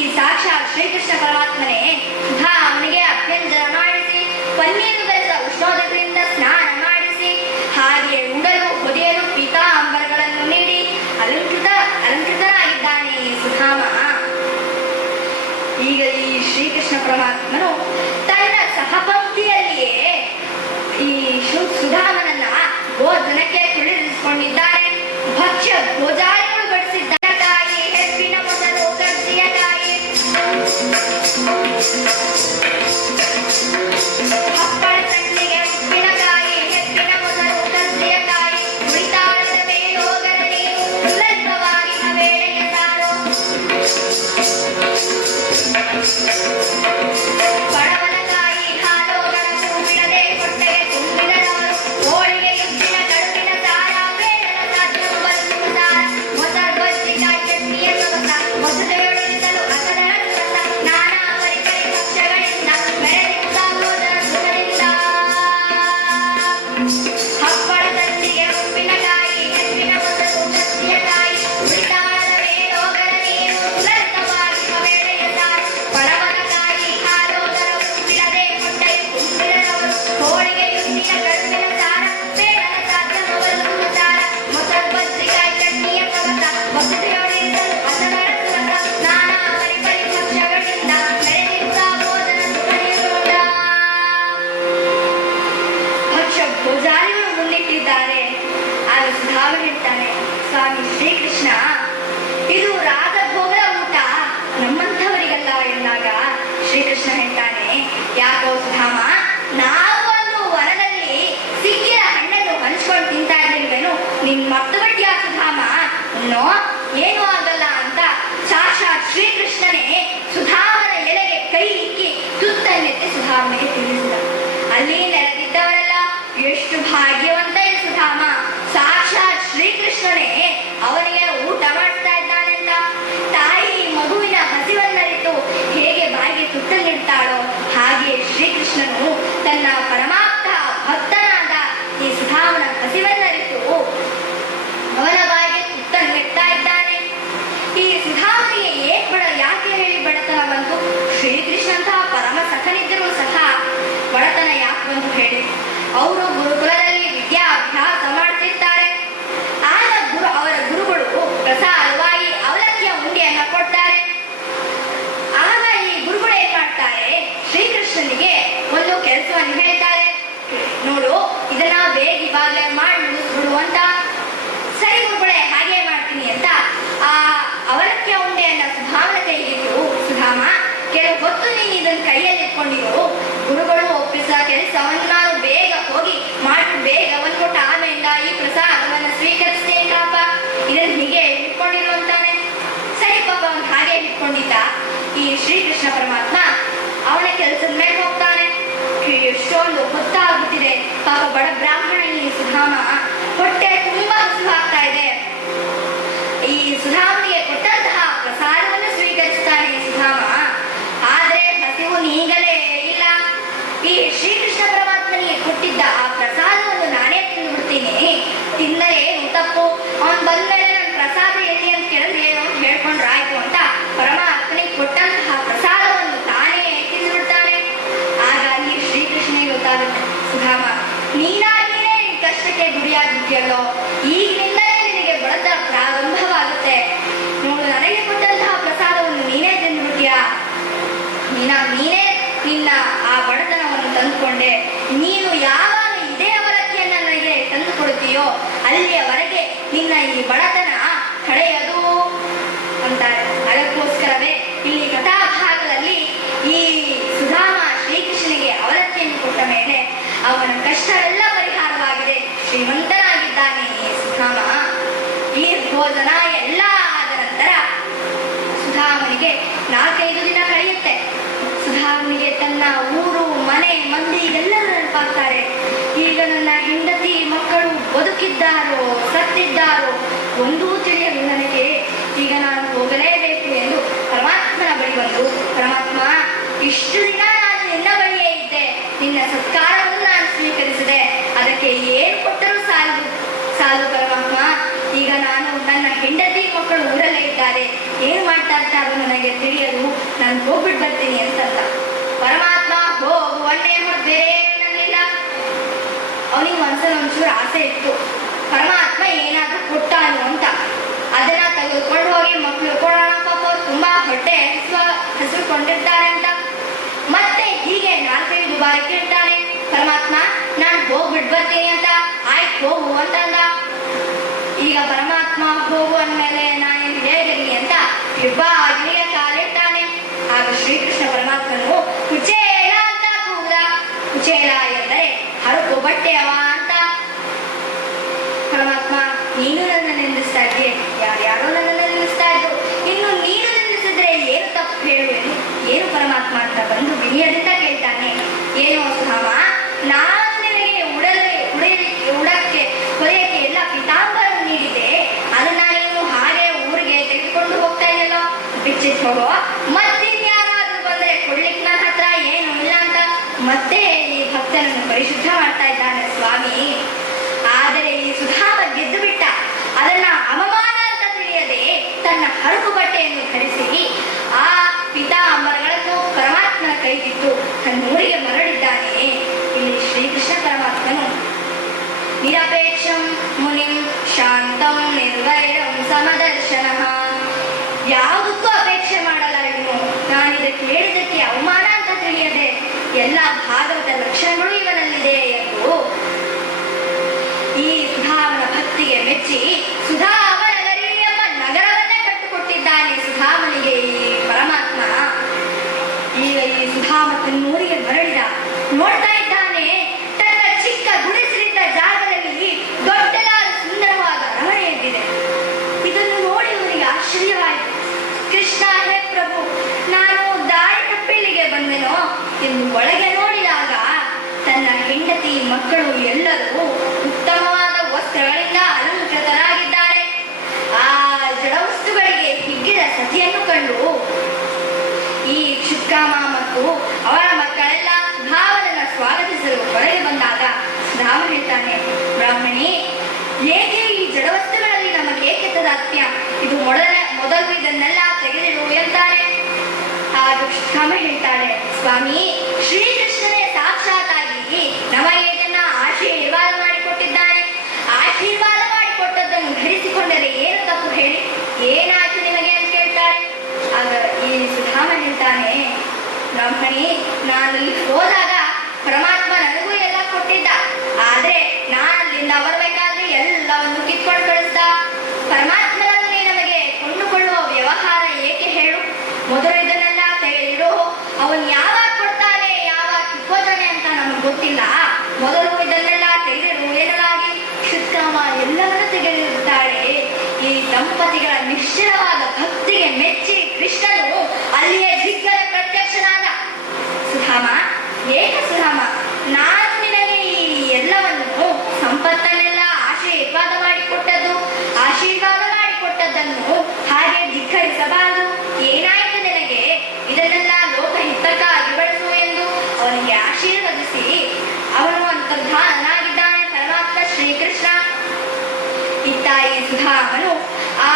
ಈಗ ಈ ಶ್ರೀಕೃಷ್ಣ ಪರಮಾತ್ಮನು ತನ್ನ ಸಹಪಂಕ್ತಿಯಲ್ಲಿಯೇ ಈ ಸುಧಾಮನನ್ನ ಭೋಜನಕ್ಕೆ ಕುಳ್ಳಿರಿಸಿಕೊಂಡಿದ್ದಾನೆ. ಭಕ್ಷ್ಯ ಭೋಜಾರಿಗಳು ಬಡಿಸಿದ್ದಾರೆ. ತಾಯಿ ಹೆಪ್ಪಿನ ಮೊದಲು ಗರ್ಜಿಯ ತಾಯಿ ಹಪ್ಪಳ ಸಂಡಿಗೆ ಉಪ್ಪಿನಕಾಯಿ ಹೆಪ್ಪಿನ ಮೊದಲು ಗರ್ಜಿಯ ಕಾಯಿ ಉಳಿತಾಳದ ಮೇಲೋಗರ ನೀರು ಸುಲಭವಾಗಿ ವೇಳೆಯ ಸಾರು ಪಡವಲಕಾಯಿ ಹಾಲೋಗರ ಬಿಡದೆ ಹೊಟ್ಟೆಗೆ ತುಂಬಿದರವರು ಹೋಳಿಗೆ ಯುದ್ಧಿನ ಕಡುಬಿನ ಸಾರ ಬೇಡದ ಸಾಧ್ಯವು ಬರುವುದು ಸಾರ ಮೊಸರು ಬಜ್ಜಿಕಾಯಿ ಚಟ್ನಿಯ ಸೊಗಸ ಮೊಸಳೆಯೊಡೆಸಲು ಅಸದರ ಸುರಸ ನಾನಾ ಪರಿಕರಿ ಭಕ್ಷ್ಯಗಳಿಂದ ಮೆರೆದಿದ್ದಾಗೋದರ ಸುಖದಿಂದ ಹಪ್ಪಳ ಸಂಡಿಗೆ ಉಪ್ಪಿನಕಾಯಿ ಹೆಪ್ಪಿನ ಮೊಸರು ಗರ್ಜಿಯ ಕಾಯಿ ಉಳಿತಾಳದ ಮೇಲೋಗರ ನೀರು ಸುಲಲಿತವಾಗಿ ವೇಳೆಯ ಸಾರು ಪಡವಲಕಾಯಿ ಹಾಲೋದರ ಬಿಡದೆ ಹೊಟ್ಟೆಗೆ ತುಂಬಿದರವರು ಹೋಳಿಗೆ ಯುದ್ಧಿನ ಕಡುಬಿನ ಸಾರ ಬೇಡದ ಸಾಧ್ಯವು ಬರುವುದು ಸಾರ ಮೊಸರು ಬಜ್ಜಿಕಾಯಿ ಚಟ್ನಿಯ ಸೊಗಸ ಮೊಸಳೆಯೊಡೆಸಲು ಅಸದರ ಸುರಸ ನಾನಾ ಪರಿಕರಿ ಭಕ್ಷ್ಯಗಳಿಂದ ಮೆರೆದಿದ್ದಾಗೋದರ ಸುಖದಿಂದ ಭಕ್ಷ್ಯ ಭೋಜಾರಿಗಳು ಮುನ್ನಿಟ್ಟಿದ್ದಾರೆ. ಆಗ ಸುಧಾಮ ಹೇಳ್ತಾನೆ, ಸ್ವಾಮಿ ಶ್ರೀಕೃಷ್ಣ, ಇದು ರಾಜಭೋಗದ ಊಟ, ನಮ್ಮಂಥವರಿಗಲ್ಲ ಎಂದಾಗ ಶ್ರೀಕೃಷ್ಣ ಹೇಳ್ತಾನೆ, ಯಾಕೋ ಸುಧಾಮ, ನಾವು ಒಂದು ವನದಲ್ಲಿ ಸಿಕ್ಕಿದ ಹಣ್ಣನ್ನು ಹಂಚ್ಕೊಂಡು ತಿಂತಾ ಇದ್ದೇನು, ನಿನ್ ಮರ್ತು ಬಿಟ್ಟಿಯಾ ಸುಧಾಮ? ನೋ, ಏನೂ ಆಗಲ್ಲ ಅಂತ ಸಾಕ್ಷಾತ್ ಶ್ರೀಕೃಷ್ಣನೇ ಸುಧಾಮನ ಎಲೆಗೆ ಕೈ ಇಕ್ಕಿ ತುತ್ತನ್ನೆತ್ತಿ ಸುಧಾಮನಿಗೆ ತಿಳಿಸಿದ. ಅಲ್ಲಿ ನೆರೆದಿದ್ದವರೆಲ್ಲ ಎಷ್ಟು ಭಾಗ್ಯವಂತ ಈ ಸುಧಾಮ, ಸಾಕ್ಷಾತ್ ಶ್ರೀಕೃಷ್ಣನೇ ಅವನಿಗೆ ಊಟ ಮಾಡ್ತಾ ಇದ್ದಾನೆ ಅಂತ. ತಾಯಿ ಮಗುವಿನ ಹಸಿವನ್ನರಿತು ಹೇಗೆ ಬಾಯಿಗೆ ತುತ್ತನ್ನಿಡ್ತಾಳೋ ಹಾಗೆ ಶ್ರೀಕೃಷ್ಣನು ತನ್ನ ಪರಮಾಪ್ತ ಭಕ್ತನಾದ ಈ ಸುಧಾಮನ ಹಸಿವನ್ನರಿತು ಅವನ ಬಾಯಿಗೆ ತುತ್ತನ್ನಿಡ್ತಾ ಇದ್ದಾನೆ. ಈ ಸುಧಾಮನಿಗೆ ಯಾಕೆ ಹೇಳಿ ಬಡತನ ಬಂತು? ಶ್ರೀಕೃಷ್ಣಂತಹ ಪರಮ ಸಖನಿದ್ದರೂ ಸಹ ಬಡತನ ಯಾಕೆ ಬಂತು ಹೇಳಿ? ಅವರು ಗುರುಕುಲದಲ್ಲಿ ವಿದ್ಯಾಭ್ಯಾಸ ಮಾಡ್ತಿರ್ತಾರೆ. ಆಗ ಅವರ ಗುರುಗಳು ಪ್ರಸಾದವಾಗಿ ಅವಲಕ್ಕಿಯ ಉಂಡೆಯನ್ನ ಕೊಡ್ತಾರೆ. ಆಗ ಈ ಗುರುಗಳು ಏನ್ ಮಾಡ್ತಾರೆ, ಶ್ರೀಕೃಷ್ಣನಿಗೆ ಒಂದು ಕೆಲಸವನ್ನು ಹೇಳ್ತಾರೆ, ನೋಡು ಇದನ್ನ ಬೇಗ ಇವಾಗಲೇ ಮಾಡಿ ಮುಗಿಸ್ಬಿಡು ಅಂತ. ಸರಿ ಗುರುಗಳೇ, ಹಾಗೆ ಮಾಡ್ತೀನಿ ಅಂತ ಆ ಅವಲಕ್ಕಿಯ ಉಂಡೆಯನ್ನ ಸುಧಾಮನ ಕೈಗಿಟ್ಟು, ಸುಧಾಮ ಕೆಲವು ಹೊತ್ತು ನೀನು ಇದನ್ನ ಕೈಯಲ್ಲಿ ಇಟ್ಕೊಂಡಿರು, ಗುರುಗಳು ಒಪ್ಪಿಸ ಕೆಲಸವನ್ನು ನಾನು ಬೇಗ ಹೋಗಿ ಮಾಡಿ ಬೇಗ ಒಂದ್ಕೊಟ್ಟ ಆಮೇಲಿಂದ ಈ ಪ್ರಸಾದವನ್ನು ಸ್ವೀಕರಿಸ್ತೇನಪ್ಪ, ಇದನ್ನ ಹೀಗೆ ಇಟ್ಕೊಂಡಿರು ಅಂತಾನೆ. ಸರಿ ಪಾಪ ಅವನು ಹಾಗೆ ಇಟ್ಕೊಂಡಿದ್ದ. ಈ ಶ್ರೀಕೃಷ್ಣ ಪರಮಾತ್ಮ ಅವನ ಕೆಲಸದ ಮೇಲೆ ಹೋಗ್ತಾನೆ. ಎಷ್ಟೊಂದು ಹೊತ್ತಾಗುತ್ತಿದೆ, ಪಾಪ ಬಡ ಬ್ರಾಹ್ಮಣ ಈ ಸುಧಾಮ, ಹೊಟ್ಟೆ ತುಂಬಾ ಹಸಿವಾಗ್ತಾ ಇದೆ. ಈ ಸುಧಾಮನಿಗೆ ಕೊಟ್ಟಂತಹ ಪ್ರಸಾದವನ್ನು ಸ್ವೀಕರಿಸ್ತಾನೆ ಈ ಸುಧಾಮ. ಆದ್ರೆ ಹಸಿವು ನೀಗಲೇ ಇಲ್ಲ. ಈ ಶ್ರೀಕೃಷ್ಣ ಪರಮಾತ್ಮನಿಗೆ ಕೊಟ್ಟಿದ್ದ ಆ ಪ್ರಸಾದವನ್ನು ನಾನೇ ತಿಂದು ಬಿಡ್ತೀನಿ, ತಿಂದರೆ ಏನು ತಪ್ಪು, ಅವನ್ ಬಂದ್ಮೇಲೆ ನನ್ನ ಪ್ರಸಾದ ಎಲ್ಲಿ ಅಂತ ಕೇಳಿದ್ರೆ ಅವನು ಹೇಳ್ಕೊಂಡ್ರೆ ಆಯ್ತು ಅಂತ ಪರಮಾತ್ಮನಿಗೆ ಕೊಟ್ಟಂತಹ ಪ್ರಸಾದವನ್ನು ತಾನೇ ತಿಂದು ಬಿಡ್ತಾನೆ. ಆಗ ಈ ಶ್ರೀಕೃಷ್ಣನಿಗೆ ಗೊತ್ತಾಗುತ್ತೆ, ಸುಧಾಮ ನೀನಾಗಿನೇ ಕಷ್ಟಕ್ಕೆ ಗುರಿಯಾಗಿದ್ಯಲ್ಲೋ, ಈಗಿನಿಂದಲೇ ನಿನಗೆ ಬಡತನ ಪ್ರಾರಂಭವಾಗುತ್ತೆ. ನೋಡು, ನನಗೆ ಕೊಟ್ಟಂತಹ ಪ್ರಸಾದವನ್ನು ನೀನೇ ತಿಂದು ಬಿಡ್ತೀಯಾ? ನೀನೇ ನಿನ್ನ ಆ ಬಡತನವನ್ನು ತಂದುಕೊಂಡೆ. ನೀನು ಯಾವಾಗ ಇದೇ ಅವಲಕ್ಕಿಯನ್ನ ನನಗೆ ತಂದು ಕೊಡುತ್ತೀಯೋ ಅಲ್ಲಿಯವರೆಗೆ ನಿನ್ನ ಈ ಬಡತನ ತಡೆಯದು ಅಂತಾರೆ. ಅದಕ್ಕೋಸ್ಕರವೇ ಇಲ್ಲಿ ಕಥಾಭಾಗದಲ್ಲಿ ಈ ಸುಧಾಮ ಶ್ರೀಕೃಷ್ಣನಿಗೆ ಅವಲಕ್ಕಿಯನ್ನು ಕೊಟ್ಟ ಮೇಲೆ ಅವನ ಕಷ್ಟವೆಲ್ಲ ಪರಿಹಾರವಾಗಿದೆ, ಶ್ರೀಮಂತನಾಗಿದ್ದಾನೆ ಈ ಸುಧಾಮ. ಈ ಭೋಜನ ಎಲ್ಲ ಆದ ನಂತರ ಸುಧಾಮನಿಗೆ 4-5 ದಿನ ಕಳೆಯುತ್ತೆ. ಸುಧಾಮನಿಗೆ ತನ್ನ ಊರು ಮನೆ ಮಂದಿ ಎಲ್ಲರೂ ನೆನಪಾಗ್ತಾರೆ. ಈಗ ನನ್ನ ಹೆಂಡತಿ ಮಕ್ಕಳು ಬದುಕಿದ್ದಾರೋ ಸತ್ತಿದ್ದಾರೋ ಒಂದೂ ತಿಳಿಯಲು ನನಗೆ. ಈಗ ನಾನು ಹೋಗಲೇಬೇಕು ಎಂದು ಪರಮಾತ್ಮನ ಬಳಿ ಬಂದು, ಪರಮಾತ್ಮ ಇಷ್ಟು ದಿನ ನಾನು ನಿನ್ನ ಬಳಿಯೇ ಇದ್ದೆ, ನಿನ್ನ ಸತ್ಕಾರವನ್ನು ನಾನು ಸ್ವೀಕರಿಸಿದೆ, ಅದಕ್ಕೆ ಏನು ಕೊಟ್ಟರೂ ಸಾಲು ಪರಮಾತ್ಮ. ಈಗ ನಾನು ನನ್ನ ಹೆಂಡತಿ ಮಕ್ಕಳು ಊರಲ್ಲೇ ಇದ್ದಾರೆ, ಏನು ಮಾಡ್ತಾ ಇರ್ತಾರೋ ನನಗೆ ತಿಳಿಯದು, ನಾನು ಹೋಗ್ಬಿಟ್ಟು ಬರ್ತೀನಿ ಅಂತಂದ. ಪರಮಾತ್ಮ ಹೋಗುವನ್ನೇ ಬೇರೆ ಏನನ್ನಿಲ್ಲ. ಅವನಿಗೆ ಮನಸ್ಸಲ್ಲಿ ಒಂಚೂರು ಆಸೆ ಇತ್ತು, ಪರಮಾತ್ಮ ಏನಾದ್ರೂ ಕೊಟ್ಟಾನು ಅಂತ. ಅದನ್ನ ತೆಗೆದುಕೊಂಡು ಹೋಗಿ ಮಕ್ಕಳು ಕೊಡೋಣ, ಪಾಪ ತುಂಬಾ ಹೊಟ್ಟೆ ಹಸಿರು ತೊಡಗಿಸಿಕೊಂಡಿರ್ತಾರೆ ಅಂತ. ಮತ್ತೆ ಹೀಗೆ 4-5 ಬಾರಿ ಕೇಳ್ತಾನೆ. ಪರಮಾತ್ಮ ನಾನು ಹೋಗ್ಬಿಟ್ಟು ಬರ್ತೀನಿ ಅಂತ. ಆಯ್ತು ಹೋಗು ಅಂತಂದ. ಈಗ ಪರಮಾತ್ಮ ಹೋಗು ಅಂದ್ಮೇಲೆ ನಾನು ಹೇಗಿರ್ಲಿ ಅಂತ ಇಬ್ಬಾಗಿಲಿಗೆ ಕಾಲಿಡ್ತಾನೆ. ಆಗ ಶ್ರೀಕೃಷ್ಣ ಪರಮಾತ್ಮನು ಕುಚೇಲ ಅಂತ ಕೂದ. ಕುಚೇಲ ಎಂದರೆ ಹರಕು ಬಟ್ಟೆಯವ ಅಂತ. ಪರಮಾತ್ಮ ನೀನು ನನ್ನ ನಿಂದಿಸ್ತಾ ಇದ್ದೀಯ, ಯಾರ್ಯಾರೋ ನನ್ನನ್ನು ನಿಂದಿಸ್ತಾ ಇದ್ರು, ಇನ್ನು ನೀನು ನಿಂದಿಸಿದ್ರೆ ಏನು ತಪ್ಪು ಹೇಳುವೆನು, ಏನು ಪರಮಾತ್ಮ ಅಂತ ಬಂದು ವಿನಯದಿಂದ ಕೇಳ್ತಾನೆ. ಏನು ಸುಧಾಮ, ನಾನು ನಿನಗೆ ಉಡಕ್ಕೆ ಹೊರೆಯಕ್ಕೆ ಎಲ್ಲ ಪಿತಾಂಬರ ನೀಡಿದೆ, ಅದನ್ನ ನೀನು ಹಾಗೆ ಊರಿಗೆ ತೆಗೆದುಕೊಂಡು ಹೋಗ್ತಾ ಇದೆಯಲ್ಲೋ, ಬಿಚ್ಚಿಟ್ಟು ಹೋಗೋ. ಮತ್ತಿನ್ಯಾರಾದ್ರೂ ಬಂದ್ರೆ ಕೊಡ್ಲಿಕ್ಕೆ ನನ್ನ ಹತ್ರ ಏನು ಇಲ್ಲ ಅಂತ ಮತ್ತೆ ಈ ಭಕ್ತನನ್ನು ಪರಿಶುದ್ಧ ಮಾಡ್ತಾ ಇದ್ದಾನೆ ಸ್ವಾಮಿ. ಆದರೆ ಈ ಸುಧಾಮ ಗೆದ್ದು ಬಿಟ್ಟ. ಅದನ್ನ ಅವಮಾನ ಅಂತ ತಿಳಿಯದೆ ತನ್ನ ಹರಕು ಬಟ್ಟೆಯನ್ನು ಧರಿಸಿ ಆ ಪಿತಾಂಬರಗಳನ್ನು ಪರಮಾತ್ಮನ ಕೈಗಿಟ್ಟು ತನ್ನೂರಿಗೆ ಮರಳಿದ್ದಾನೆ. ಇಲ್ಲಿ ಶ್ರೀಕೃಷ್ಣ ಪರಮಾತ್ಮನು ನಿರಪೇಕ್ಷಂ ಮುನಿಂ ಶಾಂತಂ ನಿರ್ವೈರಂ ಸಮದರ್ಶನಃ, ಯಾವುದಕ್ಕೂ ಅಪೇಕ್ಷೆ ಮಾಡಲ್ಲ ಇವನು. ನಾನಿದಕ್ಕೆ ಹೇಳಿದಕ್ಕೆ ಅವಮಾನ ಅಂತ ತಿಳಿಯದೆ ಎಲ್ಲ ಭಾಗವತ ಲಕ್ಷಣಗಳು ಇವನಲ್ಲಿದೆ ಎಂದು ಈ ಸುಧಾಮನ ಭಕ್ತಿಗೆ ಮೆಚ್ಚಿ ಸುಧಾಮನ ನಗರಿ ಎಂಬ ನಗರವನ್ನೇ ಕಟ್ಟಿಕೊಟ್ಟಿದ್ದಾನೆ ಸುಧಾಮನಿಗೆ ಈ ಪರಮಾತ್ಮ. ಈಗ ಈ ಸುಧಾಮ ತನ್ನೂರಿಗೆ ಮರಳಿದ. ನೋಡ್ತಾ ಇದ್ದಾನೆ ತನ್ನ ಚಿಕ್ಕ ಗುಡಿಸಲಿದ್ದ ಜಾಗದಲ್ಲಿ ದೊಡ್ಡದಾದ ಸುಂದರವಾದ ಅರಮನೆ ಎದ್ದಿದೆ. ಇದನ್ನು ನೋಡಿ ಅವನಿಗೆ ಆಶ್ಚರ್ಯವಾಯಿತು. ಕೃಷ್ಣ, ಹೇ ಪ್ರಭು, ನಾನು ದಾರಿ ತಪ್ಪಿಲ್ಲಿಗೆ ಬಂದೆನೋ ಎಂದು ಒಳಗೆ ನೋಡಿದಾಗ ತನ್ನ ಹೆಂಡತಿ ಮಕ್ಕಳು ಎಲ್ಲರೂ ಉತ್ತಮವಾದ ವಸ್ತ್ರಗಳಿಂದ ಅಲಂಕೃತರಾಗಿದ್ದಾರೆ. ಆ ಜಡವಸ್ತುಗಳಿಗೆ ಹಿಗ್ಗಿದ ಸತಿಯನ್ನು ಕಂಡು ಈ ಕ್ಷುತ್ಕಾಮ ಮತ್ತು ಅವರ ಮಕ್ಕಳೆಲ್ಲ ಸುಧಾಮನನ್ನು ಸ್ವಾಗತಿಸಲು ಹೊರಗೆ ಬಂದಾಗ ಸುಧಾಮ ಹೇಳ್ತಾನೆ, ಬ್ರಾಹ್ಮಣಿ, ಏಕೆ ಈ ಜಡವಸ್ತುಗಳಲ್ಲಿ ನಮಗೆ ಏಕೆತ್ತದಾತ್ಮ್ಯ? ಇದು ಮೊದಲು ಇದನ್ನೆಲ್ಲ ತೆಗೆದಿಡು ಎಂತಾನೆ. ಆಗ ಕ್ಷುತ್ಕಾಮ ಹೇಳ್ತಾಳೆ, ಸ್ವಾಮಿ, ಶ್ರೀಕೃಷ್ಣನೇ ಸಾಕ್ಷಾತ್ತಾಗಿ ನಮಗೆ ಇದನ್ನ ಆಶೀರ್ವಾದ ಮಾಡಿಕೊಟ್ಟಿದ್ದಾನೆ. ಆಶೀರ್ವಾದ ಮಾಡಿಕೊಟ್ಟದ್ದನ್ನು ಧರಿಸಿಕೊಂಡರೆ ಏನು ತಪ್ಪು ಹೇಳಿ, ಏನಾಯ್ತು ನಿಮಗೆ ಅಂತ ಕೇಳ್ತಾಳೆ. ಆಗ ಈ ಸುಧಾಮ ಹೇಳ್ತಾನೆ, ಬ್ರಾಹ್ಮಣಿ, ನಾನು ಇಲ್ಲಿ ಹೋದಾಗ ಪರಮಾತ್ಮ ನನಗೂ ಎಲ್ಲ ಕೊಟ್ಟಿದ್ದ, ಆದ್ರೆ ನಾನು ಅಲ್ಲಿಂದ ಬರಬೇಕಾದ್ರೆ ಎಲ್ಲವನ್ನು ಕಿತ್ಕೊಂಡು ಕಳಿಸ್ದ. ಪರಮಾತ್ಮನನ್ನೇ ನಮಗೆ ಕೊಂಡುಕೊಳ್ಳುವ ವ್ಯವಹಾರ ಏಕೆ ಹೇಳು? ಮೊದಲು ಇದನ್ನೆಲ್ಲ ತೆಗೆದಿಡು. ಅವನು ಯಾವಾಗ ಕೊಡ್ತಾನೆ ಯಾವಾಗ ಕಿತ್ಕೋತಾನೆ ಅಂತ ನಮ್ಗೆ ಗೊತ್ತಿಲ್ಲ. ಮೊದಲು ಇದನ್ನೆಲ್ಲ ತೆಗೆದಿಡು ಎನ್ನಲಾಗಿ ಕ್ಷುತ್ಕಾಮ ಎಲ್ಲವನ್ನೂ ತೆಗೆದಿರುತ್ತಾಳೆ. ಈ ದಂಪತಿಗಳ ನಿಶ್ಚಲವಾದ ಭಕ್ತಿಗೆ ಮೆಚ್ಚಿ ಕೃಷ್ಣನು ಅಲ್ಲಿಯೇ ದಿಗ್ಗಜ ಪ್ರತ್ಯಕ್ಷನಾದ. ಸುಧಾಮ, ಏಕ ಸುಧಾಮ, ನಾನು ನಿನಗೆ ಈ ಎಲ್ಲವನ್ನು ಸಂಪತ್ತನ್ನೆಲ್ಲ ಆಶೀರ್ವಾದ ಮಾಡಿಕೊಟ್ಟದ್ದು, ಆಶೀರ್ವಾದ ಮಾಡಿಕೊಟ್ಟದ್ದನ್ನು ಹಾಗೆ ಧಿಕ್ಕರಿಸಬಾರದು. ಏನಾಯಿತು ನಿನಗೆ? ಇದನ್ನೆಲ್ಲ ಲೋಕಹಿತಕ್ಕಾಗಿ ಬಳಸು ಎಂದು ಅವನಿಗೆ ಆಶೀರ್ವದಿಸಿ ಅವನು ಅಂತರ್ಧಾನನಾಗಿದ್ದಾನೆ ಪರಮಾತ್ಮ ಶ್ರೀಕೃಷ್ಣ. ಇತ್ತ ಈ ಸುಧಾಮನು ಆ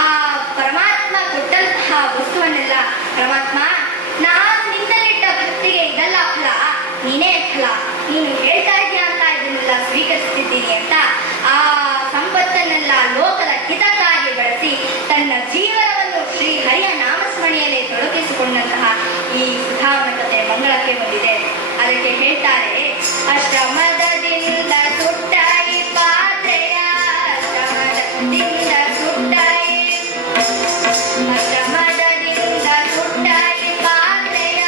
ಪರಮಾತ್ಮ ಕೊಟ್ಟಂತಹ ವಸ್ತುವನ್ನೆಲ್ಲ, ಪರಮಾತ್ಮ, ನಾನು ನಿನ್ನಲ್ಲಿಟ್ಟ ಭಕ್ತಿಗೆ ಇದೆಲ್ಲ ಫಲ, ನೀನೇ ಫಲ, ನೀನು ಹೇಳ್ತಾ ಇದೀಯ ಅಂತ ಇದನ್ನೆಲ್ಲ ಸ್ವೀಕರಿಸುತ್ತಿದ್ದೀನಿ ಅಂತ ಆ ಸಂಪತ್ತನ್ನೆಲ್ಲ ಲೋಕದ ಹಿತಕ್ಕಾಗಿ ಬಳಸಿ ತನ್ನ ಜೀವನವನ್ನು ಶ್ರೀ ಹರಿಯ ನಾಮಸ್ಮರಣೆಯಲ್ಲಿ ತೊಡಗಿಸಿಕೊಂಡಂತಹ ಈ ಸುಧಾಮನ ಕಥೆ ಮಂಗಳಕ್ಕೆ ಬಂದಿದೆ. ಅದಕ್ಕೆ ಹೇಳ್ತಾರೆ, ಅಷ್ಟಮದದಿಂದ ಸುಟ್ಟ ಈ ಪಾತ್ರೆಯ, ಅಷ್ಟಮದದಿಂದ ಸುಟ್ಟ ಅಷ್ಟಮದದಿಂದ ಸುಟ್ಟ ಈ ಪಾತ್ರೆಯ,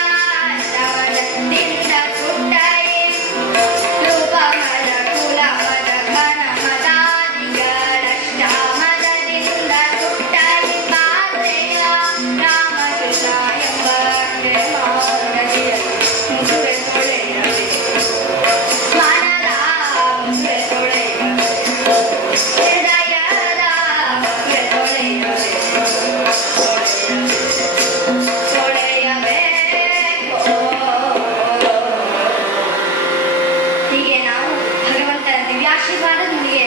ಅಷ್ಟಮದದಿಂದ ಸುಟ್ಟ ರೂಪಮದ ಕುಲಮದ ಘನ ಮದಾದಿಗಳಷ್ಟಮದದಿಂದ ಸುಟ್ಟ ಈ ಪಾತ್ರೆಯ, ರಾಮಕೃಷ್ಣ ಎಂಬ ಮಾರ್ಗದಿಯ ಮುಸುವೆ ತೊಳೆಯದೆ ಮನದ ಮುಸುವೆ ತೊಳೆಯದೆ ಹೃದಯದ ಮುಸುವೆ ತೊಳೆಯದೆ ತೊಳೆಯಬೇಕು. ಹೀಗೆ ನಾವು ಭಗವಂತನ ದಿವ್ಯಾಶೀರ್ವಾದದೊಂದಿಗೆ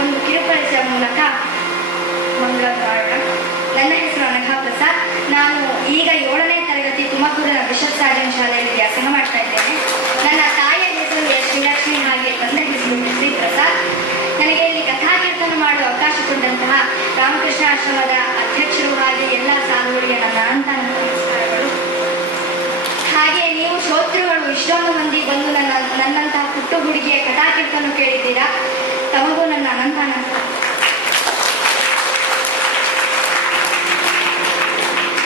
ಒಂದು ಕಿರುಪರಿಚಯ ಮೂಲಕ ಮಂಗಳ ಮಾಡೋಣ. ನನ್ನ ಹೆಸರು ಅನಘಾ ಪ್ರಸಾದ್. ನಾನು ಈಗ 7ನೇ ತರಗತಿ ತುಮಕೂರಿನ ಬಿಷಪ್ ಸಾರ್ಜನ್ ಶಾಲೆಯಲ್ಲಿ ವ್ಯಾಸಂಗ ಮಾಡ್ತಾ ಇದ್ದೇನೆ. ನನ್ನ ತಾಯಿಯ ಹೆಸರು ಶ್ರೀಲಕ್ಷ್ಮಿ, ಹಾಗೆ ತಂದೆ ಹೆಸರು ಶ್ರೀ ಪ್ರಸಾದ್. ನನಗೆ ಇಲ್ಲಿ ಕಥಾಕೀರ್ತನ ಮಾಡುವ ಅವಕಾಶ ಕೊಟ್ಟಂತಹ ರಾಮಕೃಷ್ಣ ಆಶ್ರಮದ ಅಧ್ಯಕ್ಷರು ಹಾಗೆ ಎಲ್ಲ ಸಾಧುಗಳಿಗೆ ನನ್ನ ಅನಂತ ನಮಸ್ಕಾರಗಳು. ಇಷ್ಟೊಂದು ಮಂದಿ ಬಂದು ನನ್ನಂತಹ ಪುಟ್ಟ ಹುಡುಗಿಯ ಕಥಾಕೀರ್ತನ್ನು ಕೇಳಿದ್ದೀರಾ. ತಮಗೂ ನನ್ನ ಅನಂತ ಅನಂತ.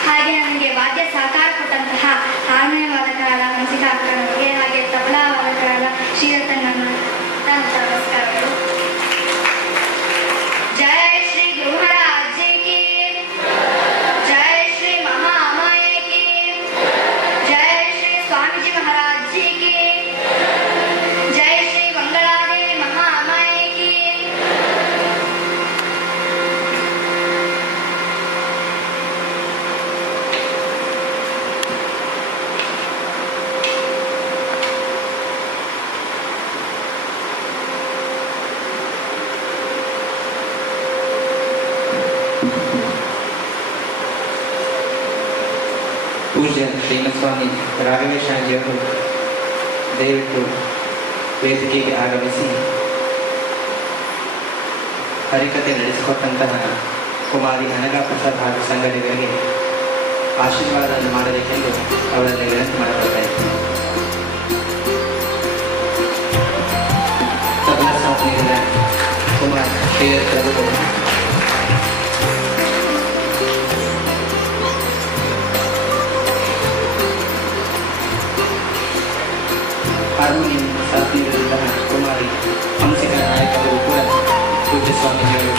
ಹಾಗೆ ನನಗೆ ವಾದ್ಯ ಸಹಕಾರ ಕೊಟ್ಟಂತಹ ಹಾರ್ಮೋನಿಯಂ ವಾದಕರಾದ ಹಂಸಿಕಾ ಅಕ್ಕನವರಿಗೆ, ಹಾಗೆ ತಬಲಾ ವಾದಕರಾದ ಶ್ರೀರತನ್ ನಮಸ್ಕಾರಗಳು. ಜಯ ಶ್ರೀ ಗುರು ಮಹಾರಾಜ್ ಜಿ ಕಿ, ಜಯ ಶ್ರೀ ಮಹಾಮಾಯೆ ಕಿ, ಜಯ ಶ್ರೀ ಸ್ವಾಮೀಜಿ ಮಹಾರಾಜ್ ಜಿ ಕಿ, ಜಯ ಶ್ರೀ ಮಂಗಳಾದೇವಿ ಮಹಾಮಾಯೆ ಕಿ. ಪೂಜ್ಯ ಶ್ರೀಮಸ್ವಾಮಿ ರಾಘವೇಶಾಜಿಯವರು ದಯವಿಟ್ಟು ವೇದಿಕೆಗೆ ಆಗಮಿಸಿ ಹರಿಕತೆ ನಡೆಸಿಕೊಟ್ಟಂತಹ ಕುಮಾರಿ ಅನಘಾ ಪ್ರಸಾದ್ ಹಾಗೂ ಸಂಘಟಕರಿಗೆ ಆಶೀರ್ವಾದವನ್ನು ಮಾಡಬೇಕೆಂದು ಅವರಲ್ಲಿ ವಿನಂತಿ ಮಾಡಲಾಗುತ್ತದೆ. ತಬಲಾ ಸಾಥ್ ನೀಡಿದ ಕುಮಾರ್ ಶ್ರೀರತ್ ಪ್ರಭುಗಳು, ಹಾರ್ಮೋನಿಯಂ ಸಾಥ್ ನೀಡಿದಂತಹ ಕುಮಾರಿ ಹಂಸಿಕಾ ನಾಯಕ್ ಅವರು ಕೂಡ ಪೂಜ್ಯ ಸ್ವಾಮೀಜಿಯವರು